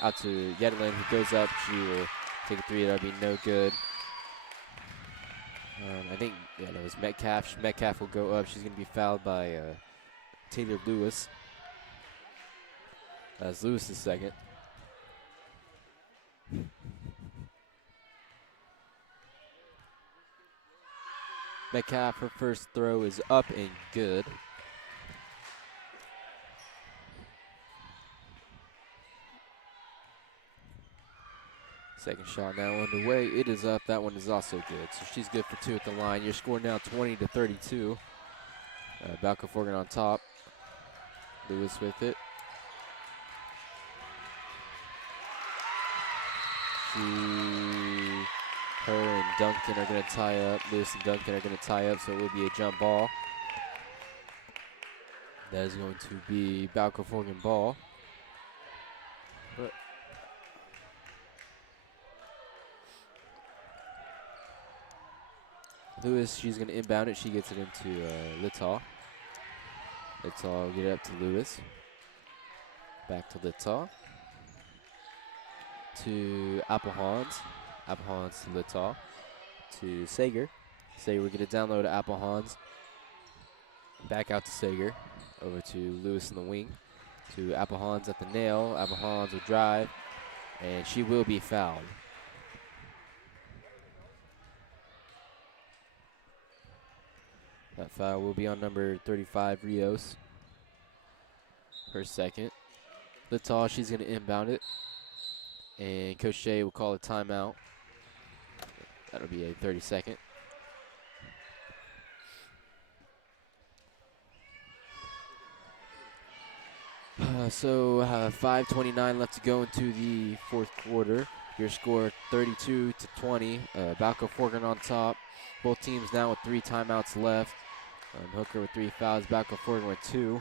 Out to Yedlin, who goes up. She will take a 3. That'll be no good. I think, yeah, that was Metcalf. Metcalf will go up. She's going to be fouled by Taylor Lewis. That's Lewis's second. Metcalf, her first throw is up and good. Second shot now underway. It is up. That one is also good. So she's good for 2 at the line. Your score now 20-32. Balko-Forgan on top. Lewis with it. She Her and Duncan are going to tie up. Lewis and Duncan are going to tie up, so it will be a jump ball. That is going to be Balko-Forgan ball. Lewis, she's going to inbound it. She gets it into Littaw. Littaw will get it up to Lewis. Back to Littaw. To Applehans. Applehans to Littaw. To Sager. Sager will get it down low to Applehans. Back out to Sager. Over to Lewis in the wing. To Applehans at the nail. Applehans will drive. And she will be fouled. That foul will be on number 35, Rios. Her second. Littaw, she's going to inbound it. And Coach Shea will call a timeout. That'll be a 30-second. So 5:29 left to go into the fourth quarter. Your score 32-20. Balko-Forgan on top. Both teams now with 3 timeouts left. Hooker with 3 fouls. Balko-Forgan with 2.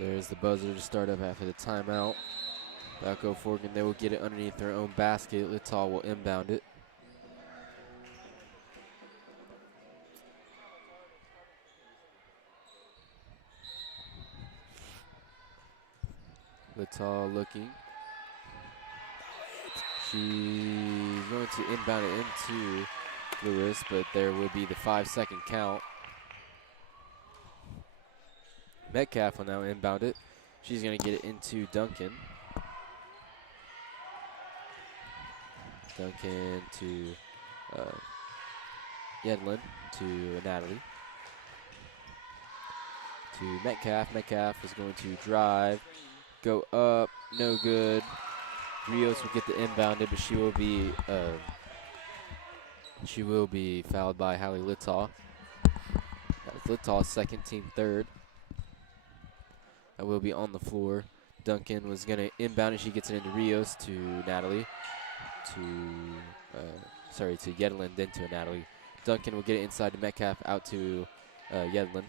There's the buzzer to start up after the timeout. Balko-Forgan, they will get it underneath their own basket. Littaw will inbound it. Littaw looking. She's going to inbound it into Lewis, but there will be the 5-second count. Metcalf will now inbound it. She's going to get it into Duncan. Duncan to Yedlin to Natalie. To Metcalf. Metcalf is going to drive. Go up. No good. Rios will get the inbounded, but she will be fouled by Hallie Littaw. That was Littaw's second, team third. That will be on the floor. Duncan was going to inbound it. She gets it into Rios to Natalie. To Yedlin, then to Natalie. Duncan will get it inside to Metcalf, out to Yedlin.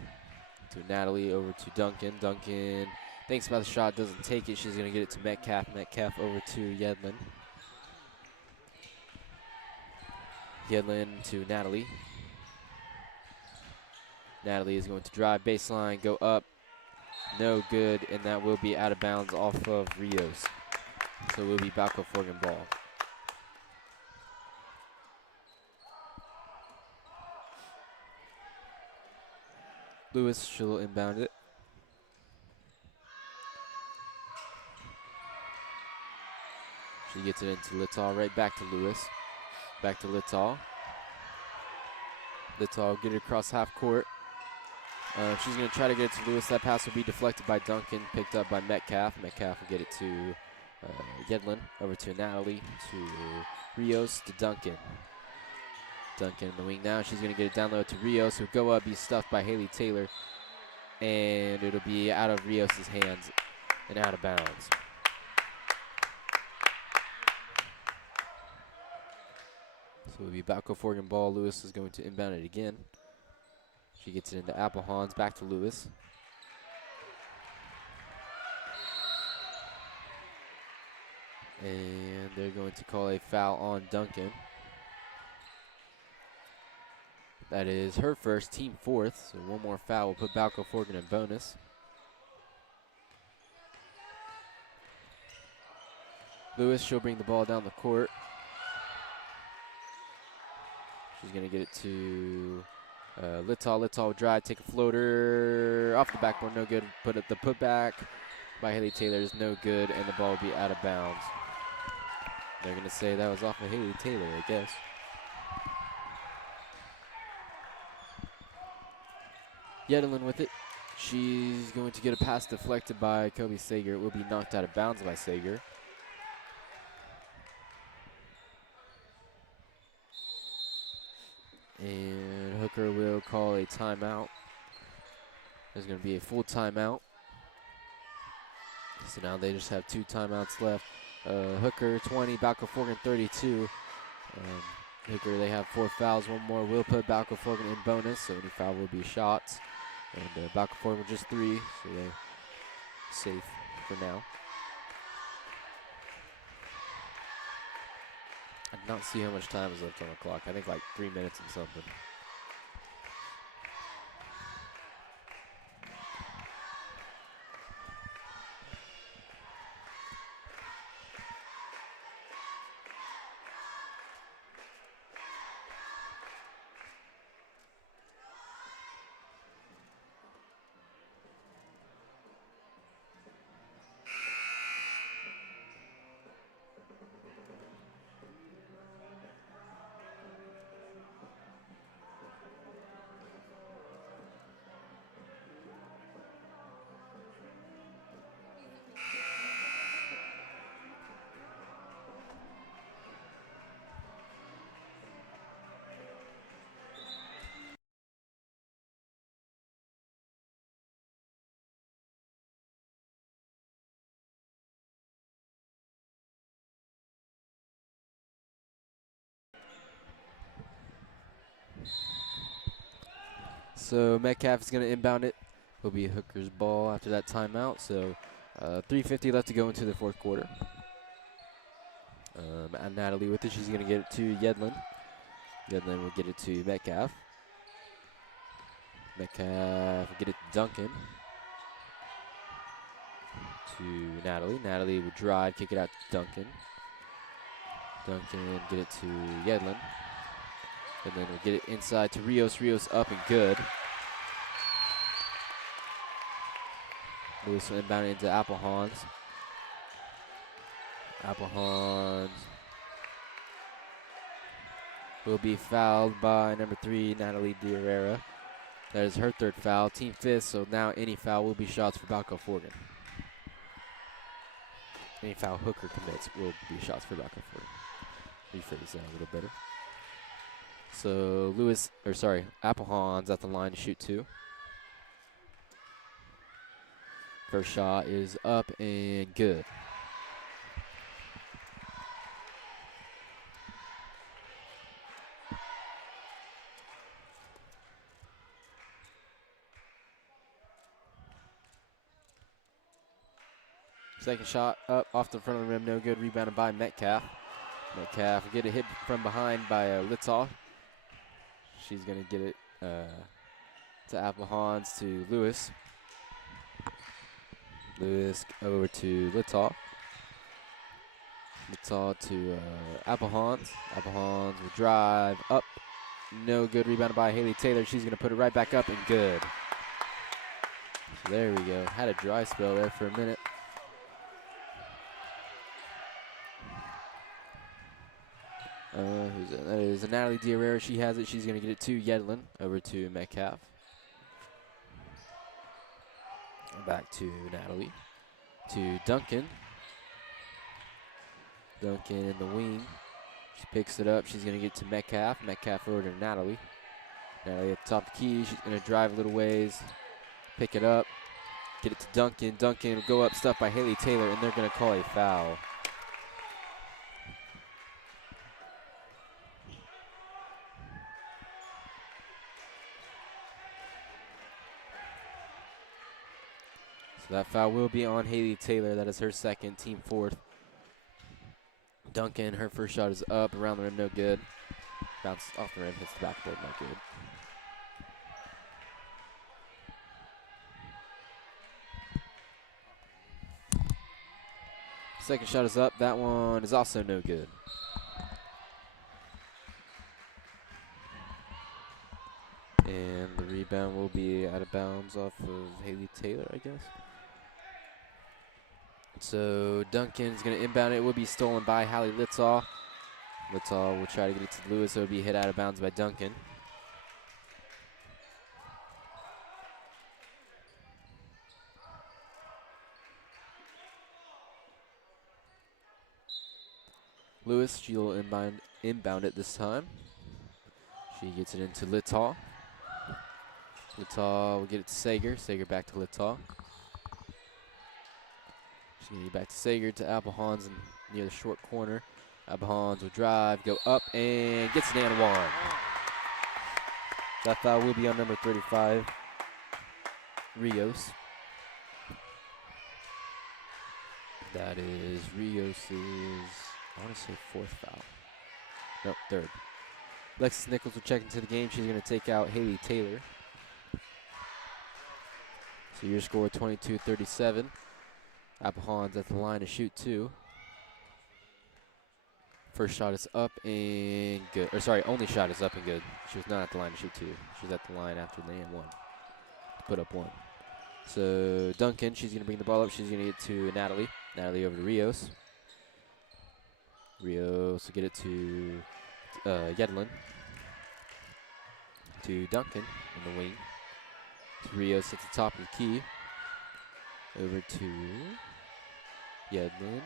To Natalie, over to Duncan. Duncan thinks about the shot, doesn't take it. She's going to get it to Metcalf. Metcalf over to Yedlin. Yedlin to Natalie. Natalie is going to drive baseline, go up. No good, and that will be out of bounds off of Rios. So it will be Balko-Forgan ball. Lewis, she'll inbound it. She gets it into Littaw, right back to Lewis. Back to Littaw. Littaw will get it across half court. She's going to try to get it to Lewis. That pass will be deflected by Duncan, picked up by Metcalf. Metcalf will get it to Yedlin, over to Natalie, to Rios, to Duncan. Duncan in the wing now. She's going to get it down low to Rios, who'll go up, be stuffed by Haley Taylor, and it'll be out of Rios' hands and out of bounds. So it'll be Balko-Forgan ball. Lewis is going to inbound it again. She gets it into Applehans, back to Lewis. And they're going to call a foul on Duncan. That is her first, team fourth. So one more foul will put Balko-Forgan in bonus. Lewis, she'll bring the ball down the court. She's going to get it to Littaw. Littaw will drive, take a floater off the backboard, no good. Put it the putback by Haley Taylor is no good, and the ball will be out of bounds. They're going to say that was off of Haley Taylor, I guess. Yedlin with it. She's going to get a pass deflected by Kobe Sager. It will be knocked out of bounds by Sager. And Hooker will call a timeout. There's going to be a full timeout. So now they just have 2 timeouts left. Hooker 20, Balko-Forgan 32. Hooker, they have 4 fouls. 1 more will put Balko-Forgan in bonus, so any foul will be shots. And Balko-Forgan with just 3, so they're safe for now. I did not see how much time is left on the clock. I think like 3 minutes and something. So Metcalf is going to inbound it. Will be Hooker's ball after that timeout. So 3:50 left to go into the 4th quarter. And Natalie with it. She's going to get it to Yedlin. Yedlin will get it to Metcalf. Metcalf will get it to Duncan. To Natalie. Natalie will drive, kick it out to Duncan. Duncan get it to Yedlin. And then we'll get it inside to Rios. Rios up and good. Lewis will inbound it into Applehans. Applehans will be fouled by number 3, Natalie Diarera. That is her 3rd foul, team 5th, so now any foul will be shots for Balko-Forgan. Any foul Hooker commits will be shots for Balko-Forgan. Rephrase that a little better. So Applehans at the line to shoot 2. First shot is up and good. Second shot up off the front of the rim, no good. Rebounded by Metcalf. Metcalf will get a hit from behind by Litzoff. She's going to get it to Applehans to Lewis. Lewis over to Litzoff. Litzoff to Applehans. Applehans will drive up. No good. Rebounded by Haley Taylor. She's going to put it right back up and good. So there we go. Had a dry spell there for a minute. Who's that? That is Natalie Diarera. She has it. She's going to get it to Yedlin. Over to Metcalf. Back to Natalie. To Duncan. Duncan in the wing. She picks it up. She's going to get to Metcalf. Metcalf over to Natalie. Natalie at the top of the key. She's going to drive a little ways. Pick it up. Get it to Duncan. Duncan will go up, stuffed by Haley Taylor, and they're going to call a foul. So that foul will be on Haley Taylor. That is her 2nd, team 4th. Duncan, her first shot is up, around the rim, no good. Bounce off the rim, hits the backboard, not good. Second shot is up, that one is also no good. And the rebound will be out of bounds off of Haley Taylor, I guess. So Duncan's going to inbound it. It will be stolen by Hallie Litzoff. Litzoff will try to get it to Lewis. So it will be hit out of bounds by Duncan. Lewis, she'll inbound it this time. She gets it into Littaw. Littaw will get it to Sager. Sager back to Littaw. She's going to get back to Sager to Applehans near the short corner. Applehans will drive, go up, and gets an and one. That foul will be on number 35, Rios. That is Rios's, I want to say 4th foul. No, 3rd. Alexis Nichols will check into the game. She's going to take out Haley Taylor. So your score 22-37. Applehans at the line to shoot 2. First shot is up and good. Or sorry, only shot is up and good. She was not at the line to shoot 2. She was at the line after the and 1 to put up 1. So Duncan, she's going to bring the ball up. She's going to get to Natalie. Natalie over to Rios. Rios will get it to Yedlin. To Duncan in the wing. To Rios at the top of the key. Over to Yedlin.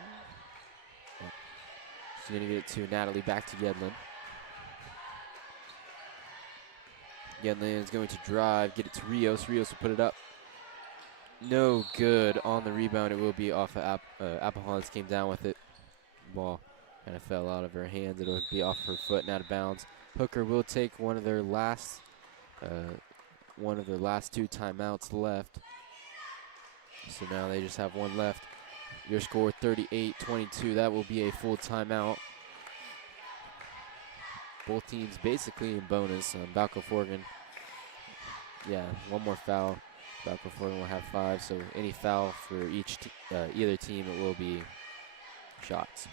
She's going to get it to Natalie, back to Yedlin. Yedlin is going to drive, get it to Rios. Rios will put it up. No good on the rebound. It will be off of Applehans came down with it. Ball kind of fell out of her hands. It'll be off her foot and out of bounds. Hooker will take one of their last 2 timeouts left. So now they just have 1 left. Your score 38-22. That will be a full timeout. Both teams basically in bonus. Balko-Forgan, yeah, 1 more foul. Balko-Forgan will have 5. So any foul for either team, it will be shots.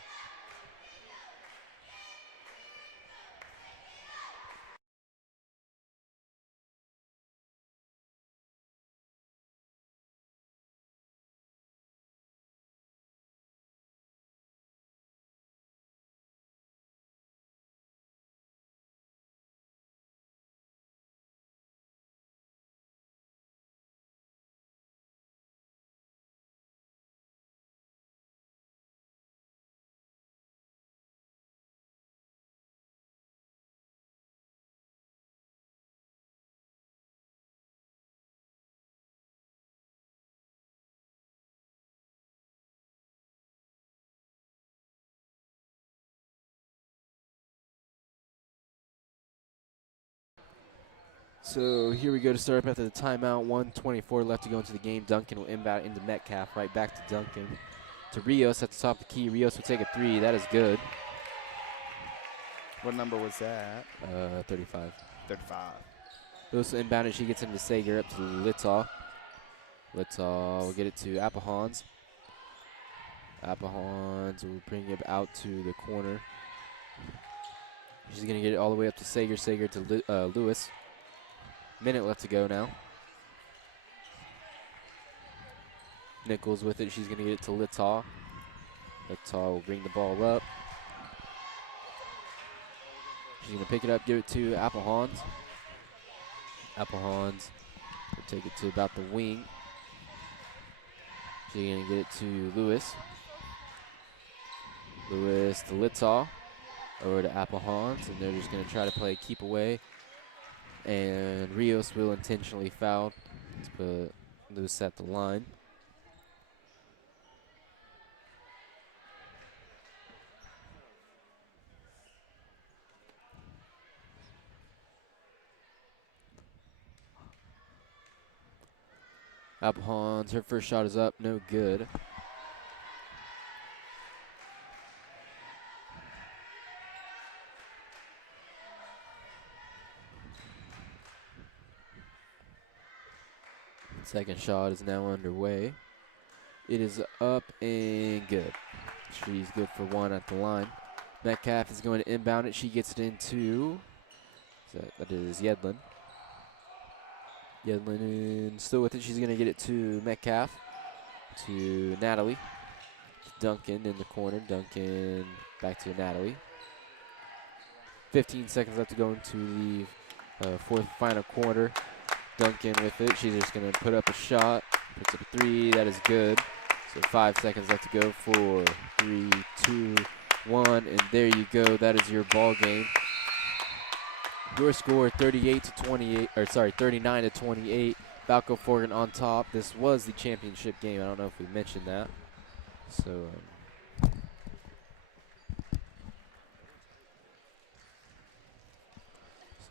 So here we go to start up after the timeout. 1:24 left to go into the game. Duncan will inbound into Metcalf. Right back to Duncan. To Rios at the top of the key. Rios will take a 3. That is good. What number was that? 35. 35. Rios will inbound it. She gets into Sager up to Littaw. Littaw will get it to Applehans. Applehans will bring it out to the corner. She's going to get it all the way up to Sager. Sager to Lewis. Minute left to go now. Nichols with it. She's going to get it to Littaw. Littaw will bring the ball up. She's going to pick it up, give it to Applehans. Applehans will take it to about the wing. She's going to get it to Lewis. Lewis to Littaw. Over to Applehans, and they're just going to try to play keep away. And Rios will intentionally foul to put Lewis at the line. Applehans, her first shot is up, no good. Second shot is now underway. It is up and good. She's good for 1 at the line. Metcalf is going to inbound it. She gets it into, that is Yedlin. Yedlin still with it. She's going to get it to Metcalf, to Natalie. Duncan in the corner. Duncan back to Natalie. 15 seconds left to go into the 4th final quarter. Duncan with it. She's just going to put up a shot. Puts up a 3. That is good. So 5 seconds left to go. 4, 3, 2, 1. And there you go. That is your ball game. Your score 38 to 28, or sorry, 39 to 28. Balko-Forgan on top. This was the championship game. I don't know if we mentioned that. So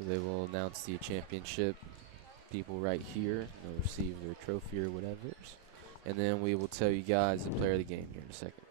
they will announce the championship people right here. They'll receive their trophy or whatever. And then we will tell you guys the player of the game here in a second.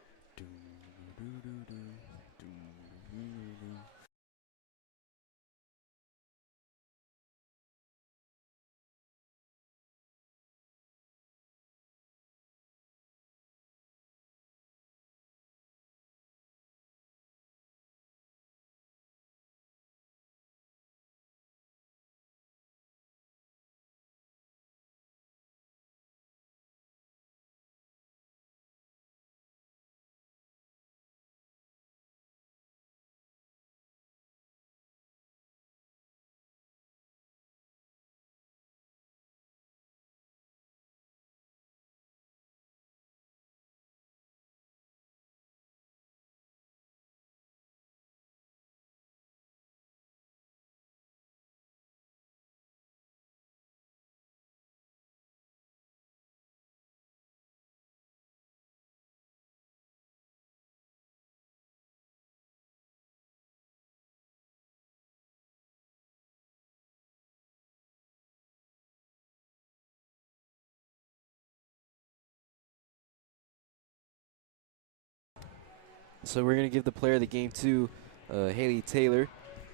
So we're going to give the player of the game to Haley Taylor.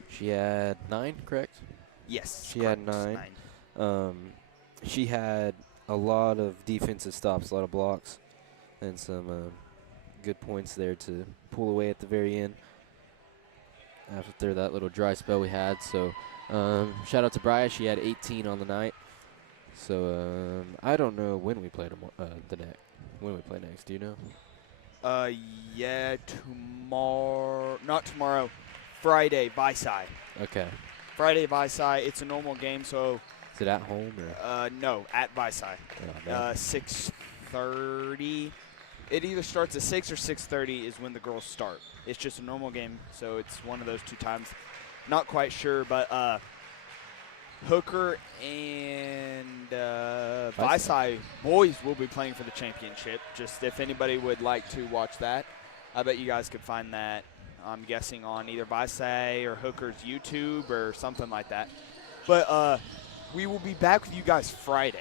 She had 9, correct? Yes. She correct. had 9. She had a lot of defensive stops, a lot of blocks, and some good points there to pull away at the very end after that little dry spell we had. So shout out to Bria. She had 18 on the night. So I don't know when we play when we play next. Do you know? Yeah, tomorrow. Not tomorrow. Friday, Visai. Okay. Friday, Visai. It's a normal game, so. Is it at home or? No, at Visai. Oh, no. 6:30. It either starts at 6 or 6:30 is when the girls start. It's just a normal game, so it's one of those 2 times. Not quite sure, but Hooker and Visai boys will be playing for the championship. Just if anybody would like to watch that, I bet you guys could find that, I'm guessing, on either Visai or Hooker's YouTube or something like that. But we will be back with you guys Friday.